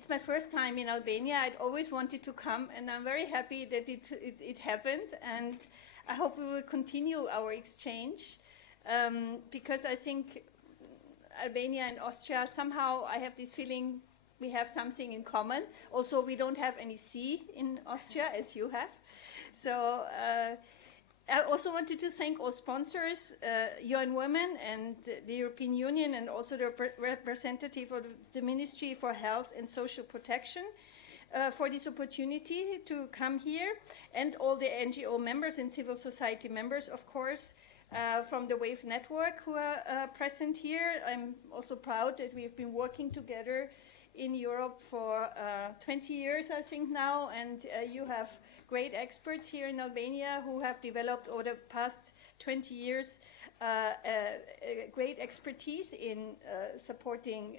It's my first time in Albania. I'd always wanted to come, and I'm very happy that it happened, and I hope we will continue our exchange, because I think Albania and Austria, somehow I have this feeling we have something in common. Also, we don't have any sea in Austria, as you have. So I also wanted to thank all sponsors, UN Women and the European Union, and also the representative of the Ministry for Health and Social Protection for this opportunity to come here, and all the NGO members and civil society members, of course, from the WAVE network who are present here. I'm also proud that we've been working together in Europe for 20 years, I think now, and you have great experts here in Albania who have developed over the past 20 years great expertise in supporting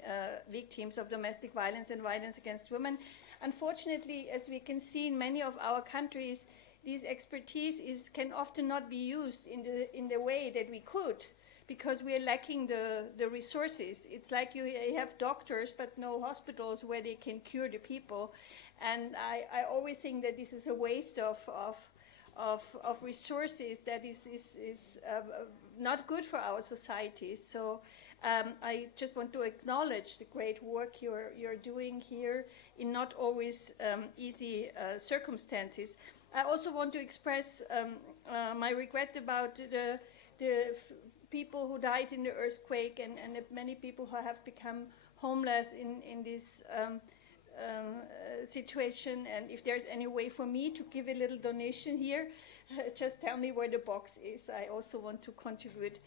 victims of domestic violence and violence against women. Unfortunately, as we can see in many of our countries, this expertise can often not be used in the way that we could, because we are lacking the resources. It's like you have doctors but no hospitals where they can cure the people. And I always think that this is a waste of resources that is not good for our societies. So I just want to acknowledge the great work you're doing here in not always easy circumstances. I also want to express my regret about the people who died in the earthquake, and many people who have become homeless in this situation. And if there's any way for me to give a little donation here, just tell me where the box is. I also want to contribute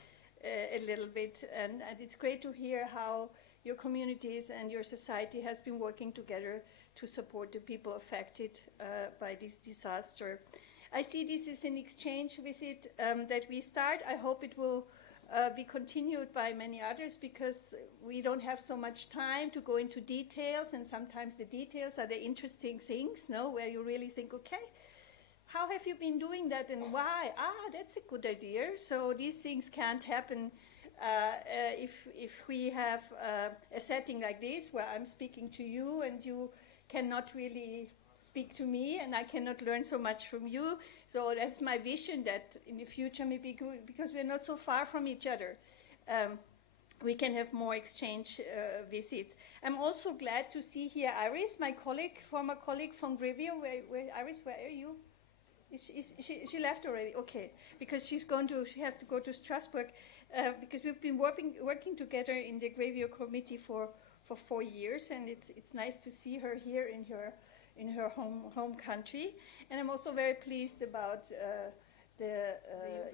a little bit. And it's great to hear how your communities and your society has been working together to support the people affected by this disaster. I see this is an exchange visit that we start. I hope it will be continued by many others, because we don't have so much time to go into details, and sometimes the details are the interesting things, no, where you really think, okay, how have you been doing that and why? That's a good idea. So these things can't happen if we have a setting like this where I'm speaking to you and you cannot really speak to me, and I cannot learn so much from you. So that's my vision, that in the future, maybe good, because we're not so far from each other, we can have more exchange visits. I'm also glad to see here Iris, my colleague, former colleague from Grevio. Iris, where are you? She left already? Okay, because she has to go to Strasbourg, because we've been working together in the Grevio committee for 4 years, and it's nice to see her here in her home country. And I'm also very pleased about the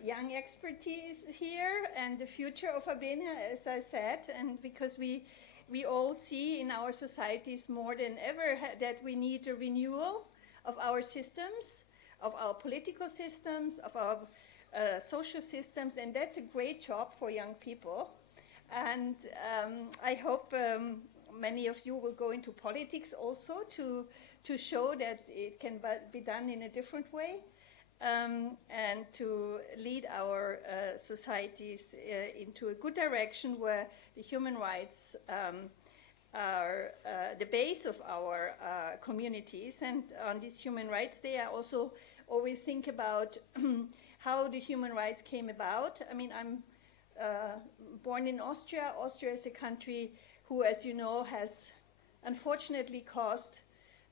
young expertise here and the future of Albania, as I said, and because we all see in our societies more than ever that we need a renewal of our systems, of our political systems, of our social systems, and that's a great job for young people. And I hope many of you will go into politics also to show that it can be done in a different way, and to lead our societies into a good direction where the human rights are the base of our communities. And on this Human Rights Day, I also always think about how the human rights came about. I mean, I'm born in Austria. Austria is a country who, as you know, has unfortunately caused,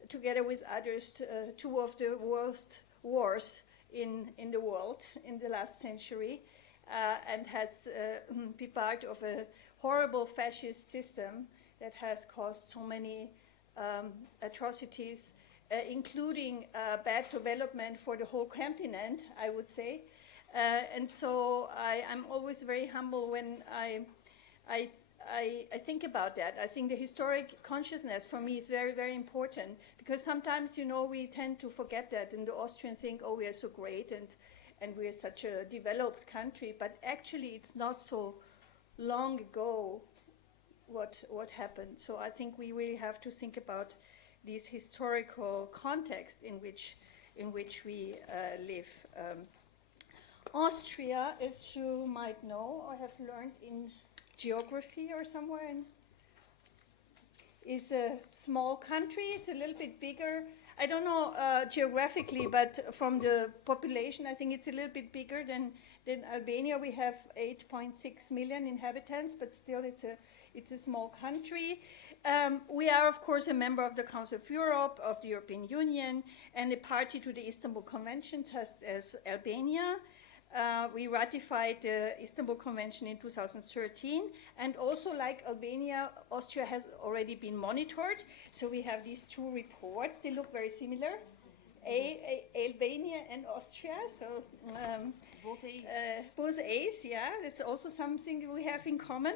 together with others, two of the worst wars in the world in the last century, and has been part of a horrible fascist system that has caused so many atrocities, including bad development for the whole continent, I would say. And so I'm always very humble when I think about that. I think the historic consciousness for me is very, very important, because sometimes, you know, we tend to forget that, and the Austrians think, oh, we are so great and we are such a developed country, but actually it's not so long ago what happened. So I think we really have to think about this historical context in which we live. Austria, as you might know or have learned in geography or somewhere, is a small country. It's a little bit bigger. I don't know geographically, but from the population, I think it's a little bit bigger than Albania. We have 8.6 million inhabitants, but still it's a small country. We are, of course, a member of the Council of Europe, of the European Union, and a party to the Istanbul Convention, just as Albania. We ratified the Istanbul Convention in 2013, and also like Albania, Austria has already been monitored. So we have these two reports. They look very similar, Albania and Austria. So Both A's. Both A's, yeah. That's also something we have in common.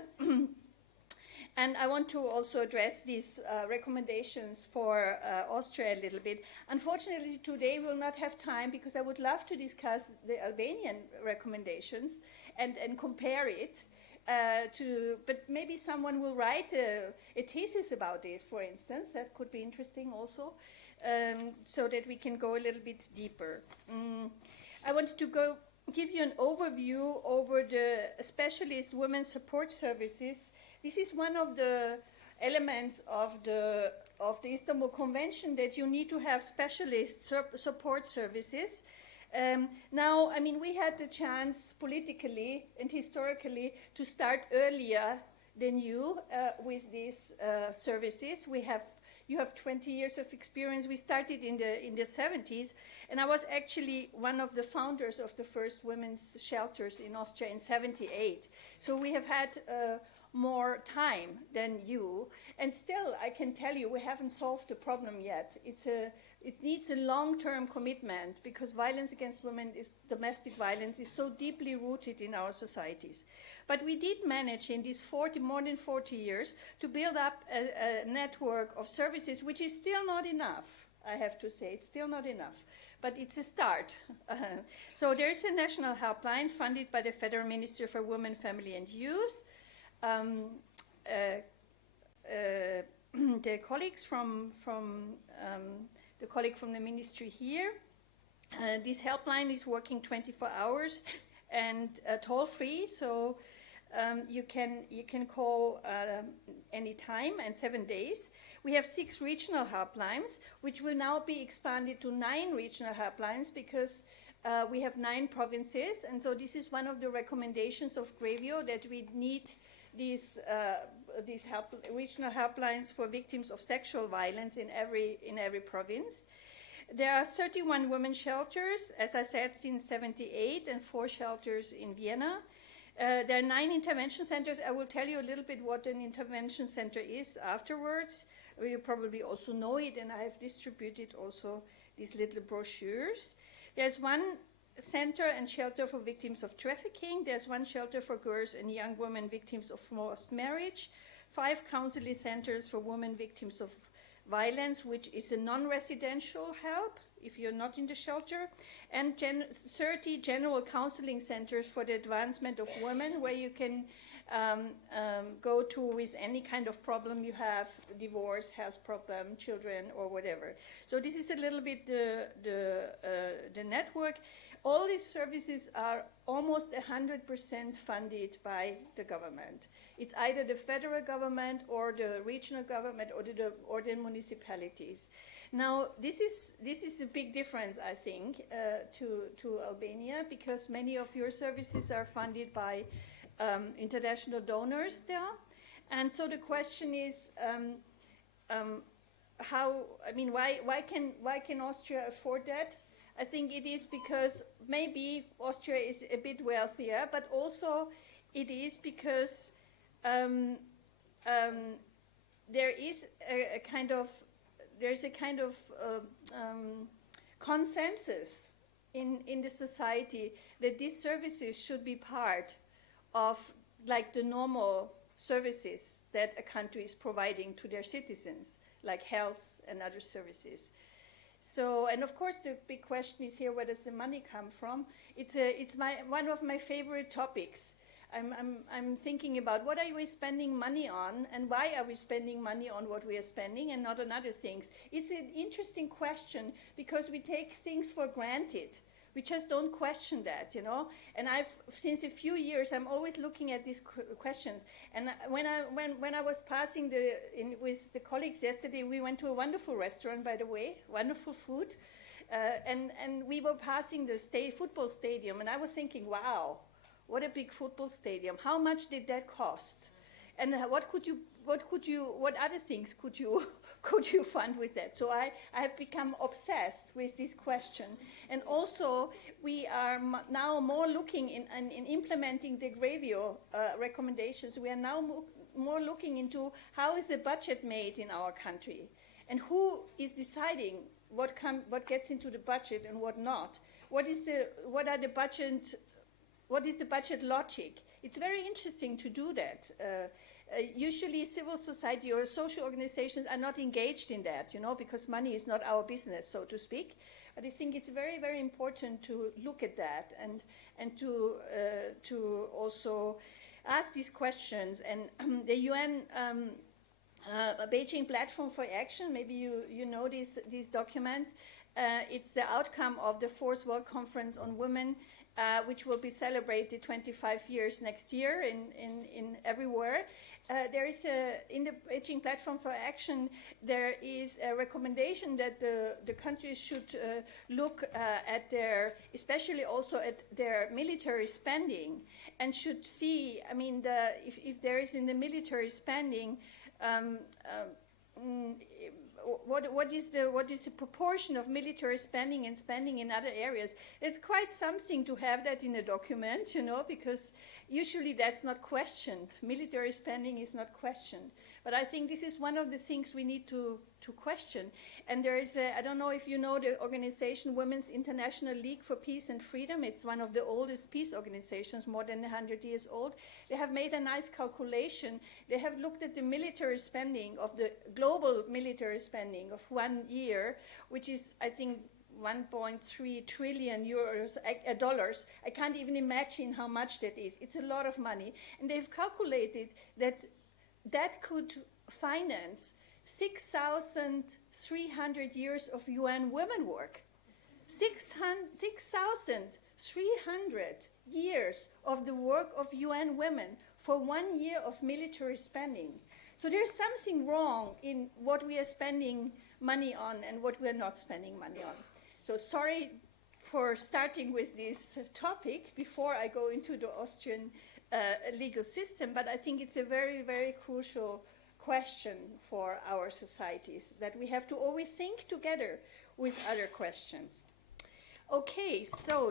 And I want to also address these recommendations for Austria a little bit. Unfortunately, today we'll not have time because I would love to discuss the Albanian recommendations and compare it but maybe someone will write a thesis about this, for instance. That could be interesting also, so that we can go a little bit deeper. I wanted to give you an overview over the specialist women's support services. This is one of the elements of the Istanbul Convention, that you need to have specialist support services. Now, I mean, we had the chance politically and historically to start earlier than you with these services. You have 20 years of experience. We started in the 70s, and I was actually one of the founders of the first women's shelters in Austria in 78. So we have had more time than you, and still I can tell you we haven't solved the problem yet. It needs a long-term commitment, because violence against women, domestic violence, is so deeply rooted in our societies. But we did manage in these more than 40 years to build up a network of services, which is still not enough, I have to say. It's still not enough, but it's a start. So there's a national helpline funded by the Federal Ministry for Women, Family and Youth. The colleagues the colleague from the ministry here. This helpline is working 24 hours and toll-free, so you can call any time and 7 days. We have 6 regional helplines, which will now be expanded to 9 regional helplines, because we have 9 provinces, and so this is one of the recommendations of Grevio, that we need these regional helplines for victims of sexual violence in every province. There are 31 women's shelters, as I said, since 78, and 4 shelters in Vienna. There are 9 intervention centers. I will tell you a little bit what an intervention center is afterwards. You probably also know it, and I have distributed also these little brochures. There's 1 center and shelter for victims of trafficking. There's 1 shelter for girls and young women victims of forced marriage. 5 counseling centers for women victims of violence, which is a non-residential help if you're not in the shelter, and 30 general counseling centers for the advancement of women, where you can go to with any kind of problem you have, divorce, health problem, children, or whatever. So this is a little bit the network. All these services are almost 100% funded by the government. It's either the federal government or the regional government or the municipalities. Now, this is a big difference, I think, to Albania, because many of your services are funded by international donors still. And so the question is, why can Austria afford that? I think it is because maybe Austria is a bit wealthier, but also it is because there's a kind of consensus in the society that these services should be part of, like, the normal services that a country is providing to their citizens, like health and other services. So, and of course, the big question is here: where does the money come from? It's one of my favorite topics. I'm thinking about what are we spending money on, and why are we spending money on what we are spending and not on other things. It's an interesting question because we take things for granted. We just don't question that, you know. And since a few years, I'm always looking at these questions. And when I was passing with the colleagues yesterday, we went to a wonderful restaurant, by the way, wonderful food. And we were passing the football stadium, and I was thinking, wow, what a big football stadium. How much did that cost? And what other things could you fund with that? So I have become obsessed with this question. And also, we are now more looking in implementing the Gravio recommendations. We are now more looking into how is the budget made in our country, and who is deciding what gets into the budget and what not. What is the budget logic? It's very interesting to do that. Usually civil society or social organizations are not engaged in that, you know, because money is not our business, so to speak. But I think it's very, very important to look at that and to also ask these questions. And the UN Beijing Platform for Action, maybe you know this document. It's the outcome of the 4th World Conference on Women, which will be celebrated 25 years next year in everywhere. There is in the Beijing Platform for Action, there is a recommendation that the countries should look at especially also at their military spending, and should see, I mean, if there is in the military spending, what is the proportion of military spending and spending in other areas? It's quite something to have that in a document, you know, because usually that's not questioned. Military spending is not questioned. But I think this is one of the things we need to question. And there is I don't know if you know the organization Women's International League for Peace and Freedom. It's one of the oldest peace organizations, more than 100 years old. They have made a nice calculation. They have looked at the military spending of the global military spending of 1 year, which is, I think, 1.3 trillion dollars. I can't even imagine how much that is. It's a lot of money. And they've calculated that could finance 6,300 years of UN women work. 6,300 years of the work of UN women for 1 year of military spending. So there's something wrong in what we are spending money on and what we are not spending money on. So sorry for starting with this topic before I go into the Austrian legal system, but I think it's a very, very crucial question for our societies that we have to always think together with other questions. Okay, so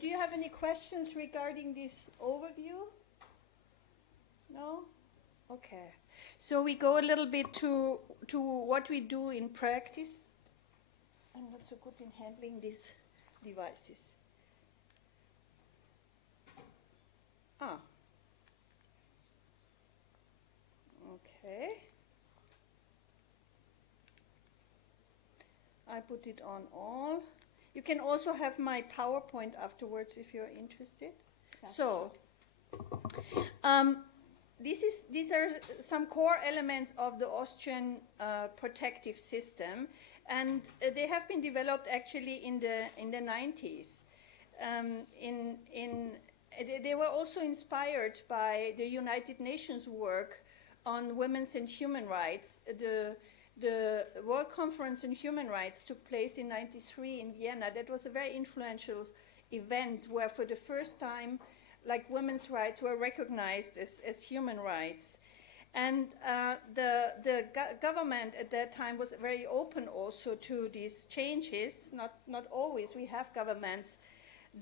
do you have any questions regarding this overview? No? Okay. So we go a little bit to what we do in practice. I'm not so good in handling these devices. Okay. I put it on all. You can also have my PowerPoint afterwards if you're interested. Yeah. So, these are some core elements of the Austrian protective system, and they have been developed actually in the 90s. They were also inspired by the United Nations work on women's and human rights. The World Conference on Human Rights took place in '93 in Vienna. That was a very influential event where for the first time, like, women's rights were recognized as human rights. And the government at that time was very open also to these changes. Not always. We have governments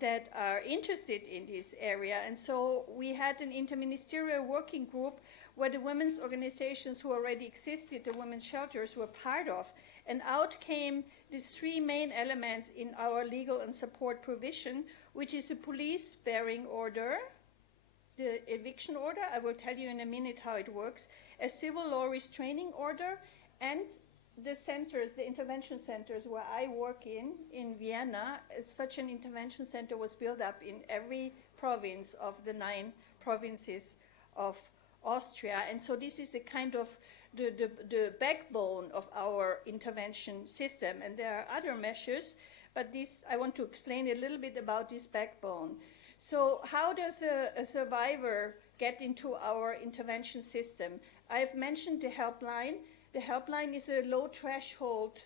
that are interested in this area. And so we had an interministerial working group where the women's organizations who already existed, the women's shelters, were part of. And out came these three main elements in our legal and support provision, which is a police bearing order, the eviction order, I will tell you in a minute how it works, a civil law restraining order, and the centers, the intervention centers where I work in Vienna. Such an intervention center was built up in every province of the 9 provinces of Austria. And so this is a kind of the backbone of our intervention system. And there are other measures, but this, I want to explain a little bit about this backbone. So how does a survivor get into our intervention system? I've mentioned the helpline. The helpline is a low threshold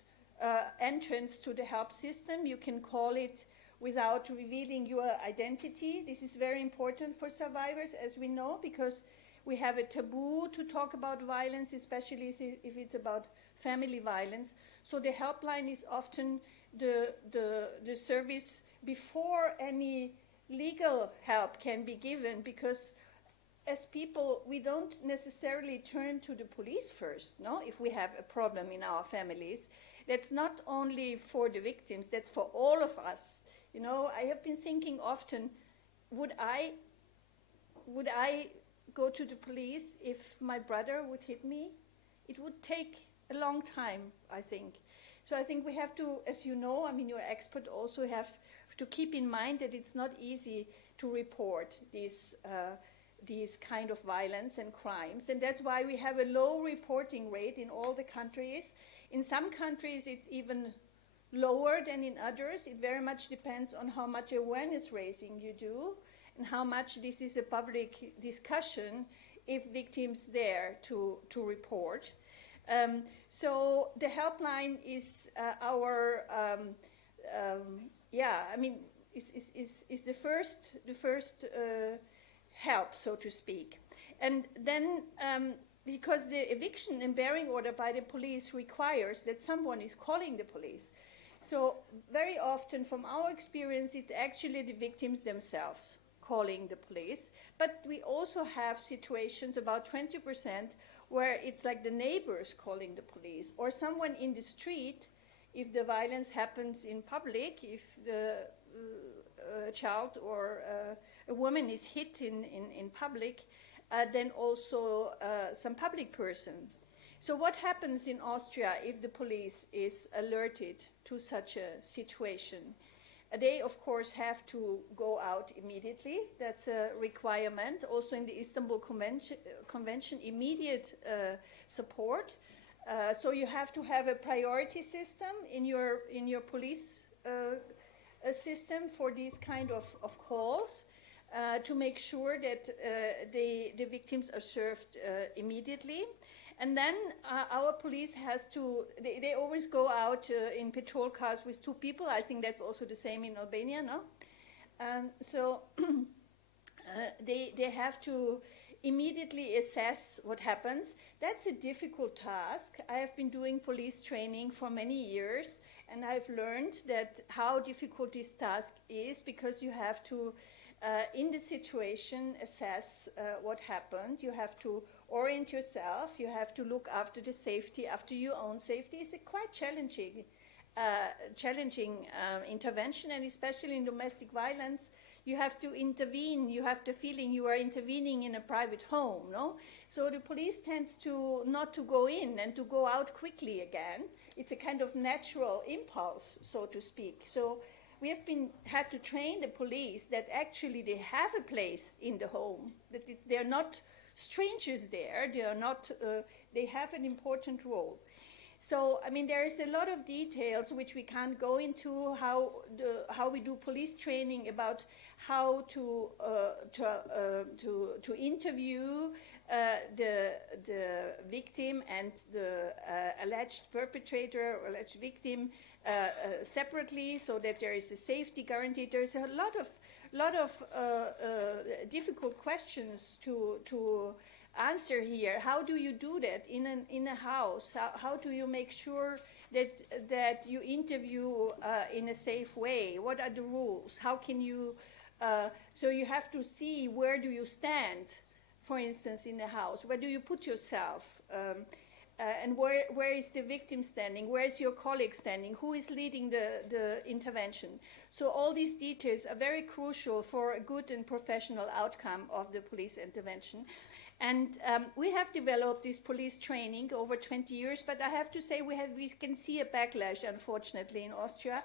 entrance to the help system. You can call it without revealing your identity. This is very important for survivors, as we know, because we have a taboo to talk about violence, especially if it's about family violence. So the helpline is often the service before any legal help can be given, because as people, we don't necessarily turn to the police first, no? If we have a problem in our families, that's not only for the victims, that's for all of us. You know, I have been thinking often, would I go to the police if my brother would hit me? It would take a long time, I think. So I think we have to, as you know, I mean, you're expert, also have to keep in mind that it's not easy to report these kind of violence and crimes. And that's why we have a low reporting rate in all the countries. In some countries, it's even lower than in others. It very much depends on how much awareness raising you do and how much this is a public discussion if victims dare to report. So the helpline is our, is the first help, so to speak. And then because the eviction and bearing order by the police requires that someone is calling the police. So very often from our experience, it's actually the victims themselves calling the police. But we also have situations, about 20%, where it's like the neighbors calling the police, or someone in the street, if the violence happens in public, if the child or a woman is hit in public, then also some public person. So what happens in Austria if the police is alerted to such a situation? They, of course, have to go out immediately. That's a requirement. Also in the Istanbul Convention, immediate support. So you have to have a priority system in your police system for these kind of calls to make sure that the victims are served immediately. And then our police has to, they always go out in patrol cars with 2 people. I think that's also the same in Albania, no? So they have to immediately assess what happens. That's a difficult task. I have been doing police training for many years, and I've learned that how difficult this task is, because you have to, in the situation, assess what happened. You have to orient yourself. You have to look after the safety, after your own safety. It's a quite challenging intervention, and especially in domestic violence, you have to intervene. You have the feeling you are intervening in a private home, no? So the police tends to not to go in and to go out quickly again. It's a kind of natural impulse, so to speak. So we have had to train the police that actually they have a place in the home, that they're not strangers there. They are not. They have an important role. So, I mean, there is a lot of details which we can't go into, how we do police training, about how to interview the victim and the alleged perpetrator or alleged victim separately, so that there is a safety guarantee. There's a lot of difficult questions to answer here. How do you do that in a house? How do you make sure that you interview in a safe way? What are the rules? How can you? So you have to see, where do you stand, for instance, in a house. Where do you put yourself? And where is the victim standing? Where is your colleague standing? Who is leading the intervention? So all these details are very crucial for a good and professional outcome of the police intervention. And we have developed this police training over 20 years, but I have to say we can see a backlash, unfortunately, in Austria.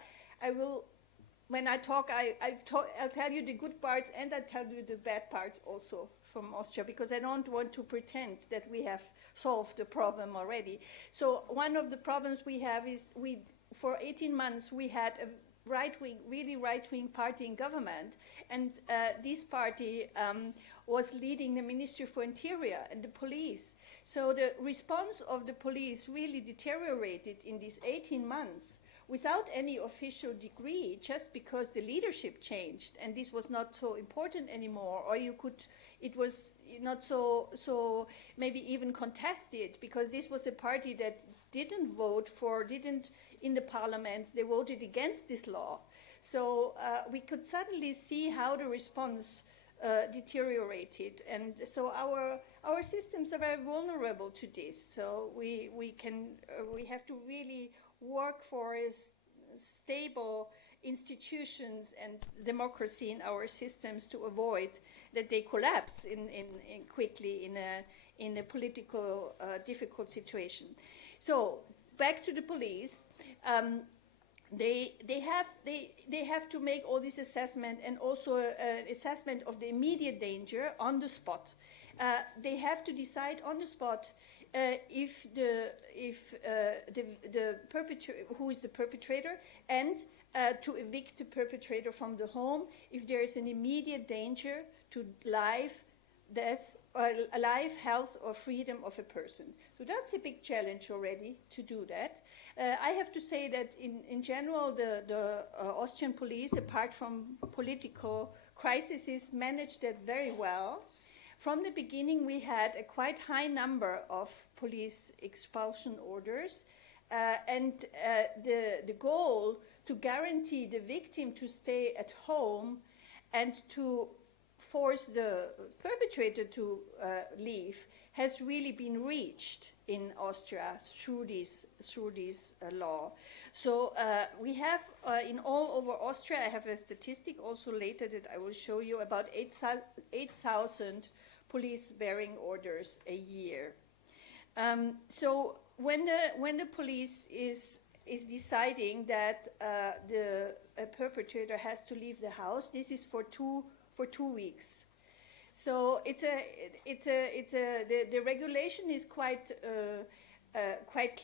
When I talk, I'll tell you the good parts, and I'll tell you the bad parts also from Austria, because I don't want to pretend that we have solved the problem already. So one of the problems we have is for 18 months we had a really right-wing party in government, and this party was leading the Ministry for Interior and the police. So the response of the police really deteriorated in these 18 months without any official degree, just because the leadership changed and this was not so important anymore, or it was not so maybe even contested, because this was a party that didn't in the parliament, they voted against this law. So we could suddenly see how the response deteriorated, and so our systems are very vulnerable to this. So we have to really work for stable institutions and democracy in our systems to avoid that they collapse quickly in a political difficult situation. So back to the police. They have to make all this assessment, and also an assessment of the immediate danger on the spot. They have to decide on the spot if the perpetrator, who is the perpetrator, and to evict the perpetrator from the home if there is an immediate danger to life, death, life, health, or freedom of a person. So that's a big challenge already to do that. I have to say that in general, the Austrian police, apart from political crises, managed that very well. From the beginning, we had a quite high number of police expulsion orders, and the goal to guarantee the victim to stay at home and to force the perpetrator to leave has really been reached in Austria through this law. So we have in all over Austria, I have a statistic also later that I will show you, about 8,000 police bearing orders a year. So when the police is deciding that a perpetrator has to leave the house, this is for 2 weeks. So the regulation is quite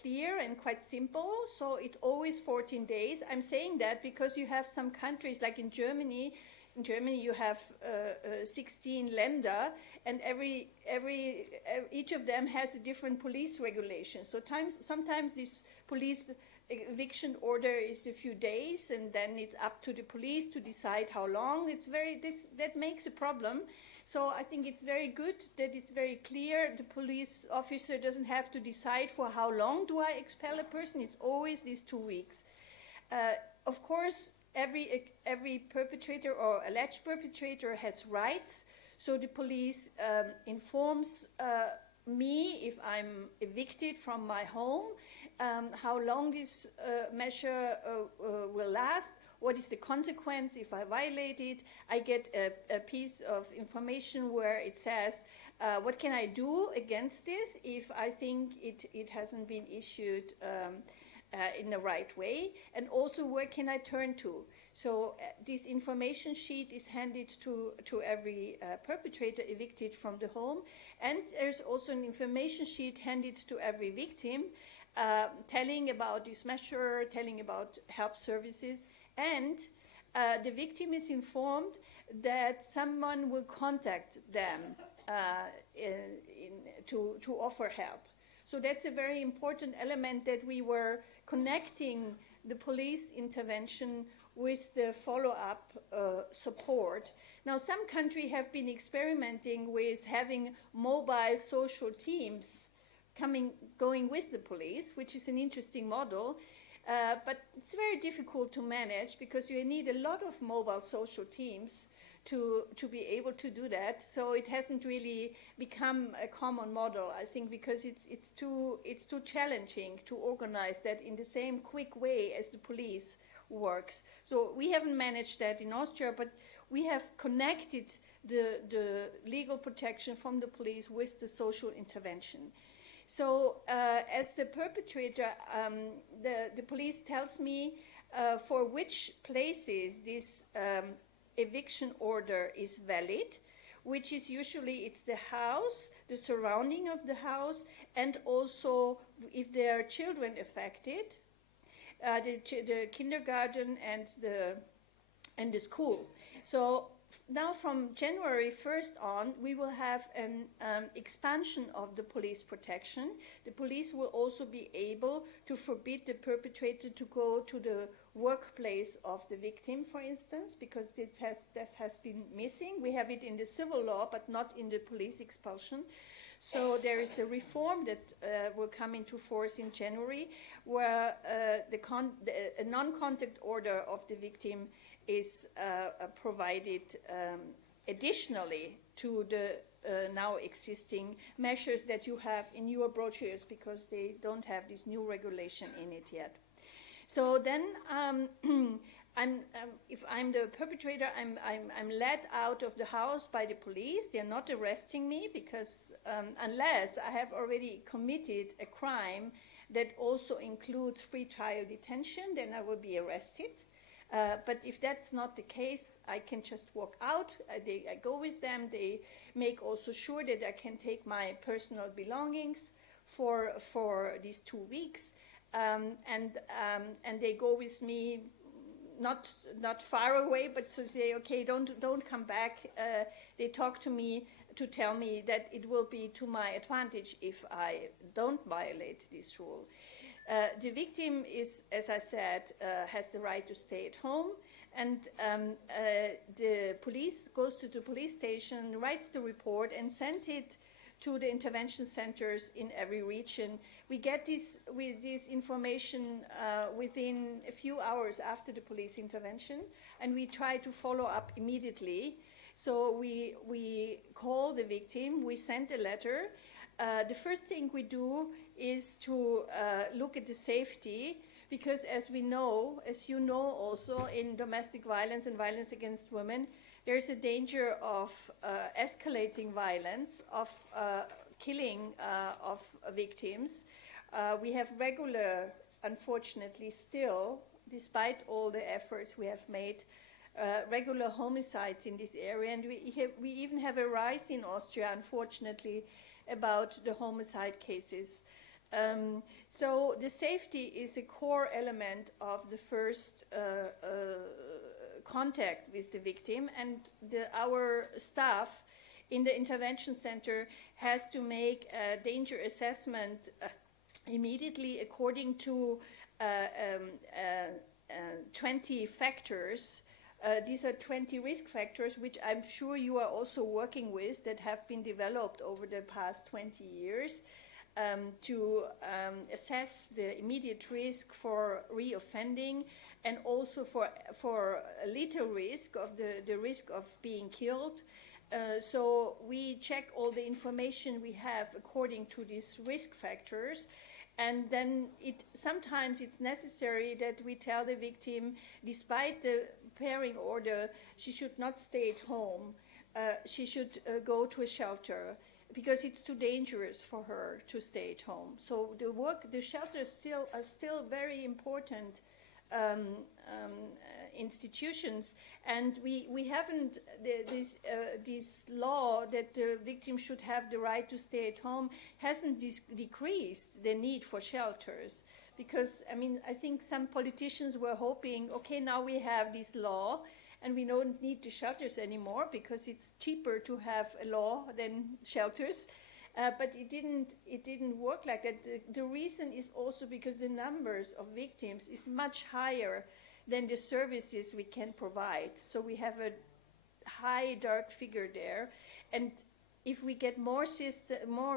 clear and quite simple. So it's always 14 days. I'm saying that because you have some countries, like in Germany. In Germany, you have 16 Länder, and each of them has a different police regulation. So sometimes this police eviction order is a few days, and then it's up to the police to decide how long. That makes a problem. So I think it's very good that it's very clear. The police officer doesn't have to decide for how long do I expel a person. It's always these 2 weeks. Of course, every perpetrator or alleged perpetrator has rights. So the police informs me if I'm evicted from my home, how long this measure will last, what is the consequence if I violate it. I get a piece of information where it says what can I do against this if I think it hasn't been issued in the right way, and also where can I turn to. So this information sheet is handed to every perpetrator evicted from the home, and there's also an information sheet handed to every victim telling about this measure, telling about help services, and the victim is informed that someone will contact them to offer help. So that's a very important element, that we were connecting the police intervention with the follow-up support. Now, some countries have been experimenting with having mobile social teams going with the police, which is an interesting model, but it's very difficult to manage because you need a lot of mobile social teams to be able to do that. So it hasn't really become a common model, I think, because it's too challenging to organize that in the same quick way as the police works. So we haven't managed that in Austria, but we have connected the legal protection from the police with the social intervention. So as the perpetrator, the police tells me for which places this eviction order is valid, which is usually it's the house, the surrounding of the house, and also if there are children affected, the kindergarten and the school. So now from January 1st on, we will have an expansion of the police protection. The police will also be able to forbid the perpetrator to go to the workplace of the victim, for instance, because this has been missing. We have it in the civil law, but not in the police expulsion. So there is a reform that will come into force in January, where a non-contact order of the victim is provided additionally to the now existing measures that you have in your brochures, because they don't have this new regulation in it yet. So then if I'm the perpetrator, I'm led out of the house by the police. They're not arresting me, because unless I have already committed a crime that also includes pretrial detention, then I will be arrested. But if that's not the case, I can just walk out. I go with them. They make also sure that I can take my personal belongings for these 2 weeks, and they go with me, not far away, but to say, okay, don't come back. They talk to me to tell me that it will be to my advantage if I don't violate this rule. The victim is, as I said, has the right to stay at home, and the police goes to the police station, writes the report, and sends it to the intervention centers in every region. We get this information within a few hours after the police intervention, and we try to follow up immediately. So we call the victim, we send a letter. The first thing we do is to look at the safety, because as you know also, in domestic violence and violence against women, there's a danger of escalating violence, of killing of victims. We have regular, unfortunately still, despite all the efforts we have made, regular homicides in this area, and we even have a rise in Austria, unfortunately, about the homicide cases. So the safety is a core element of the first contact with the victim, and our staff in the intervention center has to make a danger assessment immediately according to 20 factors. These are 20 risk factors, which I'm sure you are also working with, that have been developed over the past 20 years to assess the immediate risk for reoffending, and also for a little risk of the risk of being killed. So we check all the information we have according to these risk factors. And then sometimes it's necessary that we tell the victim, despite the pairing order, she should not stay at home. She should go to a shelter, because it's too dangerous for her to stay at home. So the shelters are still very important institutions, and we haven't this law that the victim should have the right to stay at home hasn't decreased the need for shelters, because I think some politicians were hoping, okay, now we have this law and we don't need the shelters anymore because it's cheaper to have a law than shelters. But it didn't work like that. The reason is also because the numbers of victims is much higher than the services we can provide. So we have a high dark figure there, and if we get more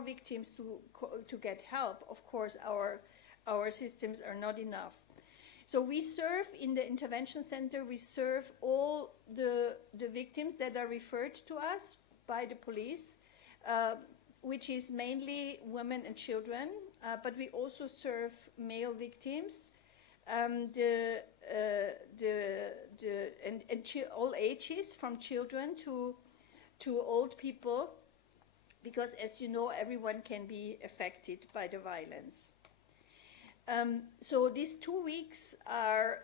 victims to get help, of course our systems are not enough. So we serve in the intervention center. We serve all the victims that are referred to us by the police. Which is mainly women and children, but we also serve male victims, all ages, from children to old people, because as you know, everyone can be affected by the violence. So these 2 weeks are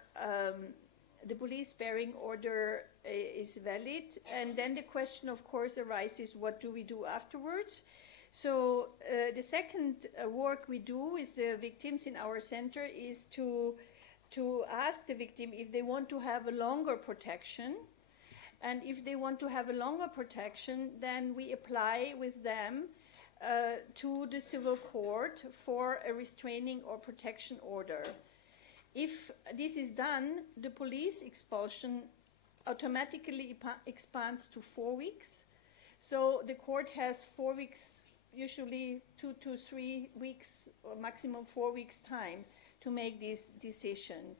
the police bearing order is valid. And then the question, of course, arises, what do we do afterwards? So the second work we do with the victims in our center is to ask the victim if they want to have a longer protection. And if they want to have a longer protection, then we apply with them to the civil court for a restraining or protection order. If this is done, the police expulsion automatically expands to 4 weeks. So the court has 4 weeks, usually 2 to 3 weeks, or maximum 4 weeks time to make this decision.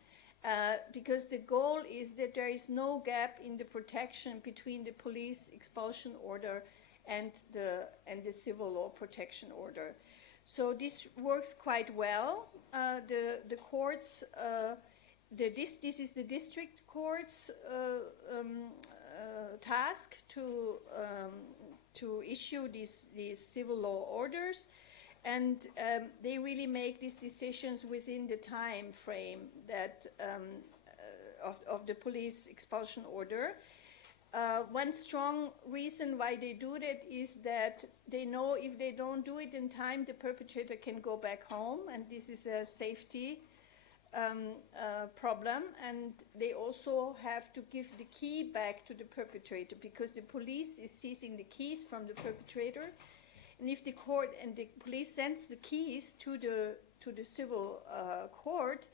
Because the goal is that there is no gap in the protection between the police expulsion order and the civil law protection order. So this works quite well. The courts, this is the district court's task to issue these civil law orders, and they really make these decisions within the time frame that of the police expulsion order. One strong reason why they do that is that they know if they don't do it in time, the perpetrator can go back home, and this is a safety problem. And they also have to give the key back to the perpetrator, because the police is seizing the keys from the perpetrator. And if the court and the police sends the keys to the civil court,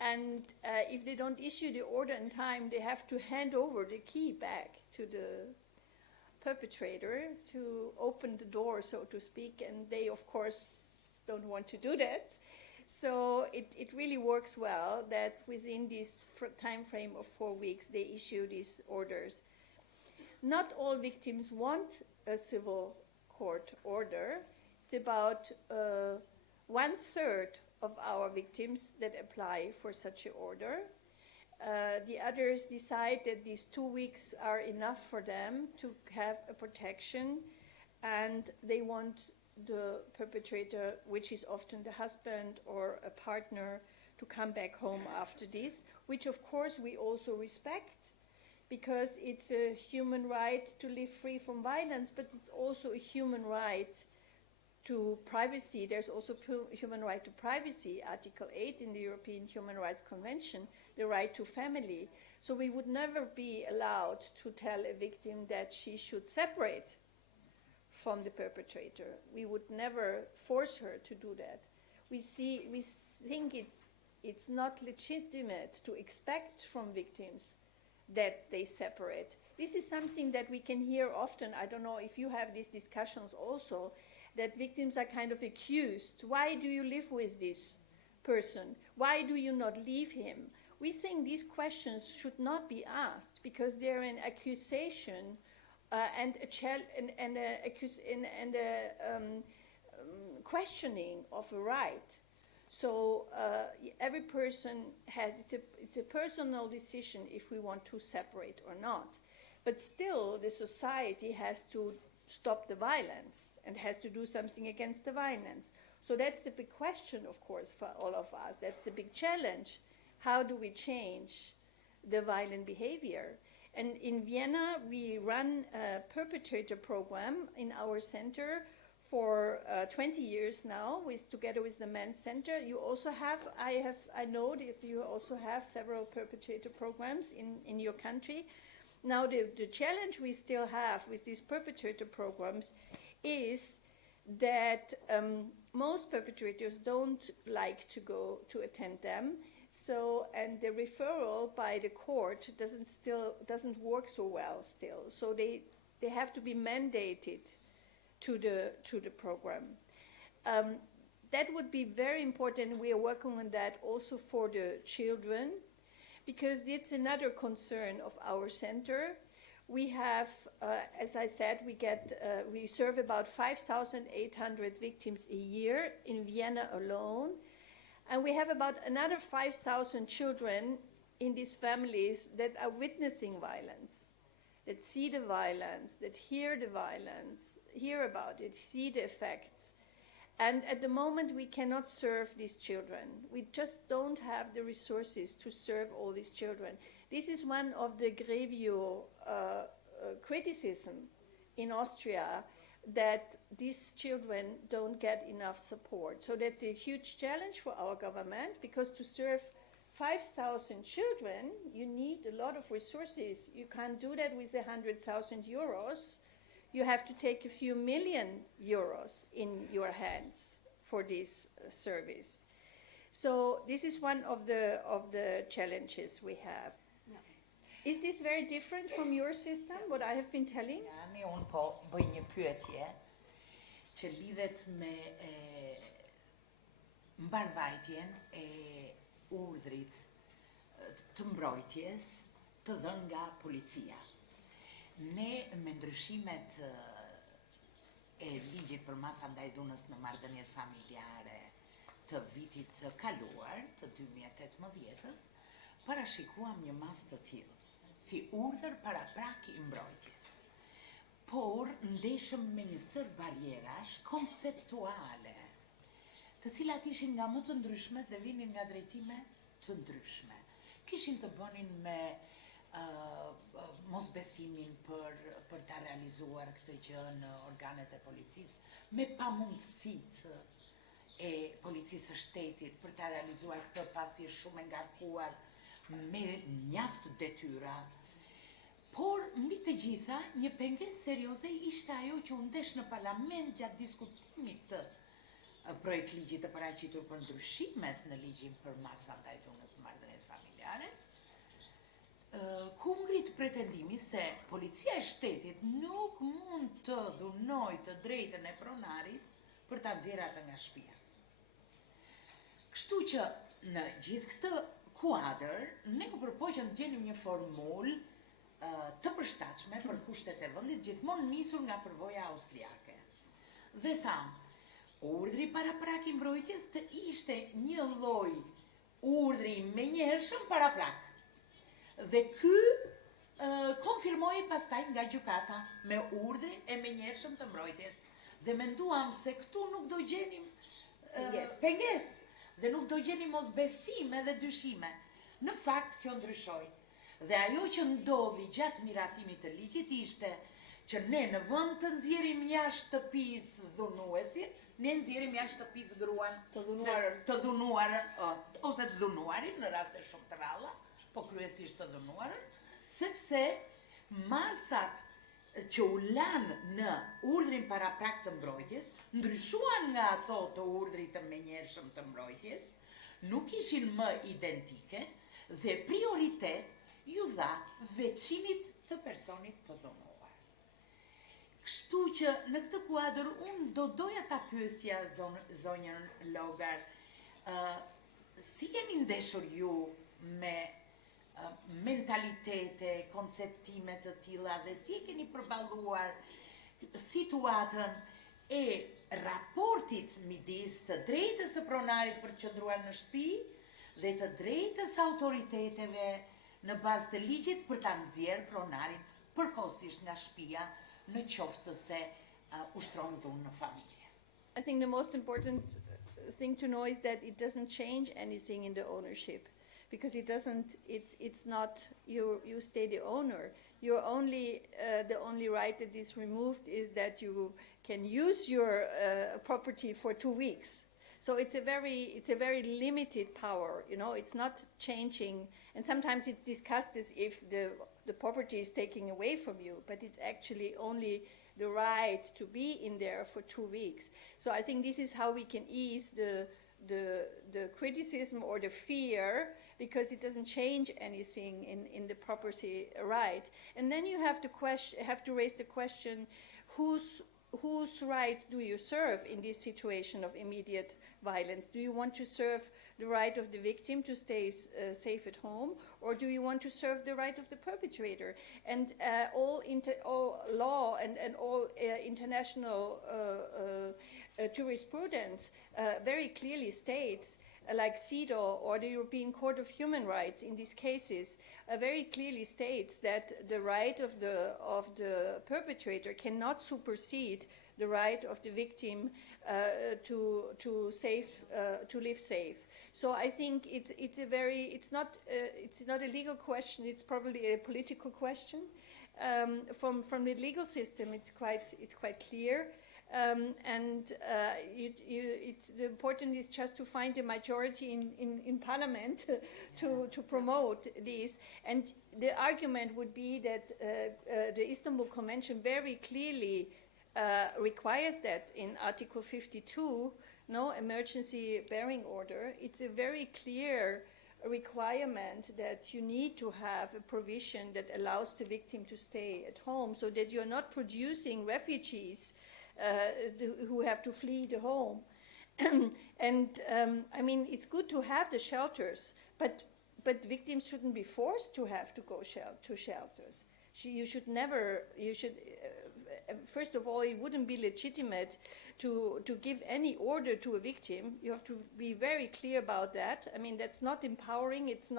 and if they don't issue the order in time, they have to hand over the key back to the perpetrator to open the door, so to speak. And they, of course, don't want to do that. So it really works well that within this time frame of 4 weeks, they issue these orders. Not all victims want a civil court order. It's about 1/3 of our victims that apply for such an order. The others decide that these 2 weeks are enough for them to have a protection, and they want the perpetrator, which is often the husband or a partner, to come back home after this, which of course we also respect, because it's a human right to live free from violence, but it's also a human right to privacy. There's also human right to privacy, Article 8 in the European Human Rights Convention, the right to family. So we would never be allowed to tell a victim that she should separate from the perpetrator. We would never force her to do that. We think it's not legitimate to expect from victims that they separate. This is something that we can hear often. I don't know if you have these discussions also, that victims are kind of accused. Why do you live with this person? Why do you not leave him? We think these questions should not be asked, because they're an accusation and a questioning of a right. So every person has, it's a personal decision if we want to separate or not. But still, the society has to stop the violence and has to do something against the violence. So that's the big question, of course, for all of us. That's the big challenge. How do we change the violent behavior? And in Vienna, we run a perpetrator program in our center for 20 years now, together with the Men's Center. You also have, I know that you also have several perpetrator programs in your country. Now, the challenge we still have with these perpetrator programs is that most perpetrators don't like to go to attend them. So, and the referral by the court doesn't work so well still. So they have to be mandated to the program. That would be very important. We are working on that also for the children, because it's another concern of our center. We have, as I said, we serve about 5,800 victims a year in Vienna alone. And we have about another 5,000 children in these families that are witnessing violence, that see the violence, that hear the violence, hear about it, see the effects. And at the moment, we cannot serve these children. We just don't have the resources to serve all these children. This is one of the Grevio criticism in Austria, that these children don't get enough support. So that's a huge challenge for our government, because to serve 5,000 children, you need a lot of resources. You can't do that with 100,000 euros. You have to take a few million euros in your hands for this service. So this is one of the challenges we have. Is this very different from your system, what I have been telling? Një unë po bëj një pyetje që lidhet me mbarvajtjen e urdhrit të mbrojtjes të dhënë nga policia. Ne me ndryshimet e ligjit për masa ndaj dhunës në marrëdhëniet familjare të vitit të kaluar, të 2018-s, parashikuam një mas të tillë si urdhër paraprak i mbrojtjes. Por ndeshëm me një sër barjerash konceptuale, të cilat ishin nga më të ndryshme dhe vinin nga drejtime të ndryshme. Kishin të bënin me mosbesimin për ta realizuar këtë gjë në organet e policisë, me pamundësitë e policisë së shtetit për ta realizuar këtë pasi është shumë e ngarkuar me mjaft detyra. Por mbi të gjitha, një pengesë serioze ishte ajo që u ndesh në parlament gjatë diskutimit të projekt ligjit të paraqitur për ndryshimet në ligjin për masa ndaj dhunës në marrëdhëniet familjare, ku ngrit pretendimi se policia e shtetit nuk mund të dhunojë të drejtën e pronarit për ta nxjerrë atë nga shtëpia. Kështu që në gjithë këtë kuadër, ne u përpoqëm të gjenim një formulë të përshtatshme për kushtet e vendit, gjithmonë nisur nga përvoja austriake. Dhe tham, urdhri paraprak i mbrojtjes të ishte një lloj urdhri i menjëhershëm paraprak. Dhe ky konfirmoi pastaj nga gjykata me urdhrin e menjëhershëm të mbrojtjes. Dhe menduam se këtu nuk do gjenim pengesë. Dhe nuk do gjeni mosbesime dhe dyshime. Në fakt, kjo ndryshoi. Dhe ajo që ndodhi gjatë miratimit të ligjit ishte që ne në vend të nxjerrim jashtë shtëpisë dhunuesin, ne nxjerrim jashtë shtëpisë gruan të dhunuarën, ose të dhunuarin në raste shumë të rralla, po kryesisht të dhunuarën, sepse masat që u lanë në urdhrin paraprak të mbrojtjes, ndryshuan nga ato të urdhrit të menjëhershëm të mbrojtjes, nuk ishin më identike dhe prioritet ju dha veçimit të personit të dhunuar. Kështu që në këtë kuadër unë do doja ta pyesja zonjën Logar, si jeni ndeshur ju me mentalitete, konceptime të tilla dhe si e keni përballuar situatën e raportit midis të drejtës së pronarit për të qëndruar në shtëpi dhe të drejtës autoriteteve në bazë të ligjit për ta nxjerrë pronarin përkohësisht nga shtëpia në qoftë se ushtron dhunë në familje. I think the most important thing to know is that it doesn't change anything in the ownership. Because it's not, you stay the owner. You're only, the only right that is removed is that you can use your property for 2 weeks. So it's a very limited power, you know, it's not changing. And sometimes it's discussed as if the property is taken away from you, but it's actually only the right to be in there for 2 weeks. So I think this is how we can ease the criticism or the fear, because it doesn't change anything in the property right. And then you have to raise the question, whose rights do you serve in this situation of immediate violence? Do you want to serve the right of the victim to stay safe at home, or do you want to serve the right of the perpetrator? And all law and all international jurisprudence very clearly states, like CEDAW or the European Court of Human Rights in these cases, very clearly states that the right of the perpetrator cannot supersede the right of the victim to live safe. So I think it's not a legal question. It's probably a political question. From the legal system, it's quite clear. It's the important is just to find a majority in parliament to promote this. And the argument would be that the Istanbul Convention very clearly requires that in Article 52, no emergency bearing order. It's a very clear requirement that you need to have a provision that allows the victim to stay at home, so that you're not producing refugees who have to flee the home. And I mean, it's good to have the shelters, but victims shouldn't be forced to have to go to shelters. You should never, first of all, it wouldn't be legitimate to give any order to a victim. You have to be very clear about that. I mean, that's not empowering. It's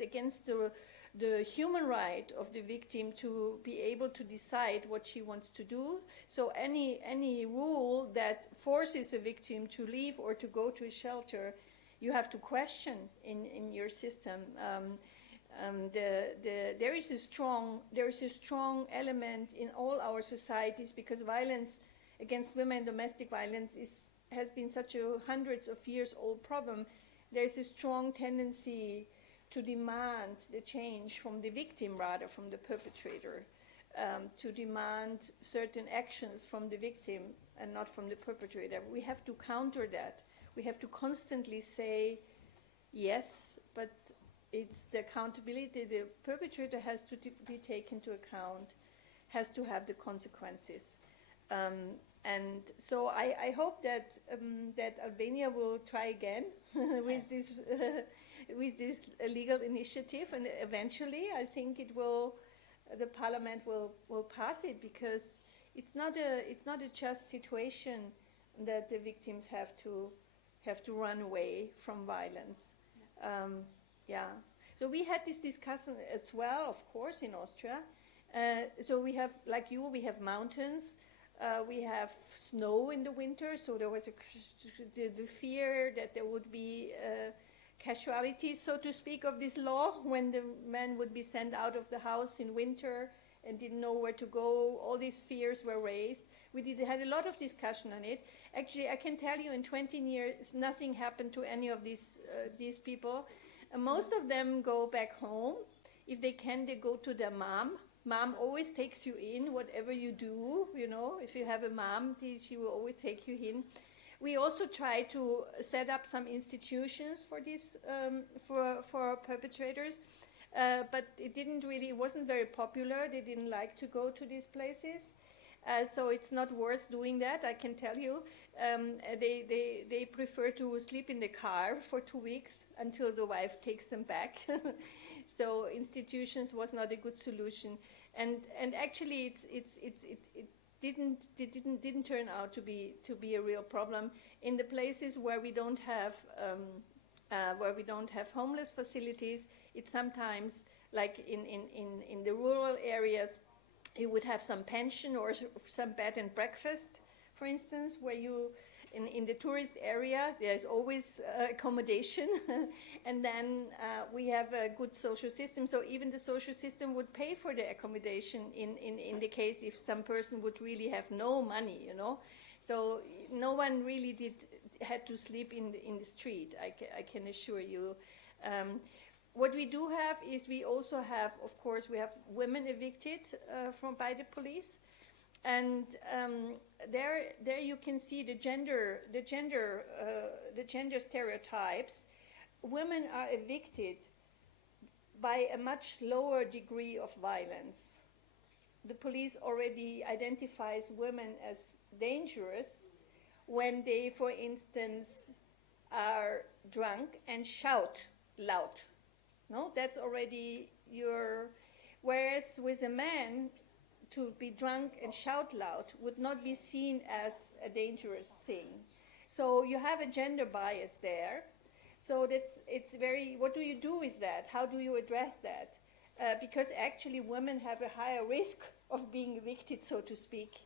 against the human right of the victim to be able to decide what she wants to do. So any rule that forces a victim to leave or to go to a shelter, you have to question in your system. There is a strong element in all our societies, because violence against women, domestic violence, has been such a hundreds of years old problem. There is a strong tendency to demand the change from the victim rather from the perpetrator, to demand certain actions from the victim and not from the perpetrator. We have to counter that. We have to constantly say, yes, but it's the accountability. The perpetrator has to be taken into account, has to have the consequences. And so I hope that Albania will try again with this legal initiative, and eventually I think the parliament will pass it, because it's not a just situation that the victims have to run away from violence. So we had this discussion as well, of course, in Austria. So we have, like you, we have mountains. We have snow in the winter, so there was the fear that there would be casualties, so to speak, of this law, when the men would be sent out of the house in winter and didn't know where to go. All these fears were raised. We had a lot of discussion on it. Actually, I can tell you, in 20 years, nothing happened to any of these people. Most of them go back home. If they can, they go to their mom. Mom always takes you in, whatever you do, you know. If you have a mom, she will always take you in. We also try to set up some institutions for this, for perpetrators, but it wasn't very popular. They didn't like to go to these places, so it's not worth doing that, I can tell you. They prefer to sleep in the car for 2 weeks until the wife takes them back. So institutions was not a good solution, and actually it didn't turn out to be a real problem. In the places where we don't have homeless facilities, it's sometimes, like in the rural areas, you would have some pension or some bed and breakfast, for instance, where you in the tourist area, there's always accommodation. And then we have a good social system. So even the social system would pay for the accommodation in the case if some person would really have no money, you know. So no one really had to sleep in the street, I can assure you. What we do have is we also have, of course, we have women evicted by the police. And there you can see the gender stereotypes. Women are evicted by a much lower degree of violence. The police already identifies women as dangerous when they, for instance, are drunk and shout loud. No, that's already whereas with a man, to be drunk and shout loud would not be seen as a dangerous thing. So you have a gender bias there. So what do you do with that? How do you address that? Because actually women have a higher risk of being evicted, so to speak,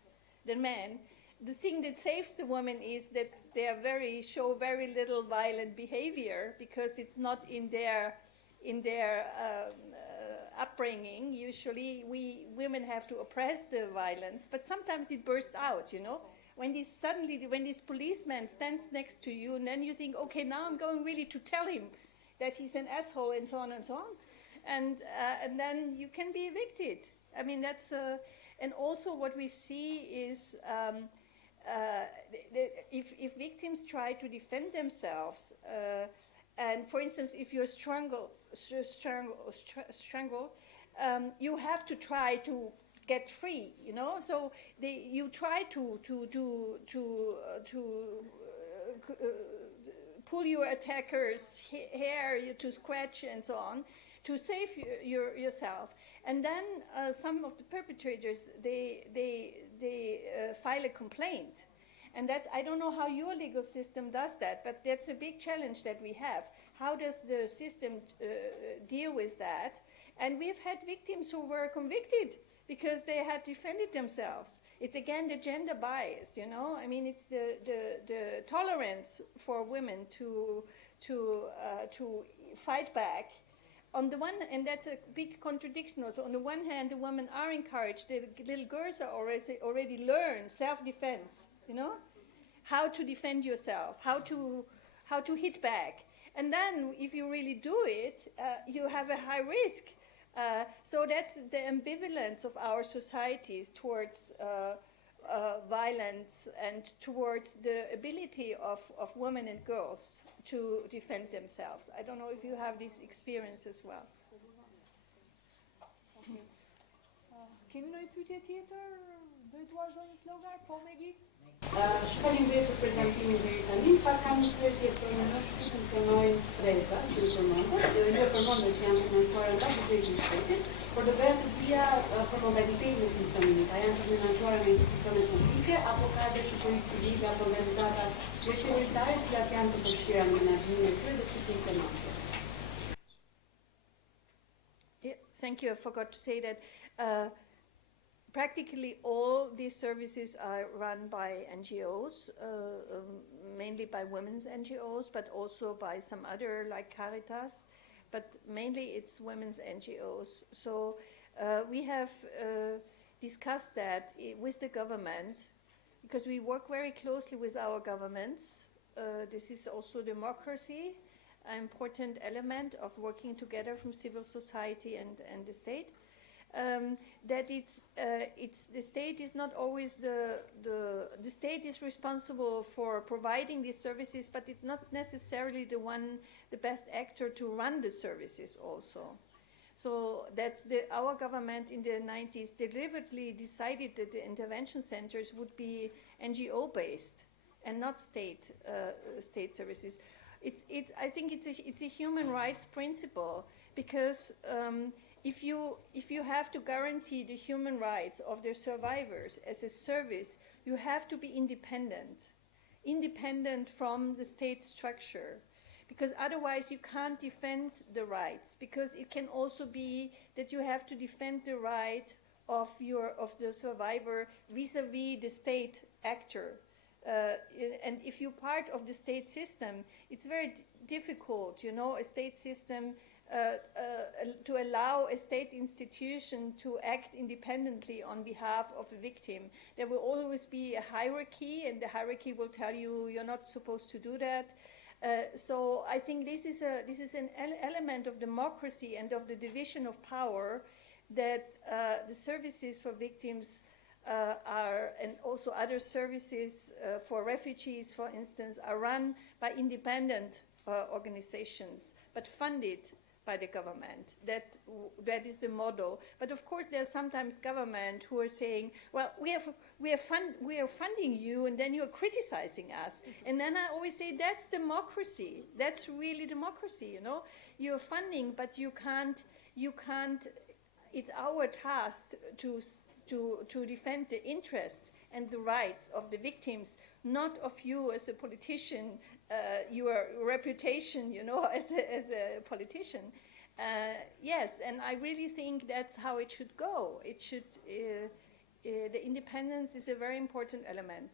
than men. The thing that saves the woman is that they are show very little violent behavior because it's not in their upbringing. Usually, we women have to oppress the violence, but sometimes it bursts out. When this policeman stands next to you, and then you think, okay, now I'm going really to tell him that he's an asshole, and so on and so on, and then you can be evicted. I mean, that's and also what we see is if victims try to defend themselves, and for instance, if you're strangled, you have to try to get free, So you try to pull your attacker's hair, to scratch and so on, to save yourself. And then some of the perpetrators, they file a complaint. And I don't know how your legal system does that, but that's a big challenge that we have. How does the system deal with that? And we've had victims who were convicted because they had defended themselves. It's again the gender bias, I mean, it's the tolerance for women to fight back. On the one, and that's a big contradiction also. On the one hand, the women are encouraged. The little girls are already learn self-defense. How to defend yourself, how to hit back, and then if you really do it, you have a high risk. So that's the ambivalence of our societies towards violence and towards the ability of women and girls to defend themselves. I don't know if you have this experience as well. Keni ndonjë pyetje tjetër drejtuar zonës Logar? Po, Megi? Shkalimderit për prezantimin deri tani. Kam një pyetje për në si funksionojnë stresa, që ju përmendët. Ju përmendët që janë financuar nga buxheti i shtetit, por do bëja të dija për modalitetin e funksionimit. A janë të menaxhuar nga institucionet publike apo ka edhe shoqëri civile apo organizata jo qeveritare që janë të përfshira në menaxhimin e tyre dhe si funksionojnë? Thank you. I forgot to say that practically all these services are run by NGOs, mainly by women's NGOs, but also by some other like Caritas, but mainly it's women's NGOs. So we have discussed that with the government, because we work very closely with our governments. This is also democracy, an important element of working together from civil society and the state. That it's the state is not always the state is responsible for providing these services, but it's not necessarily the best actor to run the services also. So that's our government in the 90s deliberately decided that the intervention centers would be NGO based and not state services. I think it's a human rights principle, because if you have to guarantee the human rights of the survivors as a service, you have to be independent from the state structure, because otherwise you can't defend the rights, because it can also be that you have to defend the right of the survivor vis-a-vis the state actor. And if you're part of the state system, it's very difficult, a state system to allow a state institution to act independently on behalf of a victim. There will always be a hierarchy, and the hierarchy will tell you you're not supposed to do that. So I think this is an element of democracy and of the division of power, that the services for victims are, and also other services for refugees, for instance, are run by independent organizations, but funded by the government. That is the model. But of course, there's sometimes government who are saying, well, we are funding you, and then you're criticizing us. And then I always say, that's democracy. That's really democracy. You're funding, but you can't. It's our task to defend the interests and the rights of the victims, not of you as a politician, your reputation, as a politician. Yes, and I really think that's how it should go. It should. The independence is a very important element.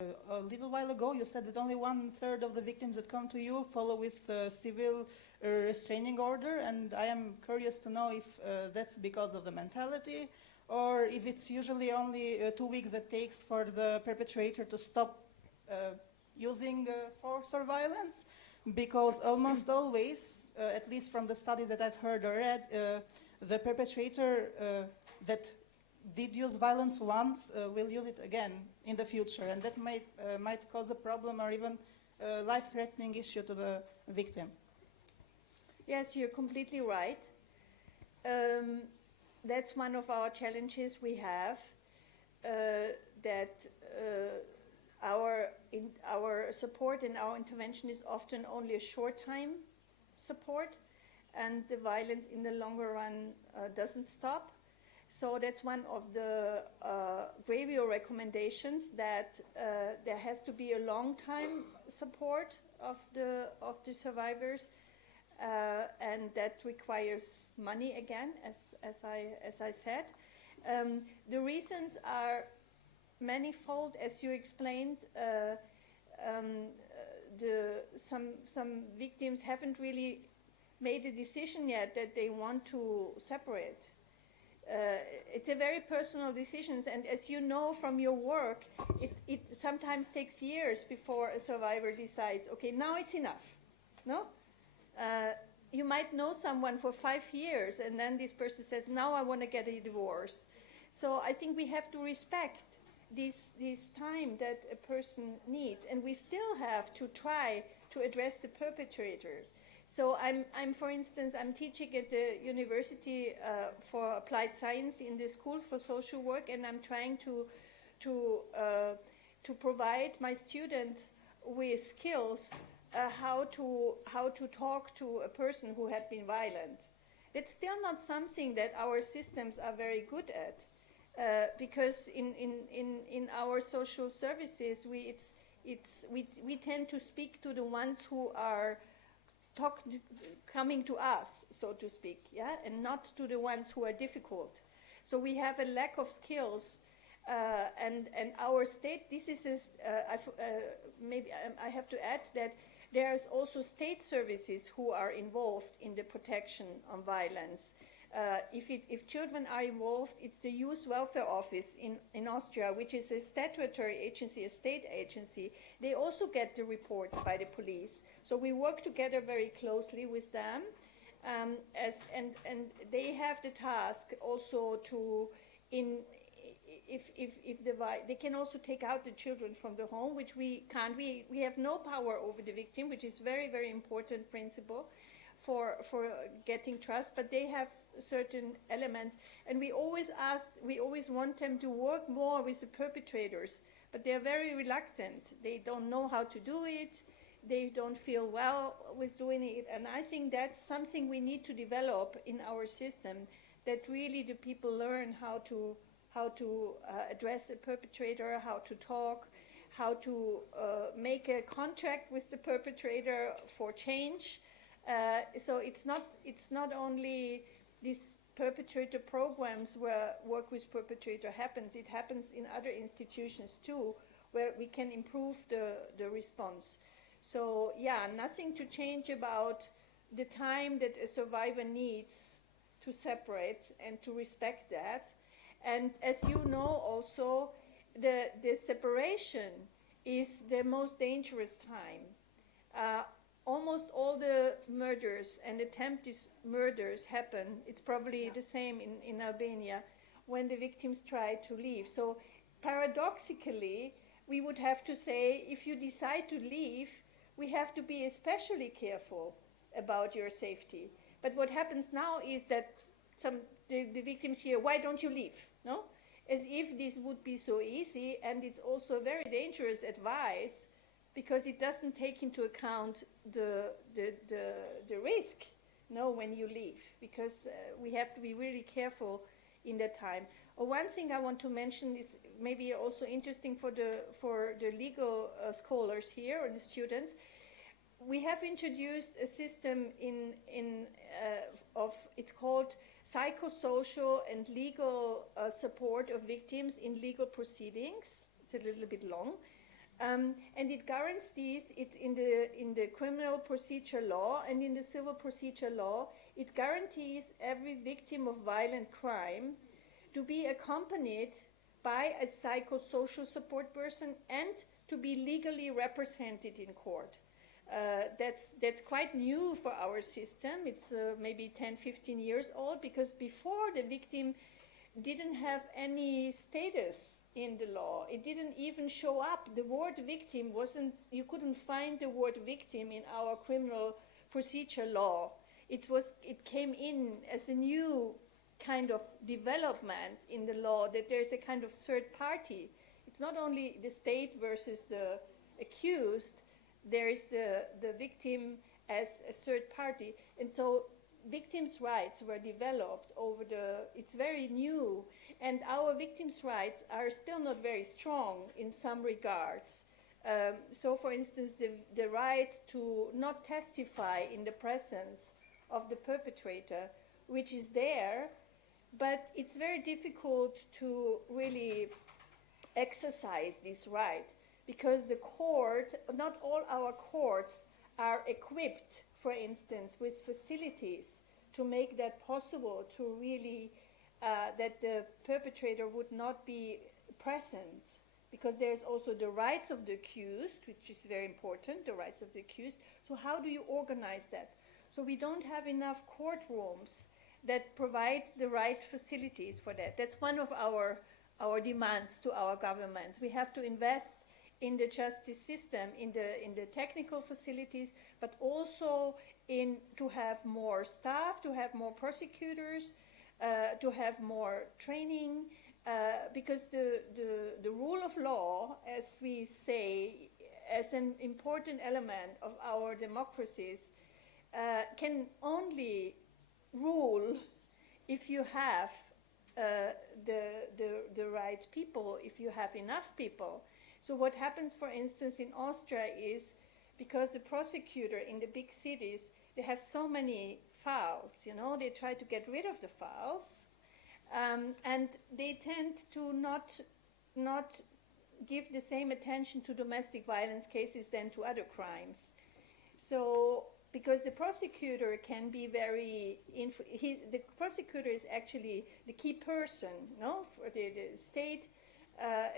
A little while ago, you said that only 1/3 of the victims that come to you follow with civil restraining order, and I am curious to know if that's because of the mentality, or if it's usually only 2 weeks that takes for the perpetrator to stop using force or violence, because almost always, at least from the studies that I've heard or read, the perpetrator that did use violence once will use it again in the future, and that might cause a problem or even a life-threatening issue to the victim. Yes, you're completely right. That's one of our challenges we have, that our support and our intervention is often only a short-time support, and the violence in the longer run doesn't stop. So that's one of the Gravio recommendations, that there has to be a long-time support of the survivors, and that requires money again, as I said. The reasons are manifold, as you explained. Some victims haven't really made a decision yet that they want to separate. It's a very personal decision, and as you know from your work, it sometimes takes years before a survivor decides, okay, now it's enough. No? You might know someone for 5 years, and then this person says, now I want to get a divorce. So I think we have to respect this time that a person needs, and we still have to try to address the perpetrators. So I'm for instance, I'm teaching at the University for Applied Science in the School for Social Work, and I'm trying to provide my students with skills how to talk to a person who had been violent. It's still not something that our systems are very good at, because in our social services we tend to speak to the ones who are coming to us, so to speak, yeah, and not to the ones who are difficult. So we have a lack of skills, and our state. This is maybe I have to add that there's also state services who are involved in the protection of violence. If children are involved, it's the Youth Welfare Office in Austria, which is a statutory agency, a state agency. They also get the reports by the police. So we work together very closely with them, and they have the task also to, they can also take out the children from the home, which we can't. We have no power over the victim, which is very, very important principle for getting trust, but they have certain elements, and we always want them to work more with the perpetrators, but they're very reluctant. They don't know how to do it. They don't feel well with doing it, and I think that's something we need to develop in our system, that really the people learn how to address a perpetrator, how to talk, how to make a contract with the perpetrator for change. So it's not only these perpetrator programs where work with perpetrator happens. It happens in other institutions too, where we can improve the response. So yeah, nothing to change about the time that a survivor needs to separate, and to respect that. And as you know also, the separation is the most dangerous time. Almost all the murders and attempted murders happen, it's probably the same in Albania, when the victims try to leave. So paradoxically, we would have to say, if you decide to leave, we have to be especially careful about your safety. But what happens now is that the victims hear, why don't you leave? No? As if this would be so easy, and it's also very dangerous advice, because it doesn't take into account the risk, no, when you leave, because we have to be really careful in that time. One thing I want to mention is maybe also interesting for the legal scholars here, or the students. We have introduced a system it's called psychosocial and legal support of victims in legal proceedings. It's a little bit long. And it guarantees, it's in the criminal procedure law and in the civil procedure law, it guarantees every victim of violent crime to be accompanied by a psychosocial support person and to be legally represented in court. That's quite new for our system. It's maybe 10, 15 years old, because before the victim didn't have any status in the law. It didn't even show up. The word victim wasn't, you couldn't find the word victim in our criminal procedure law. It came in as a new kind of development in the law, that there's a kind of third party. It's not only the state versus the accused, there is the victim as a third party. And so victims' rights were developed it's very new, and our victims' rights are still not very strong in some regards. So for instance, the right to not testify in the presence of the perpetrator, which is there, but it's very difficult to really exercise this right, because the court, not all our courts are equipped, for instance, with facilities to make that possible, to really, that the perpetrator would not be present, because there's also the rights of the accused, which is very important, the rights of the accused. So how do you organize that? So we don't have enough courtrooms that provide the right facilities for that. That's one of our demands to our governments. We have to invest in the justice system, in the technical facilities, but also to have more staff, to have more prosecutors, to have more training, because the rule of law, as we say, as an important element of our democracies, can only rule if you have the right people, if you have enough people. So what happens, for instance, in Austria is, because the prosecutor in the big cities, they have so many files, they try to get rid of the files, and they tend to not give the same attention to domestic violence cases than to other crimes. So, because the prosecutor can be very, the prosecutor is actually the key person, for the state,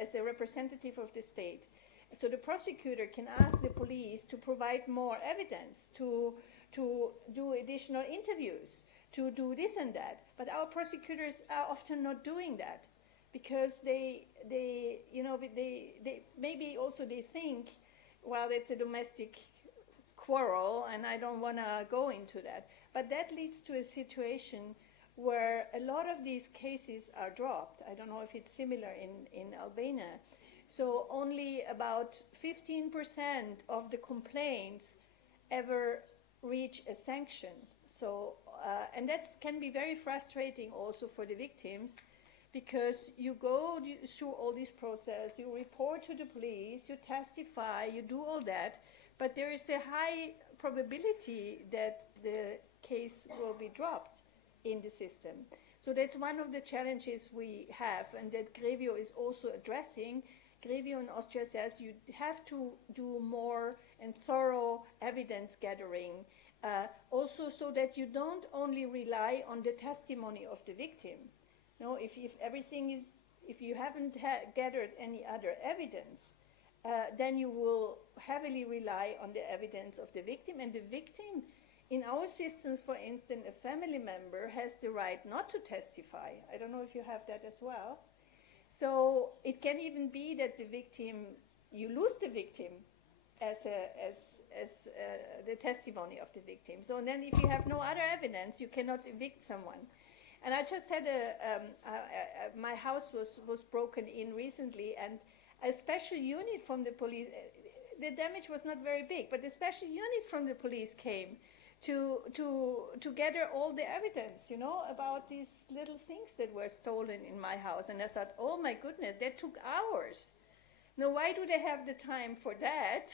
as a representative of the state. So the prosecutor can ask the police to provide more evidence, to do additional interviews, to do this and that. But our prosecutors are often not doing that, because they maybe also they think, well, it's a domestic quarrel and I don't want to go into that. But that leads to a situation where a lot of these cases are dropped. I don't know if it's similar in Albania. So only about 15% of the complaints ever reach a sanction. So, and that can be very frustrating also for the victims, because you go through all this process, you report to the police, you testify, you do all that, but there is a high probability that the case will be dropped in the system. So that's one of the challenges we have, and that Grevio is also addressing. Grevio in Austria says you have to do more and thorough evidence gathering, also so that you don't only rely on the testimony of the victim. If everything is, if you haven't gathered any other evidence, then you will heavily rely on the evidence of the victim. And the victim, in our systems, for instance, a family member has the right not to testify. I don't know if you have that as well. So it can even be that the victim, you lose the victim as the testimony of the victim. So then if you have no other evidence, you cannot evict someone. And I just had my house was broken in recently, and a special unit from the police, the damage was not very big, but a special unit from the police came to gather all the evidence, about these little things that were stolen in my house. And I thought, oh my goodness, that took hours. Now, why do they have the time for that?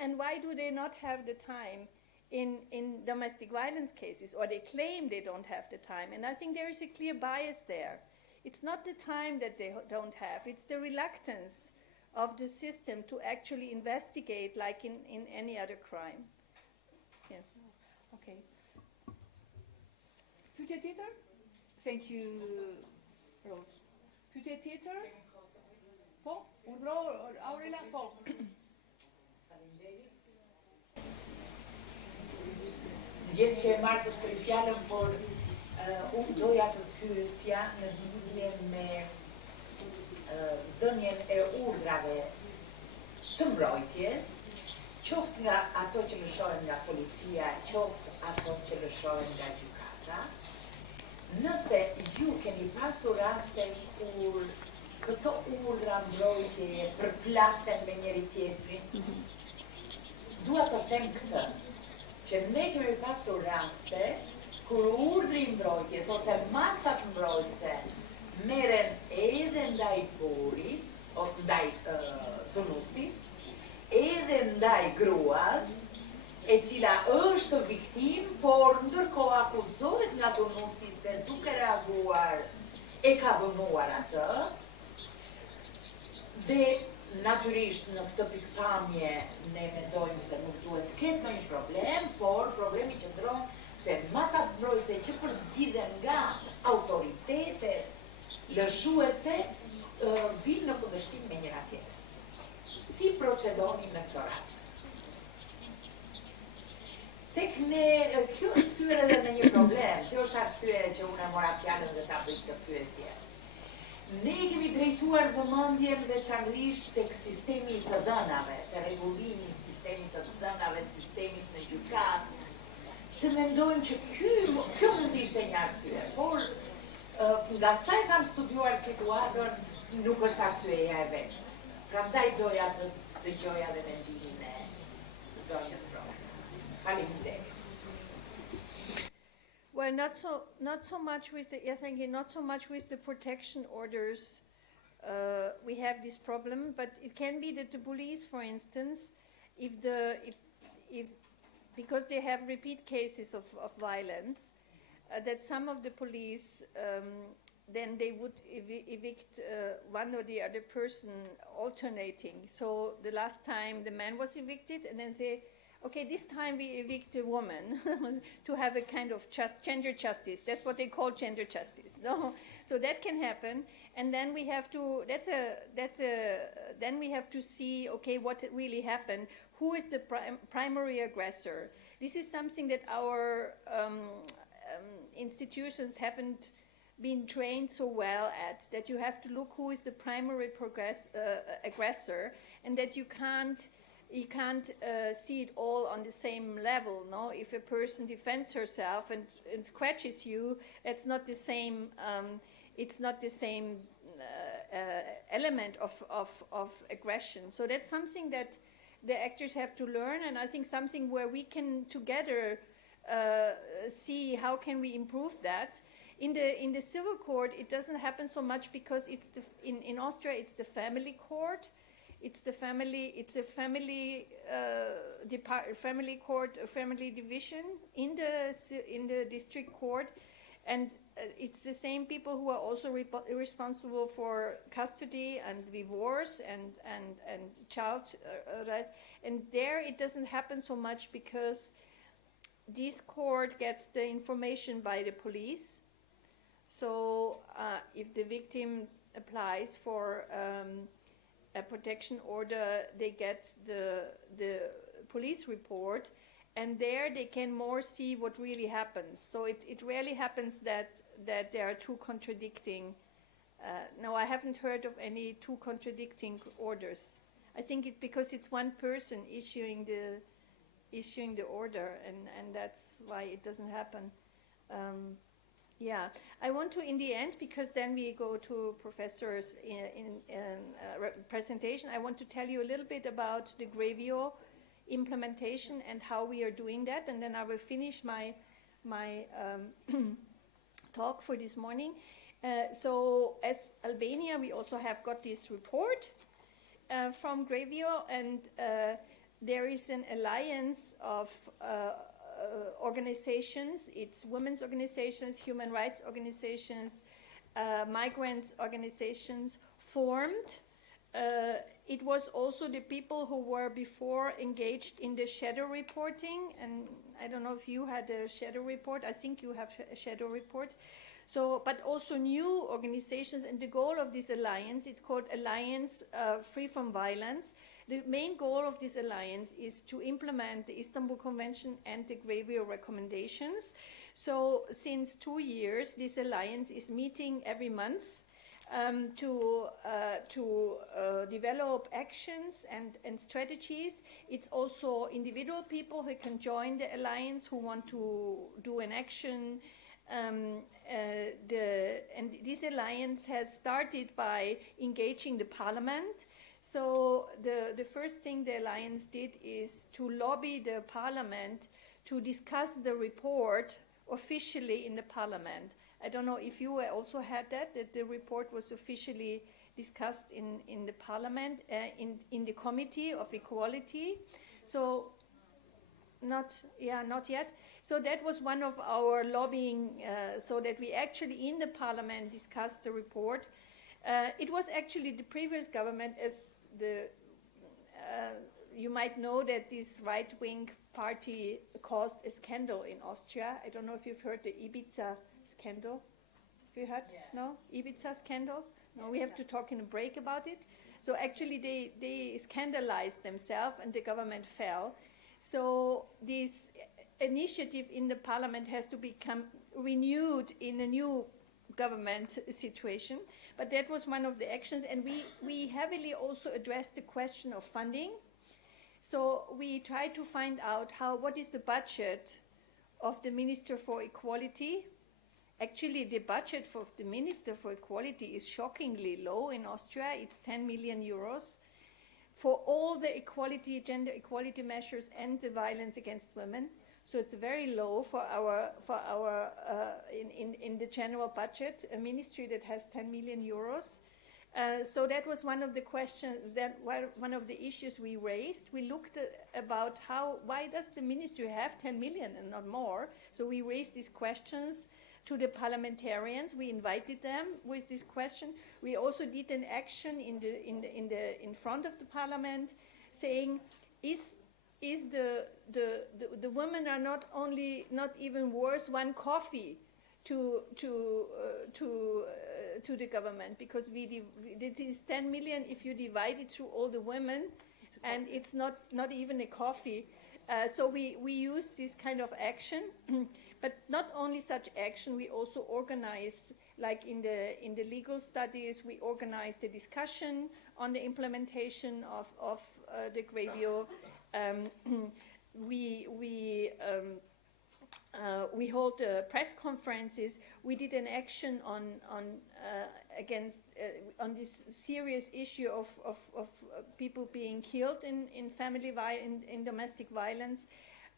And why do they not have the time in domestic violence cases? Or they claim they don't have the time. And I think there is a clear bias there. It's not the time that they don't have, it's the reluctance of the system to actually investigate like in any other crime. Yeah. Okay. Pyetje tjetër? Thank you, Rose. Pyetje tjetër? Po? Urdhro, Aurela? Po. Ndjes që e marrë përsëri fjalën, por unë doja të pyesja në lidhje me dhënien e urdhrave të mbrojtjes, qoftë nga ato që lëshohen nga policia, qoftë ato që lëshohen nga gjykata. Nëse ju keni pasur raste kur këto urdhra mbrojtjeje përplasen me njëri tjetrin, dua të them këtë, që ne kemi pasur raste kur urdhri mbrojtjes ose masat mbrojtëse merren edhe ndaj burrit, ndaj dhunuesit, edhe ndaj gruas, e cila është viktim, por ndërkohë akuzohet nga dhunuesi se duke reaguar e ka dhunuar atë, dhe natyrisht në këtë pikpamje ne mendojmë se nuk duhet të ketë ndonjë problem, por problemi qëndron se masat mbrojtëse që përzgjidhen nga autoritetet lëshuese vinë në kundërshtim me njëra tjetrën. Si procedoni në këtë rast? Tek ne, kjo është thyer edhe në një problem, kjo është arsye që unë e mora fjalën dhe ta bëj këtë pyetje. Ne kemi drejtuar vëmendjen veçanërisht tek sistemi i të dhënave, te rregullimi i sistemit të dhënave, sistemit në gjykat, se mendojmë që kjo mund të ishte një arsye, por nga sa e kam studiuar situatën, nuk është arsyeja e vetë. Prandaj doja të dëgjoja dhe mendimin e zonjës Rosa. Faleminderit. Well, not so much with the, yes, thank you, not so much with the protection orders. We have this problem, but it can be that the police, for instance, if because they have repeat cases of violence, that some of the police then they would evict one or the other person alternating. So the last time the man was evicted, and then say, okay, this time we evict a woman to have a kind of gender justice. That's what they call gender justice. No? So that can happen, and then we have to. Then we have to see, okay, what really happened. Who is the primary aggressor? This is something that our institutions haven't been trained so well at. That you have to look who is the primary aggressor, and that you can't see it all on the same level. No, if a person defends herself and scratches you, that's not the same. It's not the same element of aggression. So that's something that the actors have to learn, and I think something where we can together see how can we improve that. In the civil court, it doesn't happen so much because it's in Austria it's the family court. It's a family court, a family division in the district court, and it's the same people who are also responsible for custody and divorce and child rights. And there it doesn't happen so much because this court gets the information by the police. So if the victim applies for a protection order, they get the police report, and there they can more see what really happens. So it rarely happens that there are two contradicting. No, I haven't heard of any two contradicting orders. I think because it's one person issuing the order, and that's why it doesn't happen. Yeah, I want to, in the end, because then we go to professors in presentation, I want to tell you a little bit about the Grevio implementation and how we are doing that, and then I will finish my talk for this morning. So as Albania, we also have got this report from Grevio, and there is an alliance of organizations. It's women's organizations, human rights organizations, migrants organizations formed it was also the people who were before engaged in the shadow reporting, and I don't know if you had a shadow report. I think you have a shadow report. So, but also new organizations, and the goal of this alliance, it's called Alliance Free from Violence. The main goal of this alliance is to implement the Istanbul Convention and the Grevio recommendations. So since 2 years, this alliance is meeting every month to develop actions and strategies. It's also individual people who can join the alliance who want to do an action. And this alliance has started by engaging the parliament. So the first thing the alliance did is to lobby the parliament to discuss the report officially in the parliament. I don't know if you also had that the report was officially discussed in the parliament, in the Committee of Equality. So not yet. So that was one of our lobbying, so that we actually in the parliament discussed the report. It was actually the previous government, as you might know that this right-wing party caused a scandal in Austria. I don't know if you've heard the Ibiza scandal. Have you heard? Yeah. No? Ibiza scandal? No, we have to talk in a break about it. So actually they scandalized themselves and the government fell. So this initiative in the parliament has to become renewed in a new government situation. But that was one of the actions, and we heavily also addressed the question of funding. So we tried to find out what is the budget of the Minister for Equality. Actually, the budget for the Minister for Equality is shockingly low in Austria. It's 10 million euros for all the equality, gender equality measures and the violence against women. So it's very low for our in the general budget, a ministry that has 10 million euros. So that was one of the questions, one of the issues we raised. We looked about why does the ministry have 10 million and not more? So we raised these questions to the parliamentarians. We invited them with this question. We also did an action in front of the parliament, saying, is the women are not even worth one coffee to the government, because this is 10 million if you divide it through all the women, and it's not even a coffee. So we use this kind of action. But not only such action, we also organize, like in the legal studies, we organize the discussion on the implementation of the Grevio. We hold press conferences. We did an action on this serious issue of people being killed in domestic violence,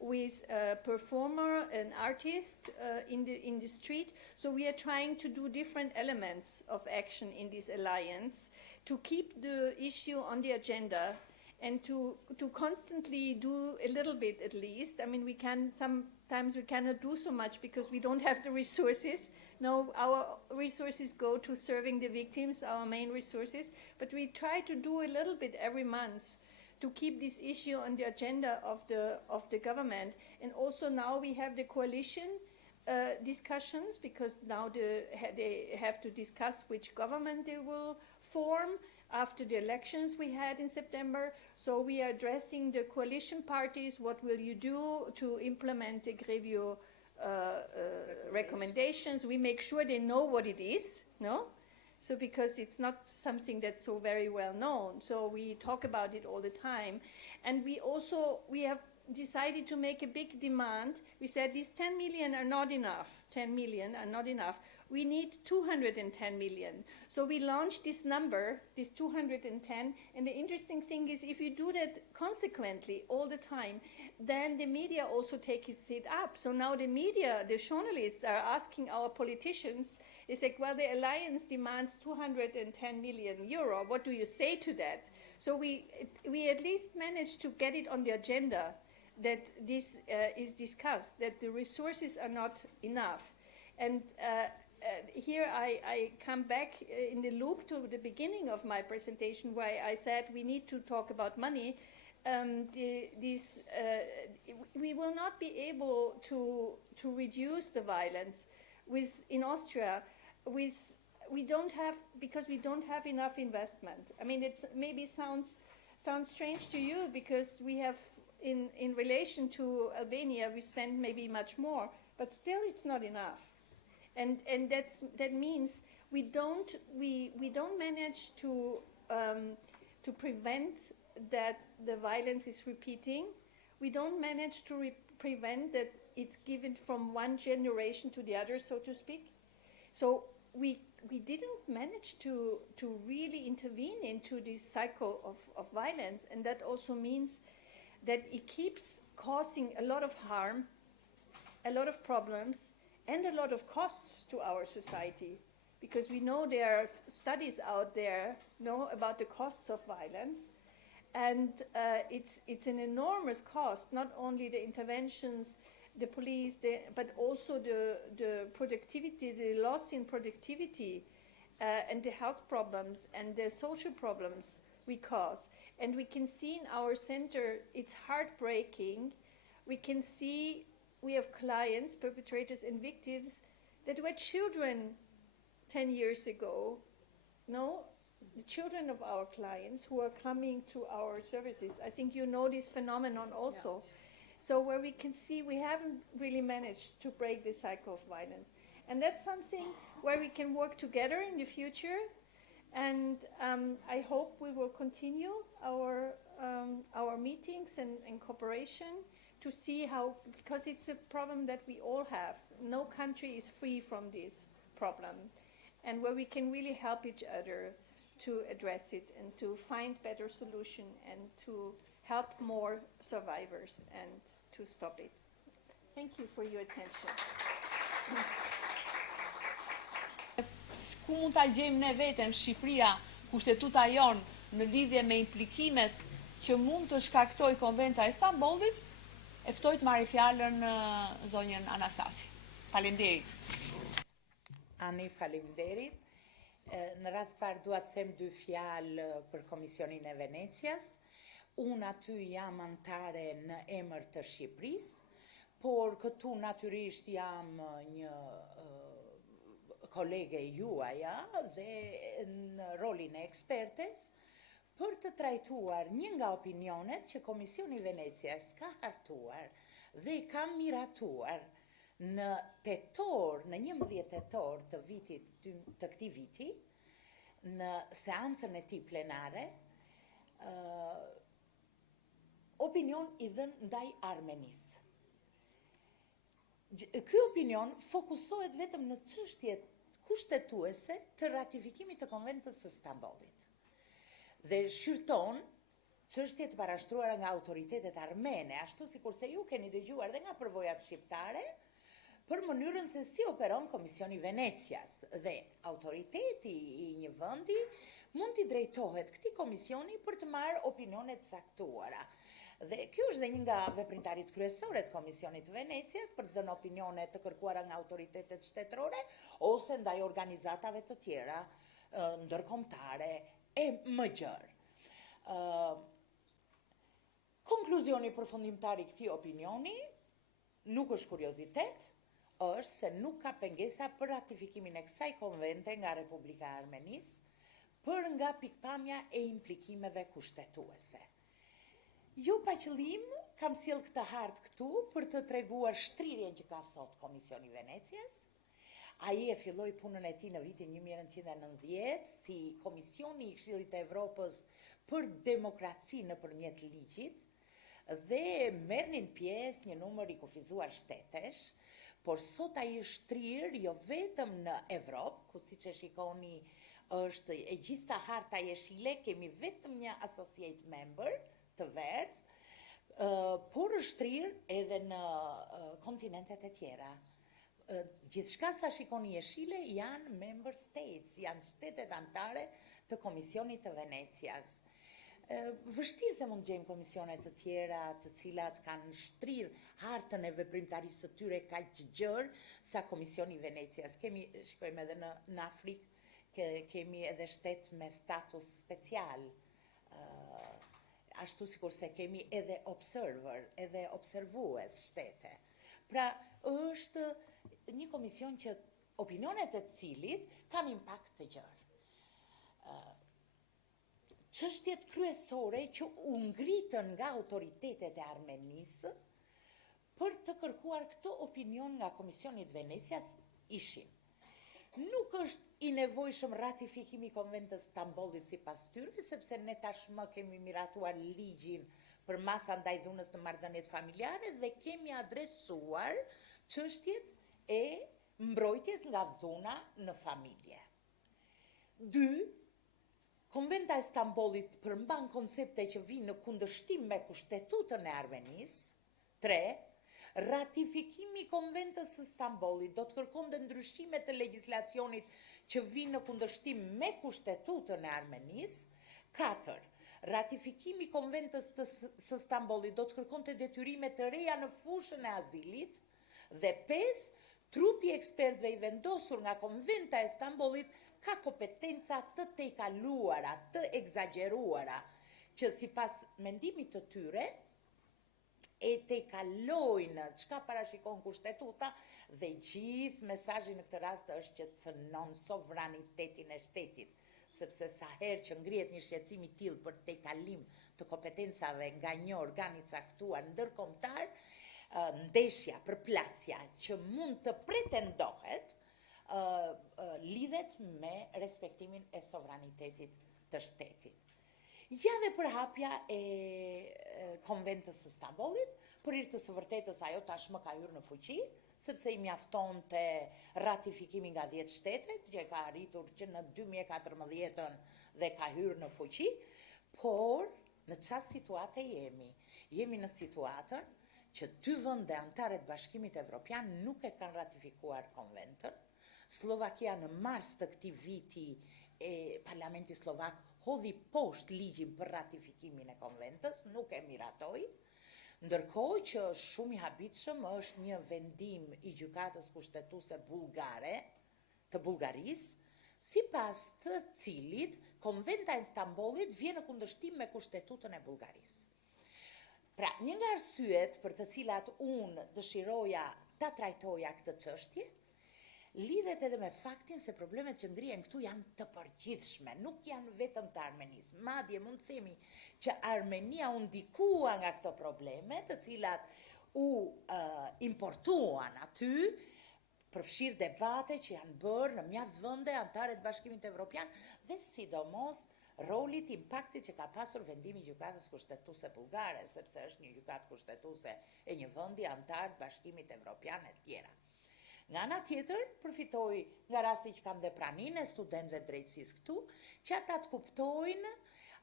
with a performer, an artist in the street. So we are trying to do different elements of action in this alliance to keep the issue on the agenda, and to constantly do a little bit at least. I mean, sometimes we cannot do so much because we don't have the resources. No, our resources go to serving the victims, our main resources, but we try to do a little bit every month to keep this issue on the agenda of the government. And also now we have the coalition discussions, because now they have to discuss which government they will form after the elections we had in September. So we are addressing the coalition parties. What will you do to implement the Grevio recommendations? We make sure they know what it is, no? So because it's not something that's so very well known. So we talk about it all the time. And we have decided to make a big demand. We said these 10 million are not enough. 10 million are not enough. We need 210 million. So we launched this number, this 210. And the interesting thing is, if you do that consequently all the time, then the media also take it up. So now the media, the journalists are asking our politicians, they say, well, the alliance demands 210 million euro. What do you say to that? So we at least managed to get it on the agenda, that this is discussed, that the resources are not enough. And here I come back in the loop to the beginning of my presentation where I said we need to talk about money. We will not be able to reduce the violence in Austria because we don't have enough investment. I mean, it maybe sounds strange to you because we have in relation to Albania we spend maybe much more, but still it's not enough. And that means we don't manage to prevent that the violence is repeating. We don't manage to prevent that it's given from one generation to the other, so to speak. So we didn't manage to really intervene into this cycle of violence, and that also means that it keeps causing a lot of harm, a lot of problems, and a lot of costs to our society, because we know there are studies out there about the costs of violence, and it's an enormous cost, not only the interventions, the police, but also the productivity, the loss in productivity, and the health problems and the social problems we cause. And we can see in our center, it's heartbreaking. We can see we have clients, perpetrators and victims that were children 10 years ago. No, the children of our clients who are coming to our services. I think you know this phenomenon also. Yeah. So where we can see we haven't really managed to break the cycle of violence. And that's something where we can work together in the future. And I hope we will continue our meetings and cooperation to see how, because it's a problem that we all have. No country is free from this problem. And where we can really help each other to address it and to find better solution and to help more survivors and to stop it. Thank you for your attention. Ku mund ta gjejmë ne veten Shqipëria, kushtetuta jonë në lidhje me implikimet që mund të shkaktoj Konventa e Stambollit, e ftoj të marrë fjalën zonjën Anastasi. Faleminderit. Ani, faleminderit. Në radhë parë dua të them 2 fjalë për Komisionin e Venecias. Unë aty jam antare në emër të Shqipërisë, por këtu natyrisht jam një kolege juaja dhe në rolin e ekspertes për të trajtuar një nga opinionet që Komisioni Venecias ka hartuar dhe ka miratuar në tetor, në 11 tetor të këtij viti, në seancën e tij plenare, opinion I dhënë ndaj Armenisë. Ky opinion fokusohet vetëm në çështjet kushtetuese të ratifikimit të Konventës së Stambollit. Dhe shqyrton çështje të parashtruara nga autoritetet armene, ashtu sikurse ju keni dëgjuar dhe nga përvojat shqiptare, për mënyrën se si operon Komisioni Venecias dhe autoriteti I një vendi mund t'i drejtohet këtij komisioni për të marrë opinionet saktuara. Dhe kjo është dhe një nga veprimtarit kryesore të Komisionit të Venecias për të dhënë opinione të kërkuara nga autoritetet shtetërore ose ndaj organizatave të tjera ndërkombëtare e më gjërë. Konkluzioni përfundimtar I këtij opinioni nuk është kuriozitet, është se nuk ka pengesa për ratifikimin e kësaj konvente nga Republika e Armenisë për nga pikpamja e implikimeve kushtetuese. Jo pa qëllim, kam sjell këtë hartë këtu për të treguar shtrirjen që ka sot Komisioni Venecias. Ai e filloi punën e tij në vitin 1990 si Komisioni I Këshillit të Evropës për demokraci nëpërmjet ligjit dhe merrnin pjesë një numër I kufizuar shtetesh, por sot ai është shtrirë jo vetëm në Evropë, ku siç e shikoni është e gjitha harta jeshile, kemi vetëm një associate member të verdh, por është shtrirë edhe në kontinentet e tjera. Gjithçka sa shikoni jeshile janë member states, janë shtetet anëtare të Komisionit të Venecias. Vështirë se mund gjejmë komisione të tjera të cilat kanë shtrirë hartën e veprimtarisë së tyre kaq gjerë sa Komisioni i Venecias. Shikojmë edhe në Afrikë, kemi edhe shtet me status special, ashtu sikur se kemi edhe observer, edhe observues shtete. Pra, është një komision që opinionet e cilit kanë impakt të gjerë. Çështjet kryesore që u ngritën nga autoritetet e Armenisë për të kërkuar këtë opinion nga Komisioni i Venecias ishin: nuk është i nevojshëm ratifikimi i Konventës të Stambollit sipas tyre, sepse ne tashmë kemi miratuar ligjin për masa ndaj dhunës në marrëdhëniet familjare dhe kemi adresuar çështjet e mbrojtjes nga dhuna në familje. 2. Konventa e Stambollit përmban koncepte që vinë në kundërshtim me Kushtetutën e Armenisë. 3. Ratifikimi i Konventës së Stambollit do të kërkonte ndryshime të legjislacionit që vinë në kundërshtim me Kushtetutën e Armenisë. 4. Ratifikimi i Konventës së Stambollit do të kërkonte detyrime të reja në fushën e azilit. Dhe 5. Trupi ekspertëve i vendosur nga Konventa e Stambollit ka kompetenca të tejkaluara, të egzageruara, që sipas mendimit të tyre e tejkalojnë çka parashikon kushtetuta, dhe gjithë mesazhi në këtë rast është që cënon sovranitetin e shtetit, sepse sa herë që ngrihet një shqetësim i tillë për tejkalim të kompetencave nga një organ i caktuar ndërkombëtar, ndeshja, përplasja që mund të pretendohet lidhet me respektimin e sovranitetit të shtetit. Ja dhe përhapja e Konventës së Stambollit, për hir të së vërtetës ajo tashmë ka hyrë në fuqi, sepse i mjaftonte ratifikimi nga 10 shtete, që ka arritur që në 2014 dhe ka hyrë në fuqi, por në çfarë situate jemi? Jemi në situatën që 2 vende anëtare të Bashkimit Evropian nuk e kanë ratifikuar konventën. Slovakia në mars të këtij viti Parlamenti Slovak hodhi poshtë ligjin për ratifikimin e konventës, nuk e miratoi, ndërkohë që shumë i habitshëm është një vendim i gjykatës kushtetuese bullgare, të Bullgarisë, sipas të cilit Konventa e Stambollit vjen në kundërshtim me Kushtetutën e Bullgarisë. Pra, një nga arsyet për të cilat unë dëshiroja ta trajtoja këtë çështje lidhet edhe me faktin se problemet që ngrihen këtu janë të përgjithshme, nuk janë vetëm të Armenisë. Madje mund të themi që Armenia u ndikua nga këto probleme, të cilat u importuan aty, përfshirë debate që janë bërë në mjaft vende anëtare të Bashkimit Evropian dhe sidomos rolit, impaktit që ka pasur vendimi i gjykatës kushtetuese bullgare, sepse është një gjykatë kushtetuese e një vendi antar të Bashkimit Evropian e tjera. Nga ana tjetër, përfitoj nga rasti që kam dhe praninë e studentëve drejtësisë këtu, që ata të kuptojnë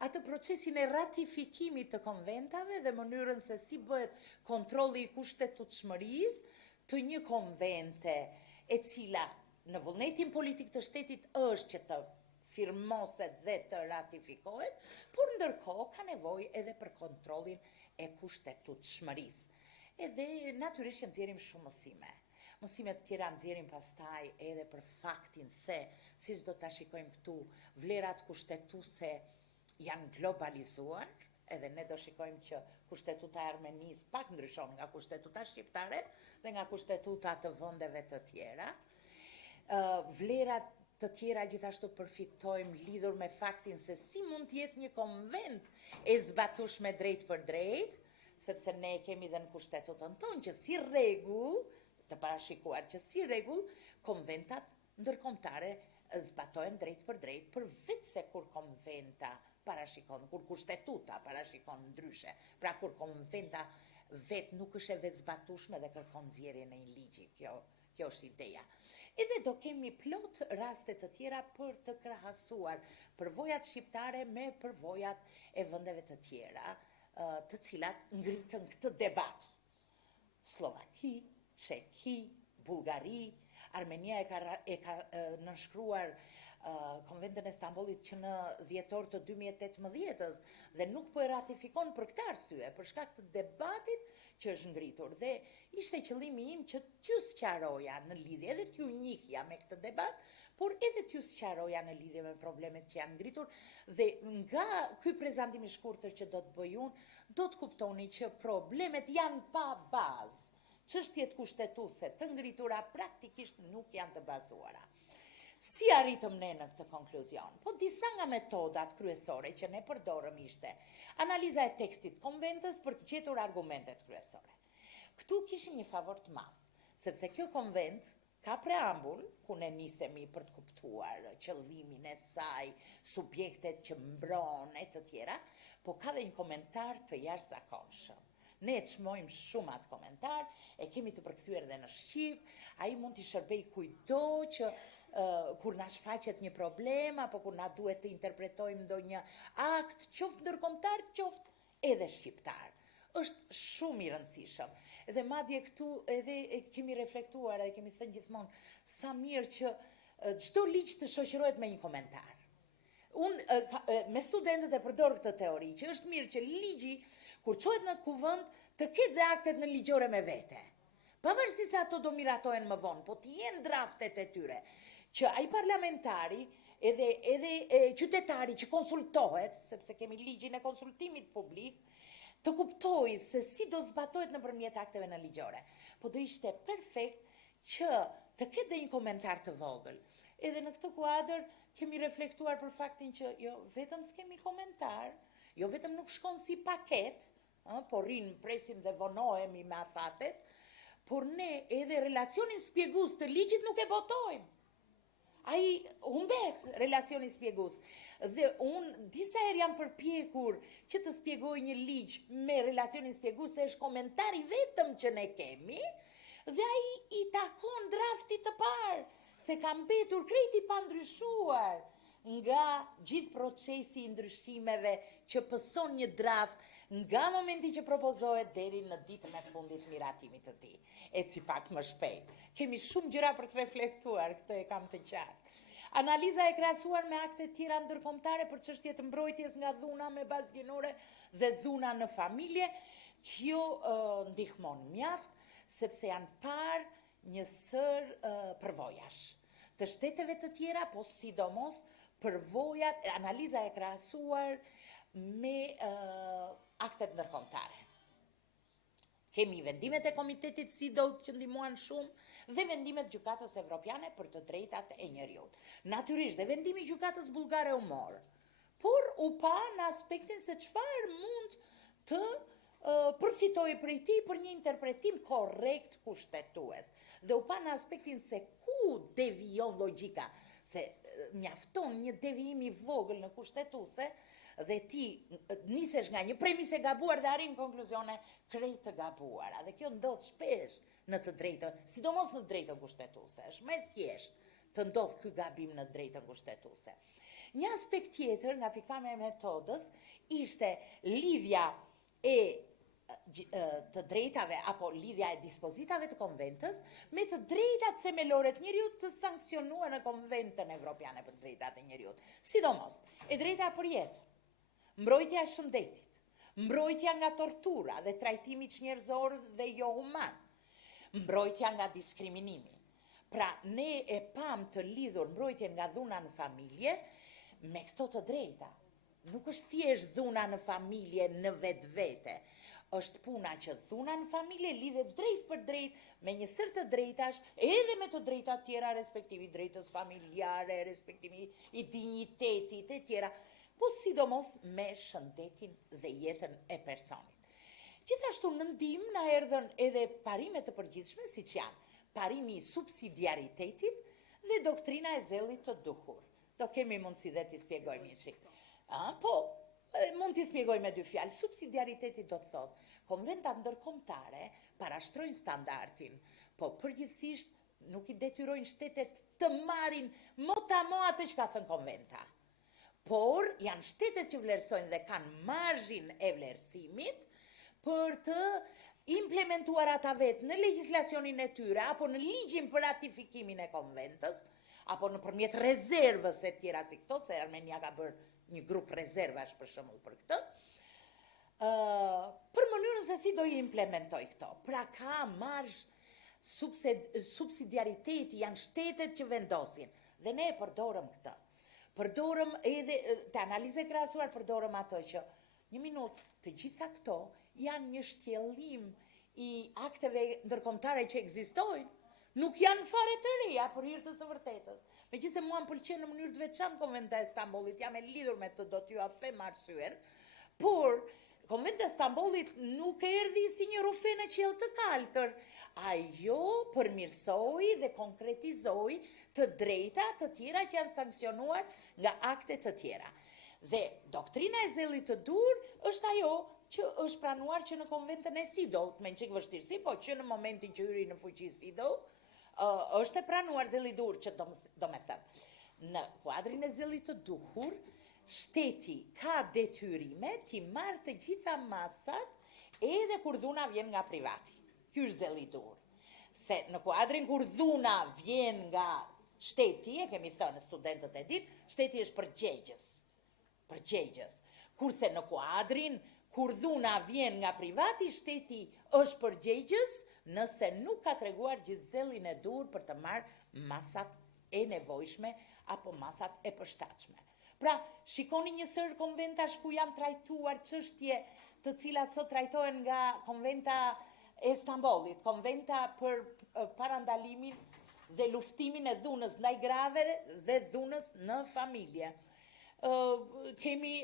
atë procesin e ratifikimit të konventave dhe mënyrën se si bëhet kontrolli i kushtetutshmërisë të një konvente e cila në vullnetin politik të shtetit është që të firmoset dhe të ratifikohet, por ndërkohë ka nevojë edhe për kontrollin e kushtetutshmërisë. Edhe natyrisht që nxjerrim shumë mësime. Mësimet tjera nxjerrim pastaj edhe për faktin se, siç do ta shikojmë këtu, vlerat kushtetuese janë globalizuar, edhe ne do shikojmë që kushtetuta e Armenisë pak ndryshon nga kushtetuta shqiptare dhe nga kushtetuta të vendeve të tjera. Vlerat të tjera gjithashtu përfitojmë lidhur me faktin se si mund të jetë një konvent e zbatueshme drejt për drejt, sepse ne kemi dhe në kushtetutën tonë që si rregull të parashikuar që si rregull konventat ndërkombëtare zbatojnë drejt për drejt, përveç se kur konventa parashikon, kur kushtetuta parashikon ndryshe. Pra kur konventa vet nuk është e vetë zbatueshme dhe kërkon nxjerrjen e një ligji. Kjo është ideja. Edhe do kemi plot raste të tjera për të krahasuar përvojat shqiptare me përvojat e vendeve të tjera, të cilat ngritën këtë debat. Slovaki, Çeki, Bullgari, Armenia e ka nënshkruar Konventin e Stambollit që në dhjetor të 2018-ës dhe nuk po e ratifikon për këtë arsye, për shkak të debatit që është ngritur. Dhe ishte qëllimi im që t'ju sqaroja në lidhje, edhe t'ju njihja me këtë debat, por edhe t'ju sqaroja në lidhje me problemet që janë ngritur. Dhe nga ky prezantim i shkurtër që do të bëj unë, do të kuptoni që problemet janë pa bazë. Çështjet kushtetuese të ngritura praktikisht nuk janë të bazuara. Si arritëm ne në këtë konkluzion? Po disa nga metodat kryesore që ne përdorëm ishte analiza e tekstit konventës për të gjetur argumentet kryesore. Këtu kishim një favor të madh, sepse kjo konvent ka preambull, ku ne nisemi për të kuptuar qëllimin e saj, subjektet që mbron e të tjera, po ka dhe një komentar të jashtëzakonshëm. Ne e çmojmë shumë atë komentar, e kemi të përkthyer edhe në shqip, ai mund t'i shërbej kujdo që kur na shfaqet një problem, apo kur na duhet të interpretojmë ndonjë akt, qoftë ndërkombëtar, qoftë edhe shqiptar. Është shumë i rëndësishëm. Dhe madje këtu edhe kemi reflektuar, edhe kemi thënë gjithmonë, sa mirë që çdo ligj të shoqërohet me një komentar. Unë me studentët e përdor këtë teori, që është mirë që ligji, kur çohet në kuvend, të ketë dhe aktet në ligjore me vete. Pavarësisht se ato do miratohen më vonë, po të jenë draftet e tyre, që ai parlamentari edhe qytetari që konsultohet, sepse kemi ligjin e konsultimit publik, të kuptoj se si do zbatohet nëpërmjet akteve në ligjore. Po do ishte perfekt që të ketë dhe një komentar të vogël. Edhe në këtë kuadër kemi reflektuar për faktin që jo vetëm s'kemi komentar, jo vetëm nuk shkon si paket, por rinë, presim dhe vonohemi me afatet, por ne edhe relacionin spjegues të ligjit nuk e botojmë. Ai humbet relacioni spjegues. Dhe unë disa herë jam përpjekur që të spjegoj një ligj me relacionin spjegues, se është komentari vetëm që ne kemi, dhe ai i takon draftit të parë, se ka mbetur krejt i pandryshuar nga gjithë procesi i ndryshimeve që pëson një draft nga momenti që propozohet deri në ditën e fundit miratimit të tij. Eci pak më shpejt. Kemi shumë gjëra për të reflektuar, këtë e kam të qartë. Analiza e krahasuar me akte tjera ndërkombëtare për çështje të mbrojtjes nga dhuna me bazë gjinore dhe dhuna në familje, kjo ndihmon mjaft, sepse janë parë një sër përvojash të shteteve të tjera, po sidomos përvojat, analiza e krahasuar me aktet ndërkombëtare. Kemi vendimet e komitetit si do që ndihmuan shumë dhe vendimet gjykatës evropiane për të drejtat e njerëzit. Natyrisht dhe vendimi i gjykatës bullgare u mor, por u pa në aspektin se çfarë mund të përfitojë prej tij për një interpretim korrekt kushtetues. Dhe u pa në aspektin se ku devijon logjika, se mjafton një devijim i vogël në kushtetuese dhe ti nisesh nga një premisë e gabuar dhe arrin konkluzione krejt të gabuara. Dhe kjo ndodh shpesh në të drejtën, sidomos në drejtën kushtetuese. Është më thjesht të ndodh ky gabim në drejtën kushtetuese. Një aspekt tjetër nga pikpamja e metodës ishte lidhja e të drejtave apo lidhja e dispozitave të konventës me të drejtat themelore të njeriut të sankcionuar në Konventën Evropiane për drejtat e njeriut. Sidomos, e drejta për jetë, mbrojtja e shëndetit, mbrojtja nga tortura dhe trajtimi çnjerëzor dhe jo human, mbrojtja nga diskriminimi. Pra, ne e pam të lidhur mbrojtjen nga dhuna në familje me këto të drejta. Nuk është thjesht dhuna në familje në vetvete, është puna që dhuna në familje lidhet drejt për drejt me një sër të drejtash, edhe me të drejtat tjera, respektivi drejtës familjare, respektivi i dinjitetit e tjera, po sidomos me shëndetin dhe jetën e personit. Gjithashtu në ndihmë na erdhën edhe parimet të përgjithshme, siç janë parimi i subsidiaritetit dhe doktrina e zellit të duhur. Do kemi mundësi dhe t'i spjegojmë një çik. Mund t'i spjegoj me dy fjalë. Subsidiariteti do të thotë, konventat ndërkombëtare parashtrojnë standardin, po përgjithsisht nuk i detyrojnë shtetet të marrin motamo atë që ka thënë konventa. Por janë shtetet që vlerësojnë dhe kanë marzhin e vlerësimit për të implementuar ata vetë në legjislacionin e tyre, apo në ligjin për ratifikimin e konventës, apo nëpërmjet rezervës e tjera si këto, se Armenia ka bërë një grup rezervash për shembull për këtë, për mënyrën se si do i implementoj këto. Pra ka marrë subsidiariteti, janë shtetet që vendosin, dhe ne e përdorëm këtë. Përdorëm edhe të analize krahasuar, përdorëm ato që një minutë, të gjitha këto janë një shtjellim i akteve ndërkombëtare që ekzistojnë, nuk janë fare të reja për hir të së vërtetës. Megjithëse mua më pëlqen në mënyrë të veçantë Konventa e Stambollit, jam e lidhur me të, do t'ju a them arsyen, por Konventa e Stambollit nuk erdhi si një rufe në qiell të kaltër. Ajo përmirësoi dhe konkretizoi të drejta të tjera që janë sankcionuar nga akte të tjera. Dhe doktrina e zellit të dur është ajo që është pranuar që në Konventën e Sido, me një çik vështirësi, po që në momentin që hyri në fuqi Sido, është e pranuar zelli i dur, që do me thënë, në kuadrin e zellit të duhur, shteti ka detyrime t'i marrë të gjitha masat edhe kur dhuna vjen nga privati. Ky është zelli i dur. Se në kuadrin kur dhuna vjen nga shteti, e kemi thënë studentët e dinë, shteti është përgjegjës. Kurse në kuadrin kur dhuna vjen nga privati, shteti është përgjegjës nëse nuk ka treguar gjithë zellin e dur për të marrë masat e nevojshme apo masat e përshtatshme. Pra, shikoni një sër konventash ku janë trajtuar çështje të cilat sot trajtohen nga Konventa e Stambollit, konventa për parandalimin dhe luftimin e dhunës ndaj grave dhe dhunës në familje. Kemi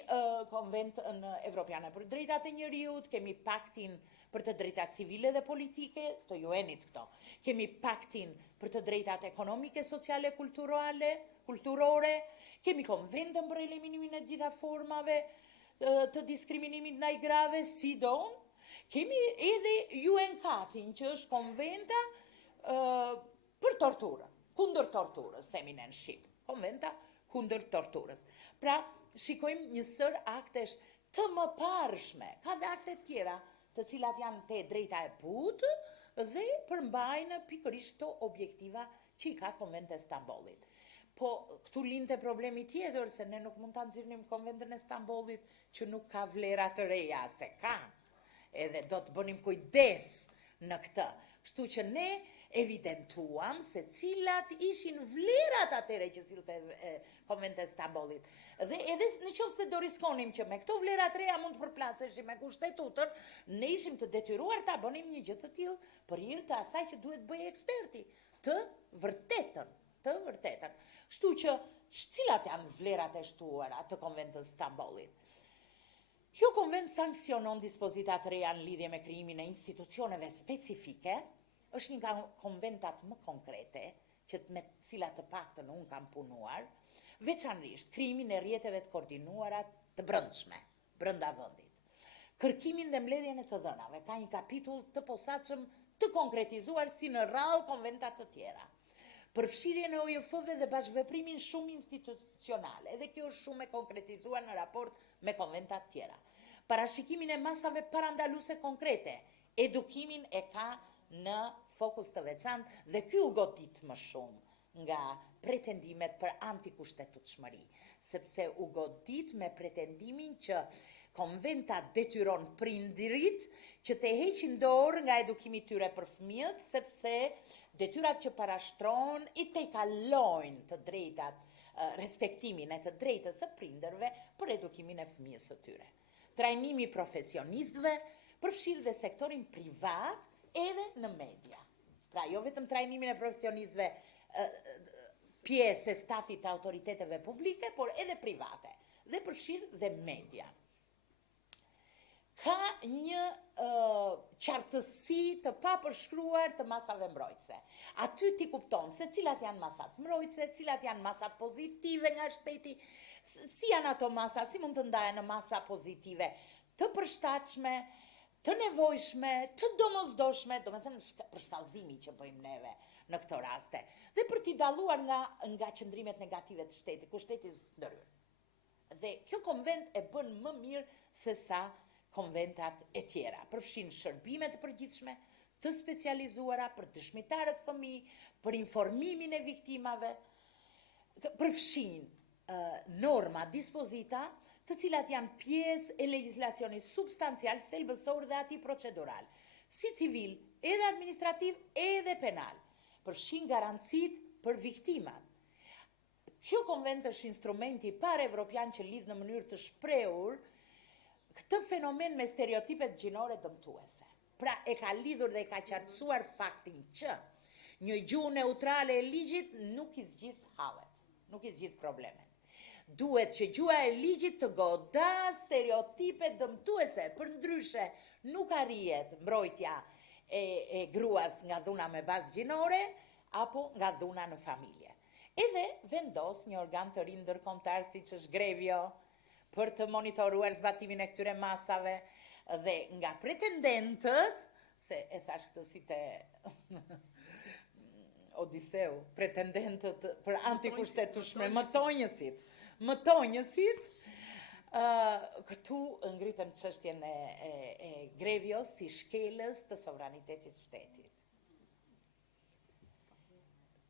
konventën evropiane për drejtat e njeriut, kemi paktin për të drejtat civile dhe politike, të UN-it këto. Kemi paktin për të drejtat ekonomike, sociale, kulturore, kemi konventën për eliminimin e gjitha formave të diskriminimit ndaj grave, si don. Kemi edhe UN-katin, që është konventa për torturën, kundër torturës, themin e në Shqip. Konventa kundër torturës. Pra, shikojmë një sër aktesh të mëparshme, ka dhe akte tjera, të cilat janë te drejta e putë dhe përmbajnë pikërisht këto objektiva që i ka Konventa e Stambollit. Po, këtu linte problemi tjetër, se ne nuk mund të nxirrim Konventën e Stambollit që nuk ka vlera të reja, se ka. Edhe do të bënim kujdes në këtë. Kështu që ne evidentuam se cilat ishin vlerat atere që silte Konventa e Stambollit. Dhe edhe në qoftë se do riskonim që me këto vlerat reja mund të përplaseshim me kushtetutën, ne ishim të detyruar ta bënim një gjë të tillë për hir të asaj që duhet bëjë eksperti, të vërtetën. Kështu që cilat janë vlerat e shtuara të Konventës Stambollit? Kjo konvent sankcionon dispozitat reja në lidhje me krijimin e institucioneve specifike, është një nga konventat më konkrete, që me cilat të paktën unë kam punuar, veçanërisht krijimin e rrjeteve të koordinuara të brendshme, brenda vendit. Kërkimin dhe mbledhjen e të dhënave, ka një kapitull të posaçëm të konkretizuar si në rrallë konventat të tjera. Përfshirjen e OJF-ve dhe bashkëveprimin shumë institucional, edhe kjo është shumë e konkretizuar në raport me konventat tjera. Parashikimin e masave parandaluese konkrete, edukimin e ka në fokus të veçantë dhe ky u godit më shumë nga pretendimet për antikushtetueshmëri, sepse u godit me pretendimin që konventa detyron prindërit që të heqin dorë nga edukimi tyre për fëmijët, sepse detyrat që parashtrohen i te kalojnë të drejtat, respektimin e të drejtës së prindërve për edukimin e fëmijës së tyre. Trajnimi profesionistëve përfshirë dhe sektorin privat edhe në media. Pra, jo vetëm trajnimin e profesionistëve pjesë e stafit të autoriteteve publike, por edhe private, dhe përfshirë dhe media. Ka një qartësi të papërshkruar të masave mbrojtëse. Aty ti kupton se cilat janë masat mbrojtëse, cilat janë masat pozitive nga shteti, si janë ato masa, si mund të ndahen në masa pozitive, të përshtatshme, të nevojshme, të domosdoshme, do me thënë për shkallëzimi që bëjmë neve në këto raste, dhe për t'i dalluar nga qëndrimet negative të shtetit, ku shteti është ndërhyrë. Dhe kjo konvent e bën më mirë se sa konventat e tjera. Përfshin shërbime të përgjithshme, të specializuara për dëshmitarët fëmijë, për informimin e viktimave, përfshin norma, dispozita, të cilat janë pjesë e legjislacionit substancial, thelbësor dhe ati procedural, si civil, edhe administrativ, edhe penal. Përfshin garancit për viktimat. Kjo konvent është instrumenti par evropian që lidh në mënyrë të shprehur këtë fenomen me stereotipet gjinore dëmtuese. Pra e ka lidhur dhe e ka qartësuar faktin që një gjuhë neutrale e ligjit nuk i zgjidh hallet, nuk i zgjidh problemet. Duhet që gjuha e ligjit të godas stereotipe dëmtuese, përndryshe nuk arrihet mbrojtja e gruas nga dhuna me bazë gjinore apo nga dhuna në familje. Edhe vendos një organ të ri ndërkombëtar siç është Grevio për të monitoruar zbatimin e këtyre masave dhe nga pretendentët, se e thash këtë si te Odiseu, pretendentët për antikushtetueshme, mëtonjësit, këtu ngritën çështjen e Grevios si shkelës të sovranitetit shtetit.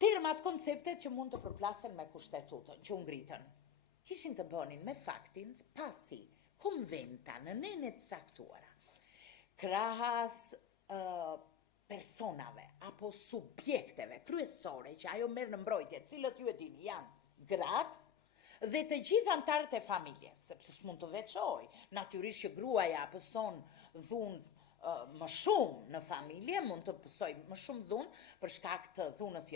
Termat, konceptet që mund të përplasen me kushtetutën, që u ngritën, kishin të bënin me faktin pasi konventa në nenet saktuara, krahas personave apo subjekteve kryesore që ajo merr në mbrojtje, cilët ju e dini janë gratë dhe të gjithë antarët e familjes, sepse s'mund të veçoj, natyrisht që gruaja pëson dhunë më shumë në familje, mund të pësoj më shumë dhunë për shkak të dhunës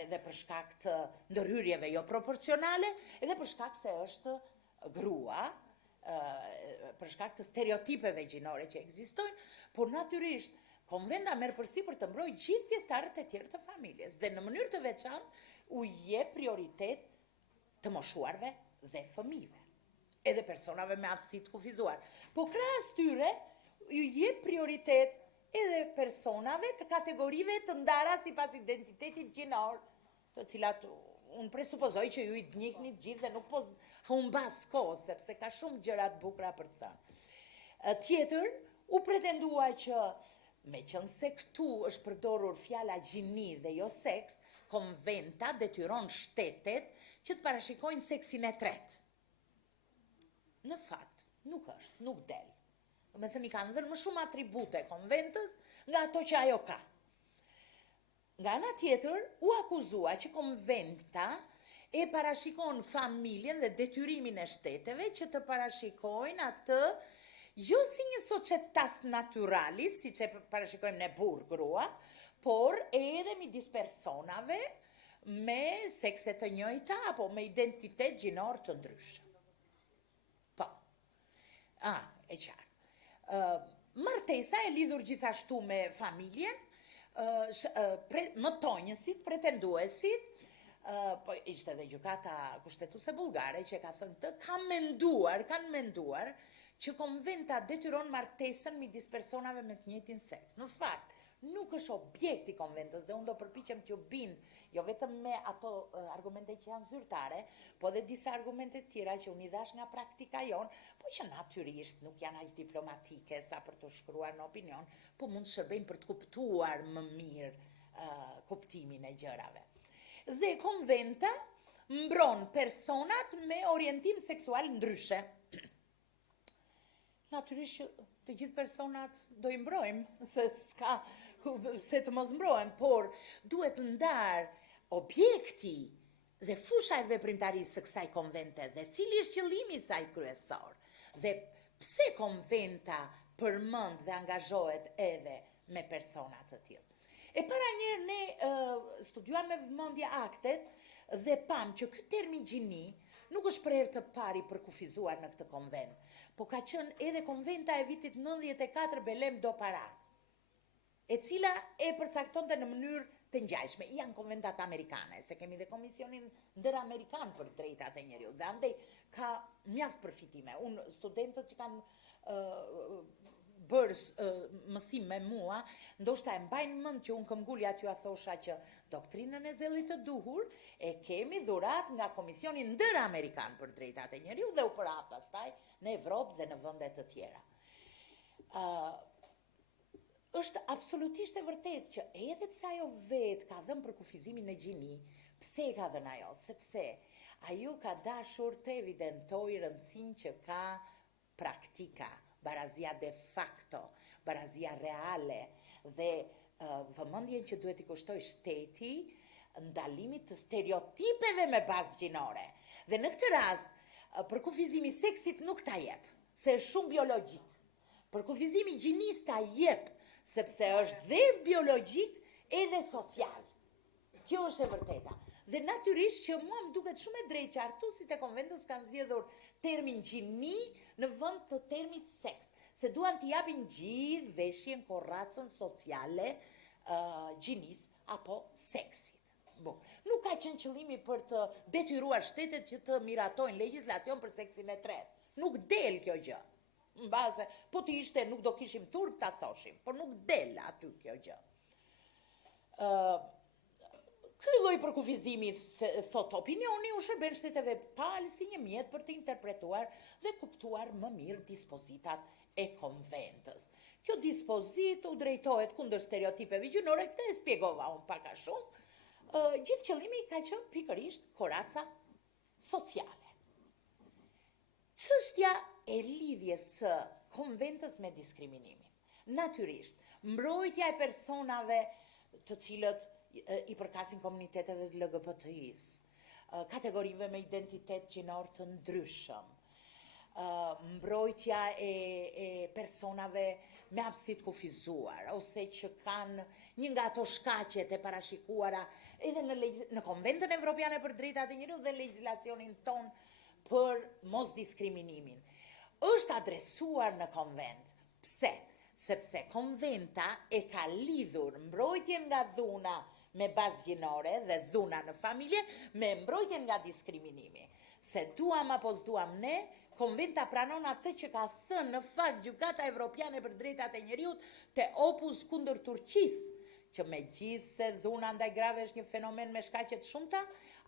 edhe për shkak të ndërhyrjeve jo proporcionale, edhe për shkak se është grua, për shkak të stereotipeve gjinore që ekzistojnë, por natyrisht konventa merr përsipër të mbrojë gjithë pjesëtarët e tjerë të familjes dhe në mënyrë të veçantë u jep prioritet të moshuarve dhe fëmijëve, edhe personave me aftësi të kufizuar. Po krahas tyre ju jep prioritet edhe personave të kategorive të ndara sipas identitetit gjinor, të cilat unë presupozoj që ju i njihni gjithë dhe nuk po humbas kohë, sepse ka shumë gjëra të bukura për të thënë. Tjetër, u pretendua që me qënë se këtu është përdorur fjala gjini dhe jo seks, konventa detyron shtetet që të parashikojnë seksin e tretë. Në fakt, nuk është, nuk del. Me thënë i kanë dhënë më shumë atribute konventës nga ato që ajo ka. Nga ana tjetër, u akuzua që konventa e parashikon familjen dhe detyrimin e shteteve që të parashikojnë atë jo si një societas naturalis, si që parashikojmë ne burr grua, por edhe midis personave me sekse të njëjta apo me identitet gjinor të ndryshëm. Po. E qartë. Martesa e lidhur gjithashtu me familjen, mëtonjësit, pretenduesit, po ishte dhe gjykata kushtetuese bullgare që ka thënë të kanë menduar që konventa detyron martesën midis personave me të njëjtin seks. Në fakt, nuk është objekti konventës dhe unë do përpiqem t'ju bind, jo vetëm me ato argumente që janë zyrtare, po dhe disa argumente tjera që unë i dhash nga praktika jonë, po që natyrisht nuk janë aq diplomatike sa për të shkruar në opinion, po mund të shërbejnë për të kuptuar më mirë kuptimin e gjërave. Dhe konventa mbron personat me orientim seksual ndryshe. Natyrisht që të gjithë personat do i mbrojmë, se të mos mbrohen, por duhet ndar objekti dhe fusha e veprimtarisë së kësaj konvente dhe cili është qëllimi i saj kryesor dhe pse konventa përmend dhe angazhohet edhe me persona të tillë. E para njëherë ne studiuam me vëmendje aktet dhe pam që ky termi gjini nuk është për herë të pari përkufizuar në këtë konvent, po ka qenë edhe konventa e vitit 94 Belem do para, e cila e përcaktonte në mënyrë të ngjashme. Janë konventat amerikane, se kemi dhe Komisionin Ndëramerikan për Drejtat e Njeriut, dhe andej ka mjaft përfitime. Unë studentët që kanë bërë mësim me mua, ndoshta e mbajnë mend që unë këmbgulja t'ju a thosha që doktrinën e zellit të duhur e kemi dhurat nga Komisionin Ndëramerikan për Drejtat e Njeriut dhe u përhap pastaj në Evropë dhe në vende të tjera. është absolutisht e vërtet që edhe pse ajo vetë ka dhënë për kufizimin e gjini, pse e ka dhënë ajo? Sepse ajo ka dashur të evidentoj rëndësinë që ka praktika, barazia de facto, barazia reale dhe vëmendjen që duhet i kushtoj shteti ndalimit të stereotipeve me bazë gjinore. Dhe në këtë rast, për kufizimi seksit nuk ta jep, se është shumë biologjik. Për kufizimi gjinis ta jep, sepse është dhe biologjik edhe social. Kjo është e vërteta. Dhe natyrisht që mua më duket shumë e drejtë që artuesit e konventës kanë zgjedhur termin gjini në vend të termit seks, se duan t'i japin gjithë veshjen, korracën sociale gjinis apo seksit. Nuk ka qenë qëllimi për të detyruar shtetet që të miratojnë legjislacion për seksin e tretë. Nuk del kjo gjë. Mbase, po të ishte nuk do kishim turp ta thoshim, por nuk del aty kjo gjë. Ky lloj përkufizimi, thot opinioni, u shërben shteteve palë si një mjet për të interpretuar dhe kuptuar më mirë dispozitat e konventës. Kjo dispozit u drejtohet kundër stereotipeve gjinore, këtë e spjegova unë pak a shumë. Gjithë qëllimi ka qenë pikërisht koraca sociale. Çështja e lidhjes së konventës me diskriminimin. Natyrisht, mbrojtja e personave të cilët i përkasin komuniteteve të LGBTI-s, kategorive me identitet gjinor të ndryshëm, mbrojtja e personave me aftësi të kufizuar, ose që kanë një nga ato shkaqet e parashikuara edhe në Konventën Evropiane për Drejtat e Njerëzit dhe legjislacionin ton për mos diskriminimin. Është adresuar në konvent. Pse? Sepse konventa e ka lidhur mbrojtjen nga dhuna me bazë gjinore dhe dhuna në familje me mbrojtjen nga diskriminimi. Se duam apo s'duam ne, konventa pranon atë që ka thënë në fakt Gjykata Evropiane për Drejtat e Njerëzit te opus kundër Turqisë, që me gjithë se dhuna ndaj grave është një fenomen me shkaqe të shumta,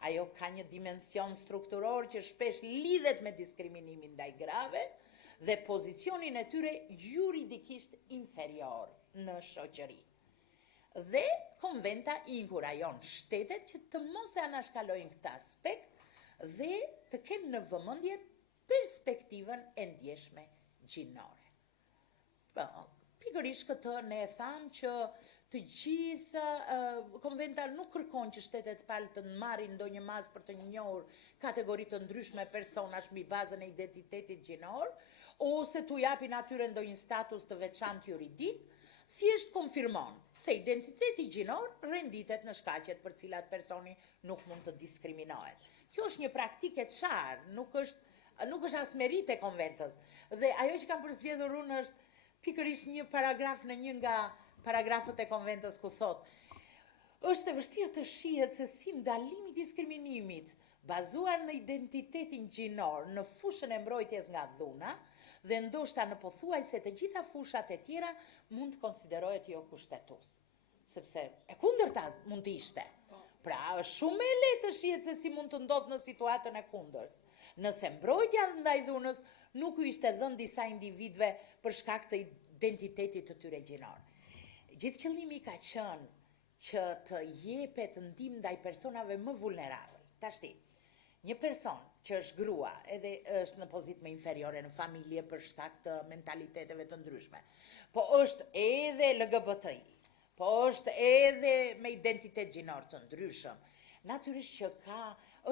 ajo ka një dimension strukturor që shpesh lidhet me diskriminimin ndaj grave dhe pozicionin e tyre juridikisht inferior në shoqëri. Dhe konventa i inkurajon shtetet që të mos e anashkalojnë këtë aspekt dhe të kenë në vëmendje perspektivën e ndjeshme gjinore. Pikërisht këtë ne e thamë që të gjitha konventa nuk kërkon që shtetet palë të marrin ndonjë mas për të njohur kategori të ndryshme personash mbi bazën e identitetit gjinor, ose t'u japin atyre ndonjë status të veçantë juridik, thjesht konfirmon se identiteti gjinor renditet në shkaqet për cilat personi nuk mund të diskriminohet. Kjo është një praktikë e qartë, nuk është as merit e konventës. Dhe ajo që kam përzgjedhur unë është pikërisht një paragraf në një nga paragrafët e konventës ku thot: është e vështirë të shihet se si ndalimi i diskriminimit bazuar në identitetin gjinor në fushën e mbrojtjes nga dhuna dhe ndoshta në pothuajse të gjitha fushat e tjera mund të konsiderohet jo kushtetues. Sepse e kundërta mund të ishte. Pra është shumë e lehtë të shihet se si mund të ndodhë në situatën e kundërt. Nëse mbrojtja ndaj dhunës nuk u ishte dhënë disa individëve për shkak të identitetit të tyre gjinor. Gjithë qëllimi ka qenë që të jepet ndihmë ndaj personave më vulnerabël. Tashti, një person që është grua edhe është në pozitë më inferiore në familje për shkak të mentaliteteve të ndryshme, po është edhe LGBTI, po është edhe me identitet gjinor të ndryshëm, natyrisht që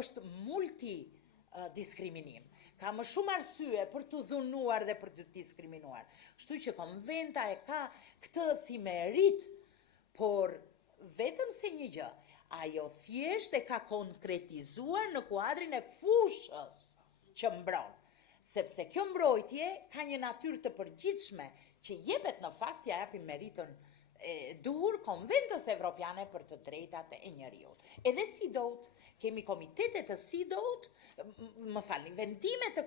është multidiskriminim. Ka më shumë arsye për të dhunuar dhe për të diskriminuar. Kështu që konventa e ka këtë si merit, por vetëm se një gjë, ajo thjesht e ka konkretizuar në kuadrin e fushës që mbron. Sepse kjo mbrojtje ka një natyrë të përgjithshme që jepet në fakt ja japin meritën duhur Konventës Evropiane për të drejtat e njerëzit. Edhe SIDO-t, kemi komitetet të SIDO-t, vendimet të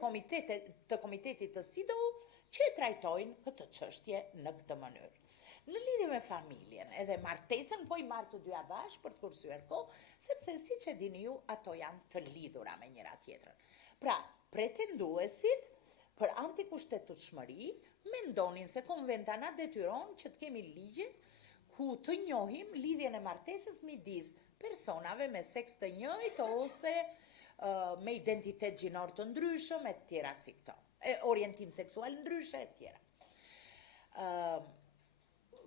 komitetit të SIDO-t që e trajtojnë këtë çështje në këtë mënyrë. Në lidhje me familjen, edhe martesën po i marr të dyja bashkë për të kursyer kohë, sepse siç e dini ju, ato janë të lidhura me njëra tjetrën. Pra, pretenduesit për antikushtetueshmëri mendonin se konventa na detyron që të kemi ligje ku të njohim lidhjen e martesës midis personave me seks të njëjtë ose me identitet gjinor të ndryshëm e tjera si këto, orientim seksual ndryshe e tjera.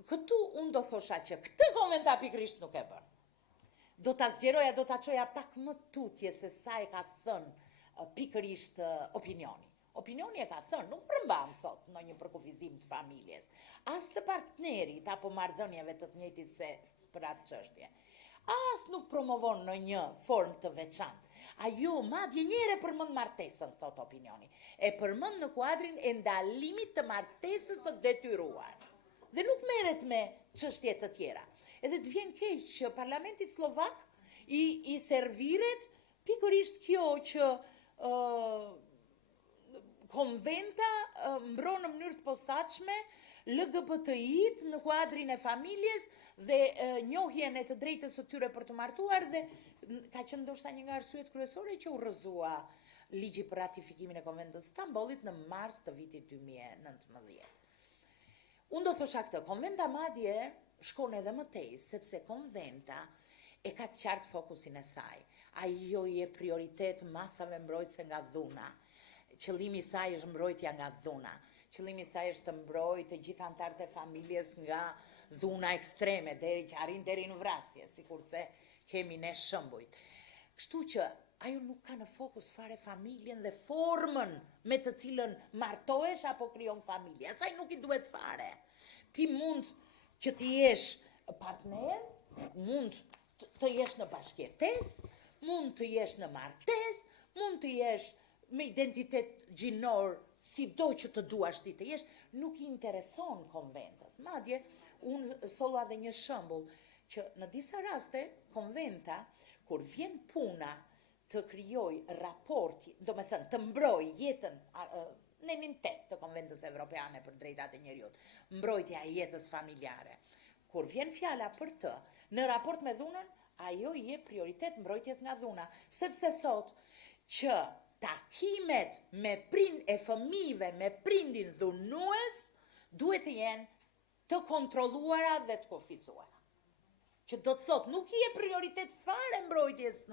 Këtu unë do thosha që këtë konventa pikrisht nuk e bën. Do ta zgjeroja, do ta çoja pak më tutje se sa e ka thënë pikërisht opinioni. Opinioni e ka thënë, nuk përmban, thot, në një përkufizim të familjes, as të partnerit apo marrëdhënieve të të njëjtit seks për atë çështje. As nuk promovon në një formë të veçantë. Ajo madje njëre përmend martesën, thot opinioni. E përmend në kuadrin e ndalimit të martesës së detyruar. Dhe nuk merret me çështje të tjera. Edhe të vjen keq që Parlamenti Slovak i serviret pikërisht kjo që konventa mbron në mënyrë të posaçme LGBT-it në kuadrin e familjes dhe njohjen e të drejtës së tyre për të martuar dhe ka qenë ndoshta një nga arsyet kryesore që u rrëzua ligji për ratifikimin e Konventës së Stambollit në mars të vitit 2019. Unë do thosha këtë, konventa madje shkon edhe më tej, sepse konventa e ka të qartë fokusin e saj. Ajo i e prioritet masave mbrojtëse nga dhuna. Qëllimi i saj është mbrojtja nga dhuna. Qëllimi i saj është të mbrojtë të gjithë anëtarët e familjes nga dhuna ekstreme, deri që arrin deri në vrasje, sikurse kemi ne shembujt. Kështu që ajo nuk ka në fokus fare familjen dhe formën me të cilën martohesh apo krijon familje. Asaj nuk i duhet fare. Ti mund që të jesh partner, mund të jesh në bashkëjetesë, mund të jesh në martesë, mund të jesh me identitet gjinor, sido që të duash ti të jesh, nuk i intereson konventës. Madje, unë solla dhe një shembull që në disa raste konventa, kur vjen puna të krijoj raporti, do me thënë të mbroj jetën në enitet të Konventës Evropiane për drejtat e njerëzit, mbrojtja e jetës familjare. Kur vjen fjala për të, në raport me dhunën, ajo i jep prioritet mbrojtjes nga dhuna, sepse thot që takimet me e fëmijëve me prindin dhunues duhet të jenë të kontrolluara dhe të kufizuara. Që do të thot, nuk i jep prioritet fare mbrojtjes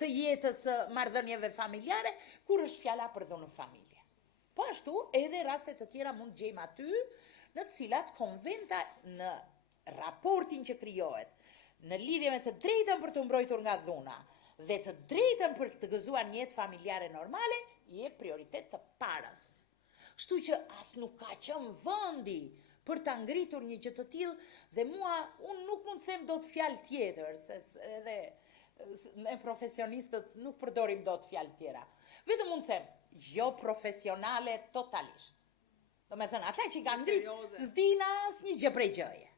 të jetës marrëdhënieve familjare, kur është fjala për dhunë familje. Po ashtu, edhe rastet të tjera mund gjejmë aty, në të cilat konventa në raportin që krijohet, në lidhje me të drejtën për të mbrojtur nga dhuna dhe të drejtën për të gëzuar një jetë familjare normale, i jep prioritet të parës. Kështu që as nuk ka qenë vendi për ta ngritur një gjë të tillë dhe unë nuk mund të them dot fjalë tjetër, se edhe ne profesionistët nuk përdorim dot fjalë tjera. Vetëm mund të them, jo profesionale totalisht. Do me thënë, ata që i kanë ngrit, s'din asnjë gjë prej gjëje.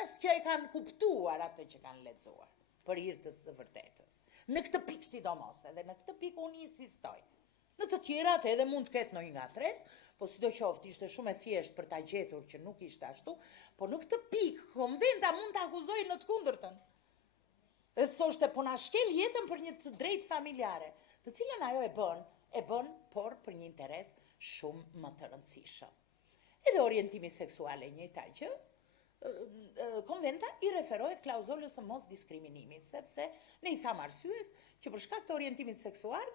As që e kanë kuptuar atë që kanë lexuar, për hir të së vërtetës. Në këtë pikë sidomos, edhe në këtë pikë unë insistoj. Në të tjerat edhe mund të ketë ndonjë ngatres, po sidoqoftë ishte shumë e thjeshtë për ta gjetur që nuk ishte ashtu, po në këtë pikë konventa mund të akuzojë në të kundërtën. Dhe thoshte, po na shkel jetën për një të drejtë familjare, të cilën ajo e bën, por për një interes shumë më të rëndësishëm. Edhe orientimi seksual e njëjta gjë, konventa i referohet klauzulës së mos diskriminimit, sepse ne i tham arsyet që për shkak të orientimit seksual,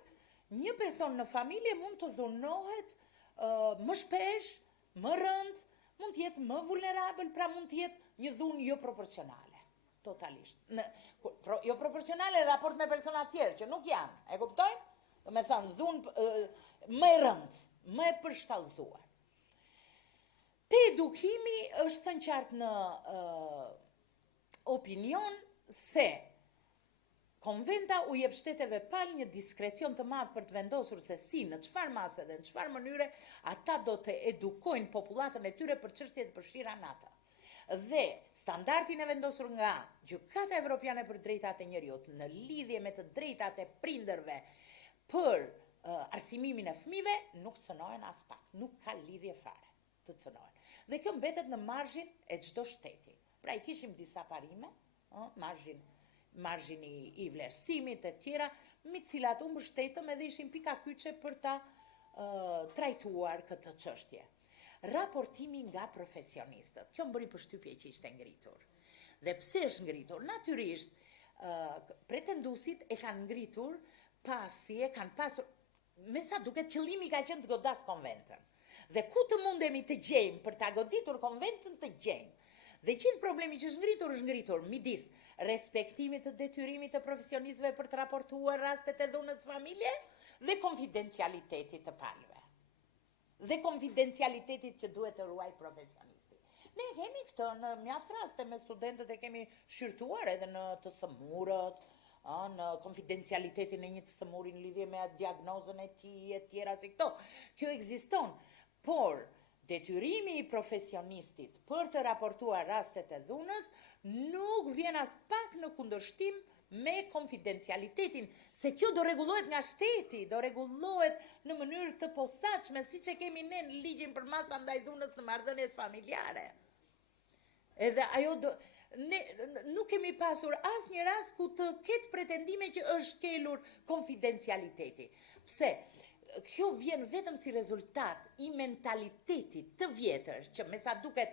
një person në familje mund të dhunohet më shpesh, më rënd, mund të jetë më vulnerabël, pra mund të jetë një dhunë jo proporcionale, totalisht. Jo proporcionale në raport me persona tjerë, që nuk janë, e kuptojnë? Do me thënë, dhunë më e rënd, më e përshkallëzuar. Te edukimi është thënë qartë në opinion se konventa u jep shteteve palë një diskrecion të madh për të vendosur se si, në çfarë mase dhe në çfarë mënyre ata do të edukojnë popullatën e tyre për çështjet e përfshira NATO. Dhe standardin e vendosur nga Gjykata Evropiane për Drejtat e Njerëzit në lidhje me të drejtat e prindërve për arsimimin e fëmijëve nuk cënohen as pak, nuk ka lidhje fare të cënohen. Dhe kjo mbetet në marzhin e çdo shteti. Pra i kishim disa parime, marzhin i vlerësimit e tjera, me cilat u mbështetëm edhe ishim pika kyçe për ta trajtuar këtë çështje. raportimi nga profesionistët. Kjo më bëri përshtypje që ishte ngritur. Dhe pse është ngritur? Natyrisht, pretenduesit e kanë ngritur pasi e kanë pasur, me sa duket qëllimi ka qenë të godas konventën. Dhe ku të mundemi të gjejmë për ta goditur konventën të gjejmë. Dhe gjithë problemi që është ngritur midis respektimit të detyrimit të profesionistëve për të raportuar rastet e dhunës familje dhe konfidencialitetit të palëve. Dhe konfidencialitetit që duhet të ruaj profesionisti. Ne kemi këtë në mjaft raste me studentët e kemi shqyrtuar edhe në të sëmurët, në konfidencialitetin e një të sëmuri në lidhje me diagnozën e tij e tjera si këto. Kjo ekziston, por detyrimi i profesionistit për të raportuar rastet e dhunës nuk vjen as pak në kundërshtim me konfidencialitetin, se kjo do rregullohet nga shteti, do rregullohet në mënyrë të posaçme, siç e kemi ne në ligjin për masa ndaj dhunës në marrëdhëniet familjare. Edhe ajo ne nuk kemi pasur asnjë rast ku të ketë pretendime që është kelur konfidencialiteti. Pse? Kjo vjen vetëm si rezultat i mentalitetit të vjetër, që me sa duket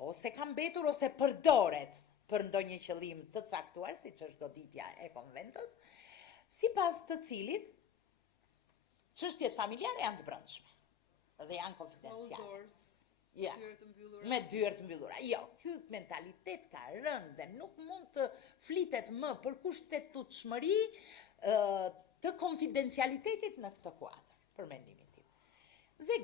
ose ka mbetur ose përdoret për ndonjë qëllim të caktuar, siç është goditja e konventës, sipas të cilit çështjet familjare janë të brendshme dhe janë konfidenciale. Ja, me dyert të mbyllura. Jo, ky mentalitet ka rënë dhe nuk mund të flitet më për kushtetutshmëri të konfidencialitetit në këtë kuadër, për mendimin tim. Dhe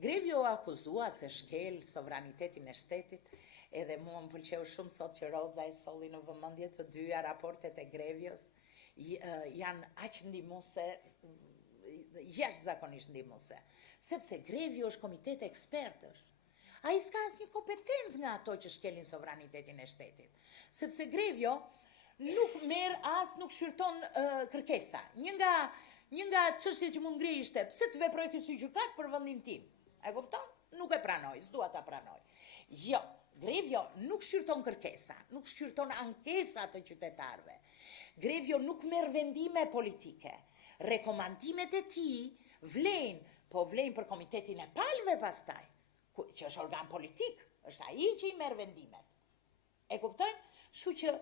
Grevio akuzua se shkel sovranitetin e shtetit, edhe mua më pëlqeu shumë sot që Rosa e solli në vëmendje të dyja raportet e Grevios, janë aq ndihmuese, jashtëzakonisht ndihmuese, sepse Grevio është komitet ekspertësh. Ai s'ka asnjë kompetencë nga ato që shkelin sovranitetin e shtetit, sepse Grevio nuk shqyrton kërkesa. Një nga çështjet që mund ngrej ishte pse të veproj ky gjykat për vendin tim. E kupton? Nuk e pranoj, s'dua ta pranoj. Jo, Grevio nuk shqyrton kërkesa, nuk shqyrton ankesa të qytetarëve. Grevio nuk merr vendime politike. Rekomandimet e tij vlen për komitetin e palëve pastaj, që është organ politik, është ai që i merr vendimet. E kuptojnë? Kështu që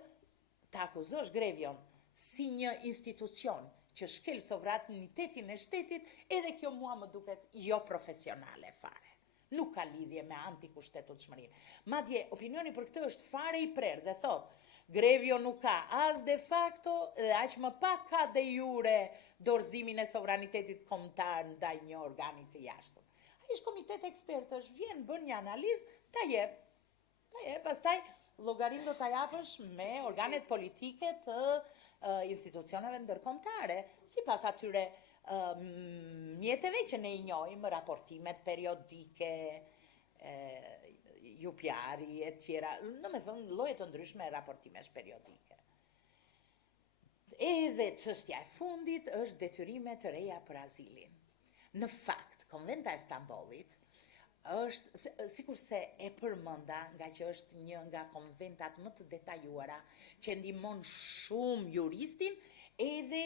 ta akuzosh Grevion si një institucion që shkel sovranitetin e shtetit, edhe kjo mua më duket jo profesionale fare. Nuk ka lidhje me antikushtetueshmërinë. Madje opinioni për këtë është fare i prerë dhe thotë Grevio nuk ka as de facto dhe aq më pak ka de jure dorëzimin e sovranitetit kombëtar ndaj një organi të jashtëm. Ai është komitet ekspertësh, vjen, bën një analizë, ta jep, pastaj llogarin do ta japësh me organet politike të institucioneve ndërkombëtare, sipas atyre mjeteve që ne i njohim, raportimet periodike, jupjari e tjera, në me thënë lloje të ndryshme e raportimesh periodike. Edhe çështja e fundit është detyrime të reja për azilin. Në fakt, Konventa e Stambollit është, sikurse e përmenda, nga që është një nga konventat më të detajuara, që ndihmon shumë juristin edhe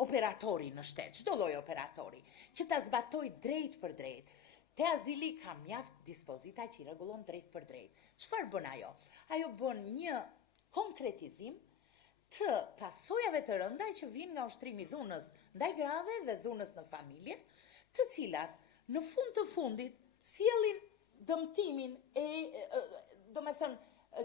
operatorin në shtet, çdo lloj operatori, që ta zbatoj drejt për drejt. Te azili ka mjaft dispozita që i rregullon drejt për drejt. Çfarë bën ajo? Ajo bën një konkretizim të pasojave të rënda që vijnë nga ushtrimi i dhunës ndaj grave dhe dhunës në familje, të cilat në fund të fundit sjellin dëmtimin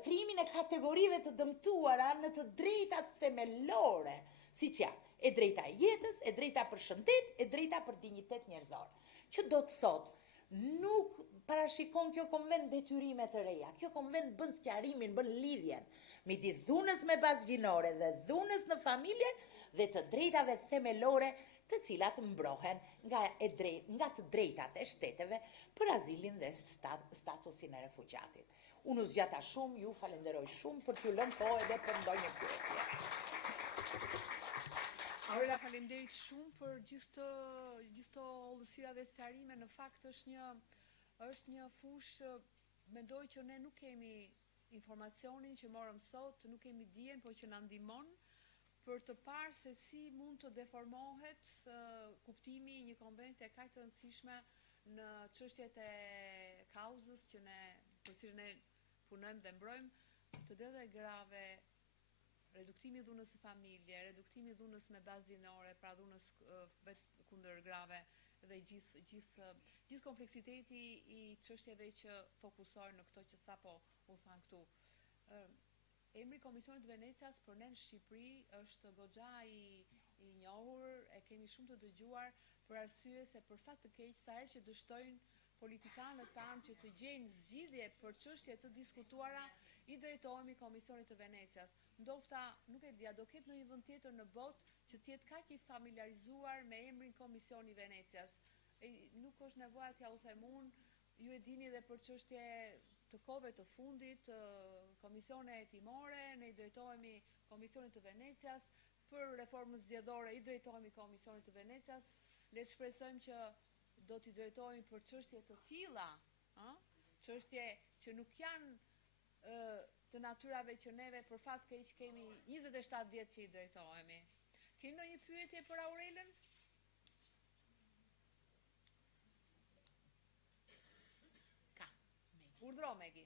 krijimin e kategorive të dëmtuara në të drejtat themelore, siç janë e drejta e jetës, e drejta për shëndet, e drejta për dinjitet njerëzor. Që do të thotë, nuk parashikon kjo konvent detyrime të reja. Kjo konvent bën sqarimin, bën lidhjen midis dhunës me bazë gjinore dhe dhunës në familje dhe të drejtave themelore, të cilat mbrohen nga të drejtat e shteteve për azilin dhe statusin e refugjatit. Unë u zgjata shumë, ju falenderoj shumë për t'ju lënë kohë edhe për ndonjë pyetje. Aurela, faleminderit shumë për gjithë këto hollësira dhe sqarime. Në fakt është një fushë, mendoj që ne nuk kemi informacionin që morëm sot, nuk kemi dijen, por që na ndihmon për të parë se si mund të deformohet kuptimi i një konvente kaq të rëndësishme në çështjet e kauzës që për cilën ne punojmë dhe mbrojmë, të drejtat e grave, reduktimi i dhunës së familje, reduktimi i dhunës me bazë gjinore, pra dhunës kundër grave dhe gjithë kompleksiteti i çështjeve që fokusohen në këto që sapo u than këtu. Emri Komisionit Venecias për ne në Shqipëri është goxha i njohur, e kemi shumë të dëgjuar për arsye se për fat të keq sa herë që dështojnë politikanët tanë që të gjejnë zgjidhje për çështje të diskutuara, i drejtohemi Komisionit të Venecias. Ndofta, nuk e dia, do ketë në një vend tjetër në botë që të jetë kaq i familiarizuar me emrin Komisioni Venecias. Nuk është nevoja t'ja u them unë, ju e dini dhe për çështje të kohëve të fundit, komisione hetimore, ne i drejtohemi Komisionit të Venecias, për reformën zgjedhore i drejtohemi Komisionit të Venecias. Le të shpresojmë që do t'i drejtohemi për çështje të tilla, çështje që nuk janë të natyrave që neve për fat keq kemi 27 vjet që i drejtohemi. Keni ndonjë pyetje për Aurelën? Ka. Urdhro, Megi.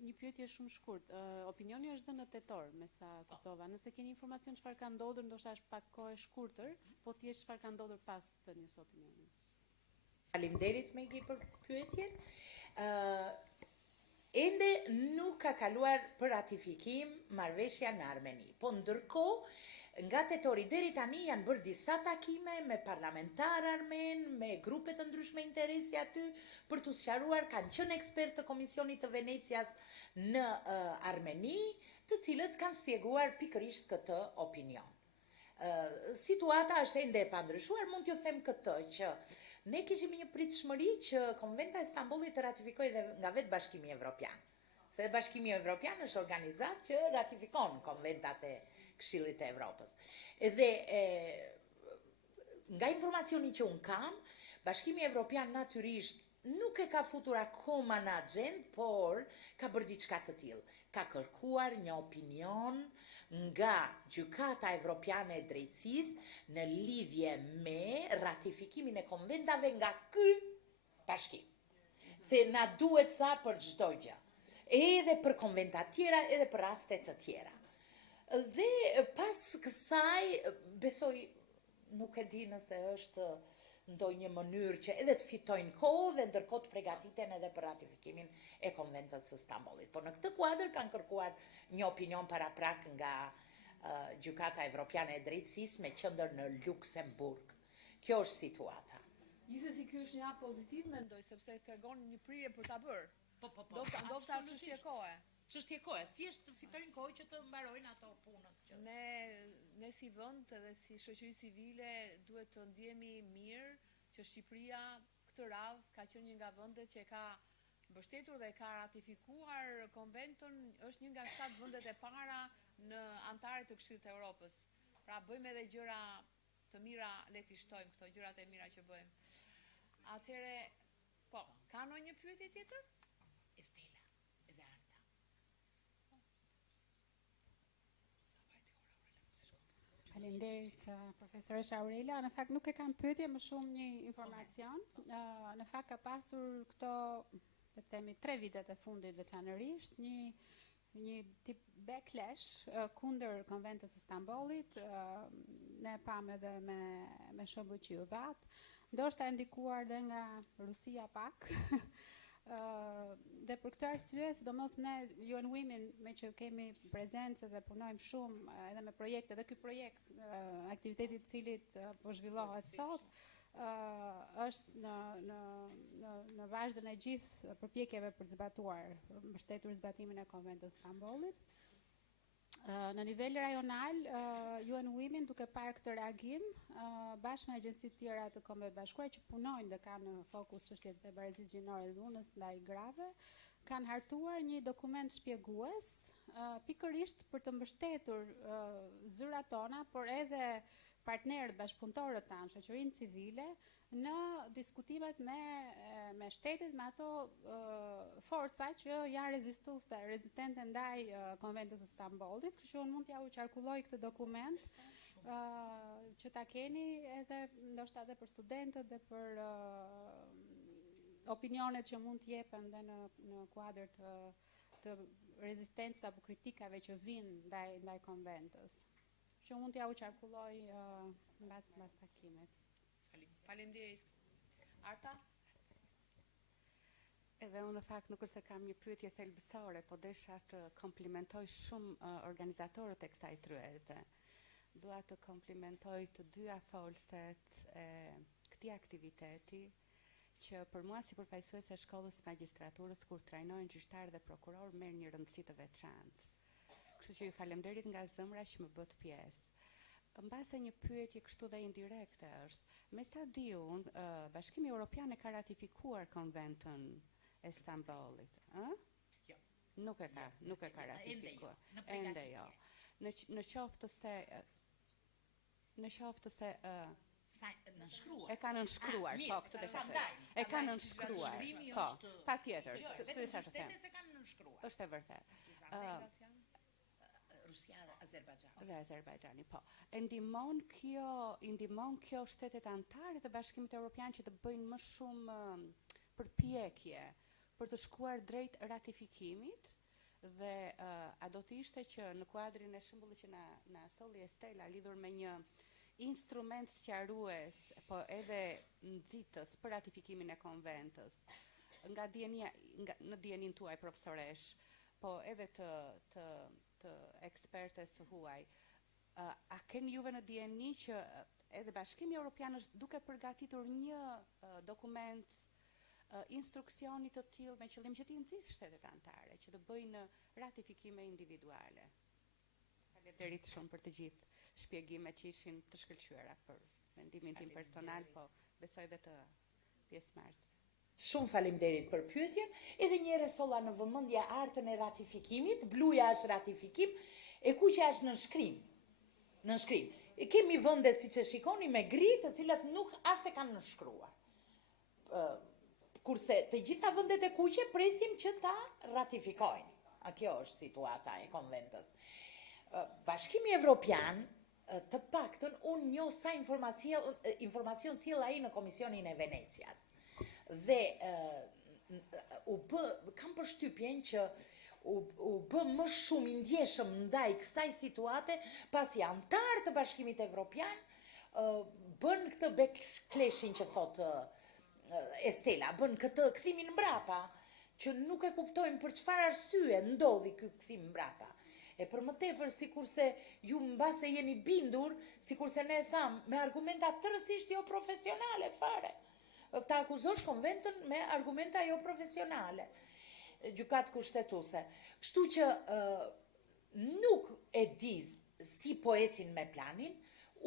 Një pyetje shumë shkurt. Opinioni është dhënë në tetor, me sa kuptova. Nëse keni informacion çfarë ka ndodhur, ndoshta është pak kohë e shkurtër, po thjesht çfarë ka ndodhur pas të njës opinioni. Faleminderit Megi për pyetjen. Ende nuk ka kaluar për ratifikim marrëveshja në Armeni, po ndërkohë nga tetori deri tani janë bërë disa takime me parlamentarë armen, me grupe të ndryshme interesi aty për të sqaruar, kanë qenë ekspertë të Komisionit të Venecias në Armeni, të cilët kanë spjeguar pikërisht këtë opinion. Situata është ende e pandryshuar, mund t'ju them këtë që ne kishim një pritshmëri që Konventa e Stambollit të ratifikojë dhe nga vetë Bashkimi Evropian. Se Bashkimi Evropian është organizat që ratifikon konventat e Këshillit të Evropës. Dhe nga informacioni që unë kam, Bashkimi Evropian natyrisht nuk e ka futur akoma në agjend, por ka bërë diçka të tillë. Ka kërkuar një opinion nga Gjykata Evropiane e Drejtësisë në lidhje me ratifikimin e konventave nga ky bashkim. Se na duhet tha për çdo gjë, edhe për konventa tjera, edhe për raste të tjera. Dhe pas kësaj, besoj, nuk e di nëse është ndonjë mënyrë që edhe të fitojnë kohë dhe ndërkohë të përgatiten edhe për ratifikimin e Konventës së Stambollit. Por në këtë kuadër kanë kërkuar një opinion paraprak nga Gjykata Evropiane e Drejtësisë me qendër në Luksemburg. Kjo është situata. Gjithsesi ky është një hap pozitiv, mendoj, sepse tregon një prirje për ta bërë. Po. Ndofta çështje kohe. Çështje kohe, thjesht të fitojnë kohë që të mbarojnë ato punët. Ne si vend edhe si shoqëri civile duhet të ndjehemi mirë që Shqipëria këtë radhë ka qenë një nga vendet që ka mbështetur dhe ka ratifikuar konventon, është një nga 7 vendet e para në antarët të Këshillit të Evropës. Pra bëjmë edhe gjëra të mira, le t'i shtojmë këto gjërat e mira që bëjmë. Atëherë, po, ka ndonjë pyetje tjetër? Estela, edhe Arta. Faleminderit profesoresh Aurela. Në fakt nuk e kam pyetje, më shumë një informacion. Në fakt ka pasur këto, le të themi, 3 vitet e fundit veçanërisht, një tip backlash kundër Konventës së Stambollit, ne pam edhe me SBQ VAT, ndoshta e ndikuar dhe nga Rusia pak. Dhe për këtë arsye, sidomos ne UN Women, me që kemi prezencë dhe punojmë shumë edhe me projekte, dhe ky projekt, aktiviteti i cilit po zhvillohet sot, është në vazhdën e gjithë përpjekjeve për të zbatuar, mbështetur zbatimin e Konventës së Stambollit. Në nivel rajonal, UN Women, duke parë këtë reagim, bashkë me agjensitë tjera të Kombeve të Bashkuara që punojnë dhe kanë në fokus çështjet e barëzisë gjinore dhe dhunës ndaj grave, kanë hartuar një dokument shpjegues, pikërisht për të mbështetur zyrat tona, por edhe partnerët bashkëpunëtorët tanë, shoqërinë civile, në diskutimet me shtetet, me ato forca që janë rezistente ndaj Konventës së Stambollit. Kështu që unë mund t'ja u qarkulloj këtë dokument që ta keni edhe ndoshta edhe për studentët dhe për opinionet që mund të jepen dhe në kuadër të rezistencës apo kritikave që vinë ndaj konventës, që mund t'ja u qarkulloj mbas takimit. Faleminderit. Arta? Edhe unë në fakt nuk është se kam një pyetje thelbësore, po desha të komplimentoj shumë organizatorët e kësaj tryeze. Dua të komplimentoj të dyja folëset e këtij aktiviteti, që për mua si përfaqësuese e shkollës magjistraturës, kur trajnojnë gjyqtarë dhe prokuror, merr një rëndësi të veçantë. Kështu që ju falemnderit nga zemra që më bët pjesë. Mbase një pyetje kështu dhe indirekte është, me sa di unë, Bashkimi Evropian e ka ratifikuar konventën e Stambollit, ë? Jo. Nuk e ka ratifikuar. Ende Jo. Në qoftë se nënshkruar. e ka nënshkruar, Mirë, po, këtë desha të them. E ka nënshkruar, nënshkrimi po, është- patjetër, Jo, këtë vetëm desha të them. shtetet e kanë nënshkruar. Është e vërtet. Rusia dhe Azerbajxhani. Dhe Azerbajxhani, po. E ndihmon kjo shtetet anëtare të Bashkimit Evropian që të bëjnë më shumë përpjekje për të shkuar drejt ratifikimit, dhe a do të ishte që në kuadrin e shembullit që na solli Estela lidhur me një instrument sqarues, po edhe nxitës për ratifikimin e konventës, nga në dijenin tuaj profesoresh, po edhe të ekspertes huaj, a keni juve në dijeni që edhe Bashkimi Evropian është duke përgatitur një dokument instruksioni të tillë me qëllim që t'i nxjisë shtetet anëtare që të bëjnë ratifikime individuale? Faleminderit shumë për të gjithë shpjegimet që ishin të shkëlqyera për mendimin tim personal, po besoj dhe të pjesëmarrësve. Shumë faleminderit për pyetjen. Edhe një herë solla në vëmendje artën e ratifikimit. Bluja është ratifikim, e kuqja është nënshkrim. Kemi vende siç e shikoni me gri, të cilat nuk as e kanë nënshkruar. Kurse të gjitha vendet e kuqe presim që ta ratifikojnë. Kjo është situata e konventës. Bashkimi Evropian, të paktën unë njoh sa informacion sjell ai në Komisionin e Venecias. Dhe kam përshtypjen që u bë më shumë i ndjeshëm ndaj kësaj situate pasi antarë të Bashkimit Evropian bën këtë backslashin që thotë Estela, bën këtë kthimin mbrapa, që nuk e kuptojmë për çfarë arsye ndodhi ky kthim mbrapa. E për më tepër, sikurse ju mbase jeni bindur, sikurse ne e tham, me argumenta tërësisht jo profesionale fare. Ta akuzosh konventën me argumenta jo profesionale, gjykat kushtetuese. Kështu që nuk e di si po ecin me planin,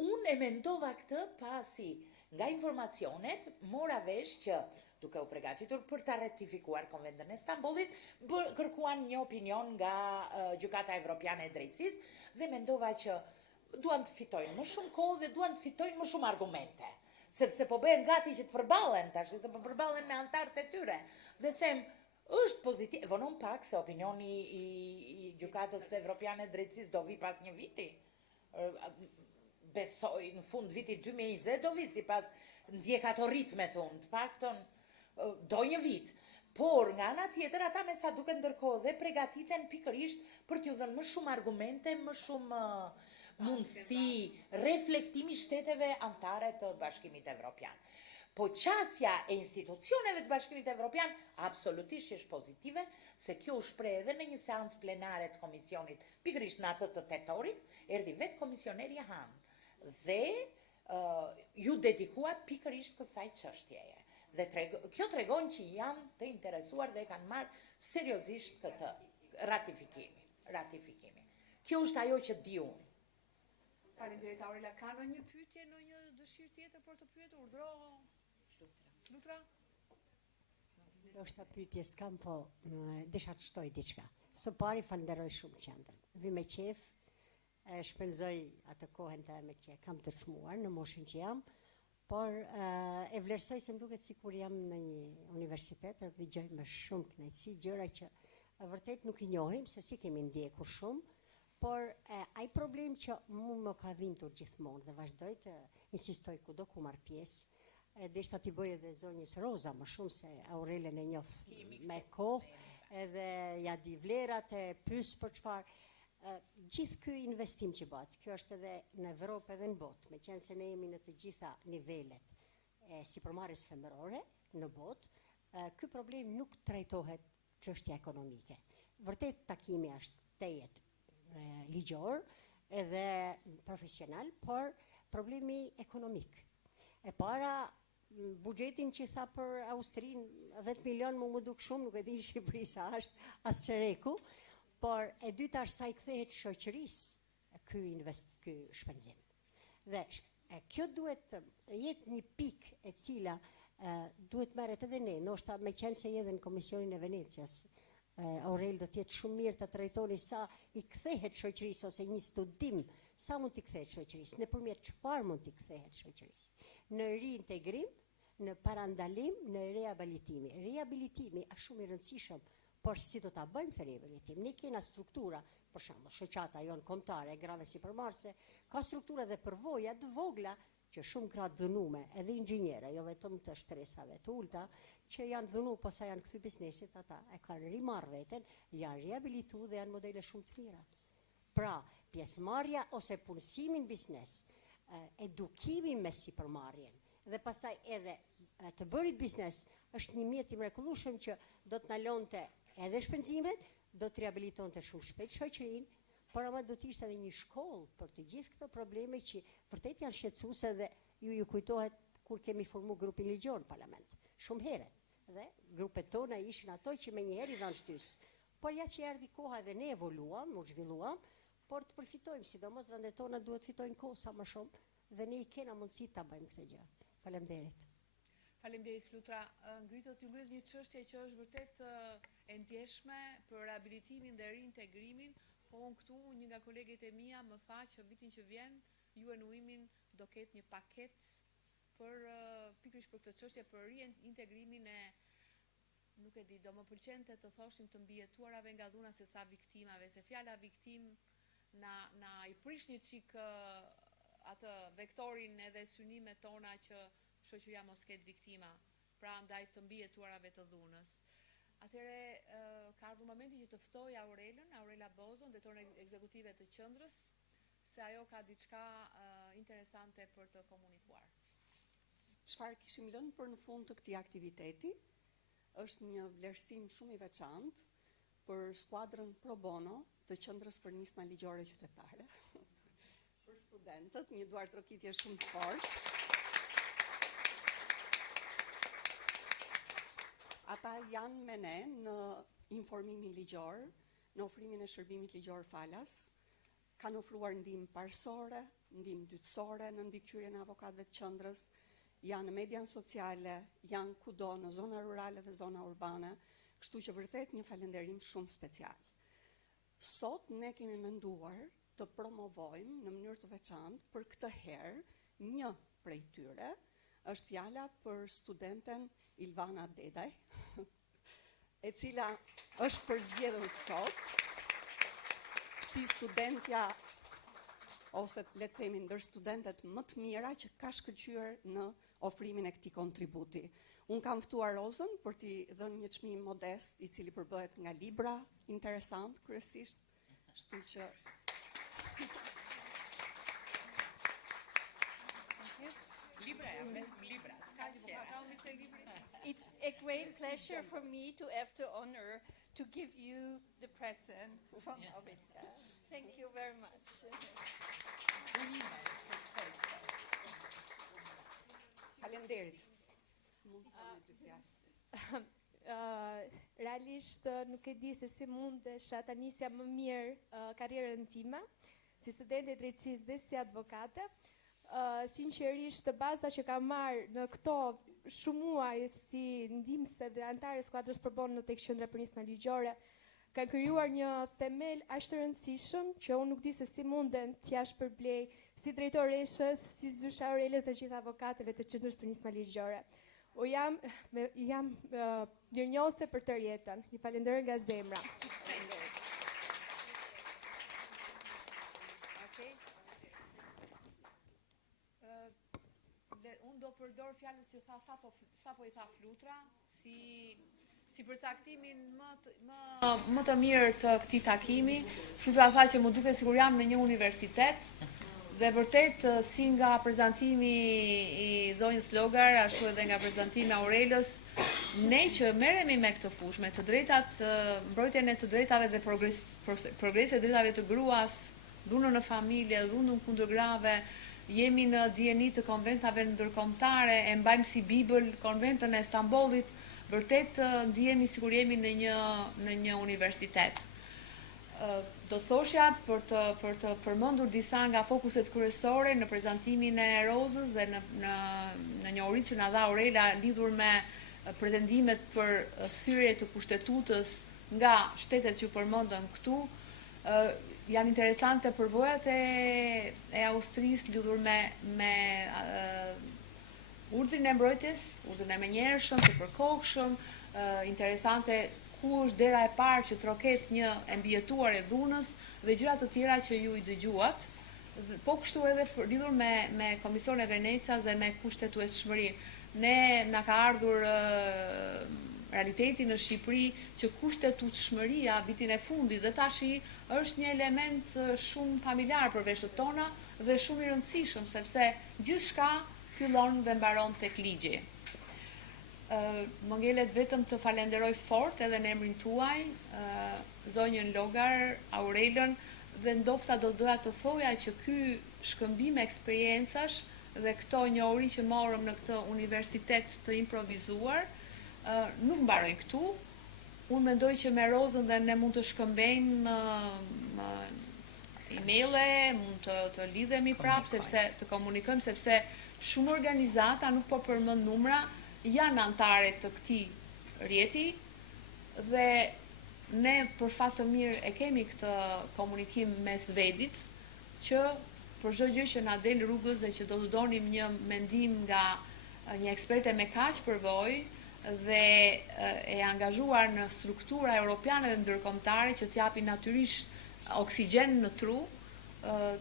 unë e mendova këtë pasi nga informacionet mora vesh që duke u përgatitur për ta ratifikuar konventën e Stambollit, kërkuan një opinion nga Gjykata Evropiane e Drejtësisë dhe mendova që duan të fitojnë më shumë kohë dhe duan të fitojnë më shumë argumente. Sepse po bëhen gati që të përballen tash, se po përballen me antarët e tyre. Dhe them, është pozitiv, vonon pak se opinioni i Gjykatës Evropiane e Drejtësisë do vi pas një viti. Besoj në fund vitit 2020 do vi sipas ndjek ato ritmet unë, të paktën do një vit. Por nga ana tjetër ata me sa duket ndërkohë dhe përgatiten pikërisht për t'ju dhënë më shumë argumente, më shumë mundësi reflektimi shteteve antare të Bashkimit Evropian. Po qasja e institucioneve të Bashkimit Evropian absolutisht është pozitive, se kjo u shpreh edhe në një seancë plenare të komisionit, pikërisht në atë të tetorit, erdhi vetë komisioneri Han dhe ju dedikua pikërisht kësaj çështjeje. Dhe kjo tregon që janë të interesuar dhe kanë marrë seriozisht këtë ratifikimin. Kjo është ajo që di unë. Faleminderit Aurela. Ka në një pyetje, në një dëshirë tjetër për të pyetur? Urdhro Lutra? Ndoshta pyetje s'kam, po desha të shtoj diçka. Së pari falenderoj shumë qendrën. Vi me qef, shpenzoj atë kohën time që kam të çmuar në moshën që jam, por e vlerësoj se m'duket sikur jam në një universitet dhe dëgjoj me shumë kënaqësi gjëra që vërtet nuk i njohim, se si kemi ndjekur shumë, por ai problem që mu më ka dhintur gjithmonë dhe vazhdoj të insistoj kudo ku marr pjesë, deshta t'i bëj edhe zonjës Rosa më shumë se Aurelen e njoh me kohë, edhe ja di vlerat e pyes për çfarë. Gjithë ky investim që bëhet, kjo është edhe në Evropë edhe në botë, meqense ne jemi në të gjitha nivelet e sipërmarrjes femërore në botë, ky problem nuk trajtohet çështja ekonomike. Vërtet takimi është tejet ligjor edhe profesional, por problemi ekonomik. E para, buxhetin që tha për Austrinë, 10 milion më duk shumë, nuk e di në Shqipëri sa është as çereku, por e dyta është sa i kthehet shoqërisë ky shpenzim. Dhe kjo duhet jetë një pikë e cila duhet merret edhe ne, ndoshta meqense se edhe në Komisionin e Venecias, Aurel do të jetë shumë mirë të trajtoni sa i kthehet shoqërisë ose një studim sa mund t'i kthehet shoqërisë, nëpërmjet çfarë mund t'i kthehet shoqërisë. Në reintegrim, në parandalim, në rehabilitimi. Rehabilitimi është shumë i rëndësishëm, por si do ta bëjmë të rehabilitim? Ne kena struktura, për shembull, shoqata jonë kombëtare, grave sipërmarrëse, ka struktura dhe përvoja të vogla që shumë gratë dhënume, edhe inxhiniera, jo vetëm të shtresave të ulta, që janë dhënu, po sa janë kthy biznesit, ata e kanë rimarrë veten, janë rehabilitu dhe janë modele shumë të mira. Pra, pjesëmarrja ose punësimi në biznes, edukimi me sipërmarrjen, dhe pastaj edhe të bërit biznes është një mjet i mrekullueshëm që do të na lonte edhe shpenzimet, do të rehabilitonte shumë shpejt shoqërinë, por ama do të ishte edhe një shkollë për të gjithë këto probleme që vërtet janë shqetësuese dhe ju kujtohet kur kemi formuar grupin ligjor në parlament, shumë herët. Dhe grupet tona ishin ato që menjëherë i dhanë shtys. Por ja që erdhi koha dhe ne evoluam, u zhvilluam, por të përfitojmë, sidomos vendet tona duhet fitojnë kohë sa më shumë dhe ne i kena mundësi ta bëjmë këtë gjë. Faleminderit. Faleminderit Flutra. Ngritet një çështje që është vërtet e ndjeshme për rehabilitimin dhe reintegrimin, po unë këtu një nga koleget e mia më tha që vitin që vjen ju e nuimin do ketë një paket për pikërisht për këtë çështje për reintegrimin e, nuk e di, do më pëlqente të thoshim të mbijetuarave nga dhuna se sa viktimave, se fjala viktim na i prish një çik atë vektorin edhe synimet tona që shoqëria mos ketë viktima, pra ndaj të mbijetuarave të dhunës. Atëre ka ardhur momenti që të ftoj Aurela Bozon, drejtoren ekzekutive të qendrës, se ajo ka diçka interesante për të komunikuar. Çfarë kishim lënë për në fund të këtij aktiviteti është një vlerësim shumë i veçantë për skuadrën pro bono të qendrës për nisma ligjore qytetare. Për studentët, një duartrokitje shumë të fortë. Ata janë me ne në informimin ligjor, në ofrimin e shërbimit ligjor falas, kanë ofruar ndihmë parësore, ndihmë dytësore në mbikëqyrjen e avokatëve të qendrës, janë në median sociale, janë kudo në zona rurale dhe zona urbane, kështu që vërtet një falënderim shumë special. Sot ne kemi menduar të promovojmë në mënyrë të veçantë për këtë herë një prej tyre, është fjala për studenten Ilvana Dedaj, e cila është përzgjedhur sot si studentja ose le të themi ndër studentet më të mira që ka shkëlqyer në ofrimin e këtij kontributi. Unë kam ftuar Rozën për t'i dhënë një çmim modest i cili përbëhet nga libra interesant kryesisht, kështu që It's a great pleasure for me to have the honor to give you the present from Aurela. Thank you very much. faleminderit. Realisht nuk e di se si mundesha ta nisja më mirë karrierën time si studente e drejtësisë dhe si advokate. Sinqerisht baza që kam marrë në këto shumë muaj si ndihmëse dhe antare skuadrës për bono tek qendra për nisma ligjore kanë krijuar një themel aq të rëndësishëm që unë nuk di se si munden t'ja shpërblej si drejtoreshës, si zysha Aurelës dhe gjithë avokatëve të qendrës për nisma ligjore. Jam mirënjohëse për të jetën. Ju falenderoj nga zemra. përdor fjalët që tha sapo i tha Flutra, si përcaktimin më të mirë të këtij takimi. Flutra tha që më duket sikur jam në një universitet, dhe vërtet si nga prezantimi i zonjës Logar, ashtu edhe nga prezantimi Aurelës, ne që merremi me këtë fushë, me të drejtat, mbrojtjen e të drejtave dhe progresi të drejtave të gruas, dhunën në familje, dhunën kundër grave, jemi në dieni të konventave ndërkombëtare, e mbajmë si Bibël konventën e Stambollit, vërtet ndihemi sikur jemi në një universitet. Do thoshja për të përmendur disa nga fokuset kryesore në prezantimin e Rozës dhe në njohurinë që na dha Aurela lidhur me pretendimet për thyrje të kushtetutës nga shtetet që përmendëm këtu. Janë interesante përvojat e Austrisë lidhur me urdhrin e mbrojtjes, urdhrin e menjëhershëm, të përkohshëm, interesante ku është dera e parë që troket një e mbijetuar e dhunës dhe gjëra të tjera që ju i dëgjuat, po kështu edhe lidhur me Komisionin e Venecas dhe me kushtetueshmërinë. Ne na ka ardhur realiteti në Shqipëri që kushtetueshmëria vitin e fundit dhe tashi është një element shumë familjar për veshët tona dhe shumë i rëndësishëm, sepse gjithçka fillon dhe mbaron tek ligji. Më ngelet vetëm të falenderoj fort edhe në emrin tuaj, zonjën Logar, Aurelën, dhe ndofta do doja të thoja që ky shkëmbim eksperjencash dhe këto njohuri që morëm në këtë universitet të improvizuar, nuk mbarojnë këtu. Unë mendoj që me Rozën dhe ne mund të shkëmbejmë emaile, mund të lidhemi prapë, sepse të komunikojmë, sepse shumë organizata, nuk po përmend numra, janë antare të këtij rjeti dhe ne për fat të mirë e kemi këtë komunikim mes vedit që për çdo gjë që na del rrugës dhe që do të donim një mendim nga një eksperte me kaq përvojë dhe e angazhuar në struktura europiane dhe ndërkombëtare që t'japin natyrisht oksigjen në tru,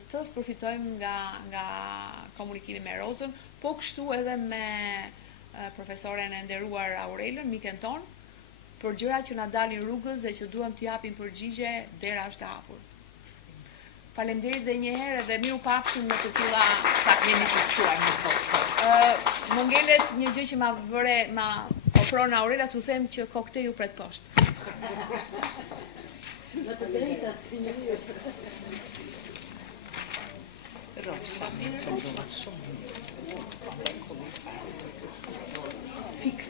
të përfitojmë nga komunikimi me Rozën, po kështu edhe me profesoren e nderuar Aurelën, miken ton, për gjëra që na dalin rrugës dhe që duhem t'i japim përgjigje, dera është e hapur. Faleminderit dhe një herë dhe miru pafshim në të tilla më ngelet një gjë që ma ofron Aurela, t'u them që kokteju pret poshtë. Në të drejtat Rosa, shumë. Fix.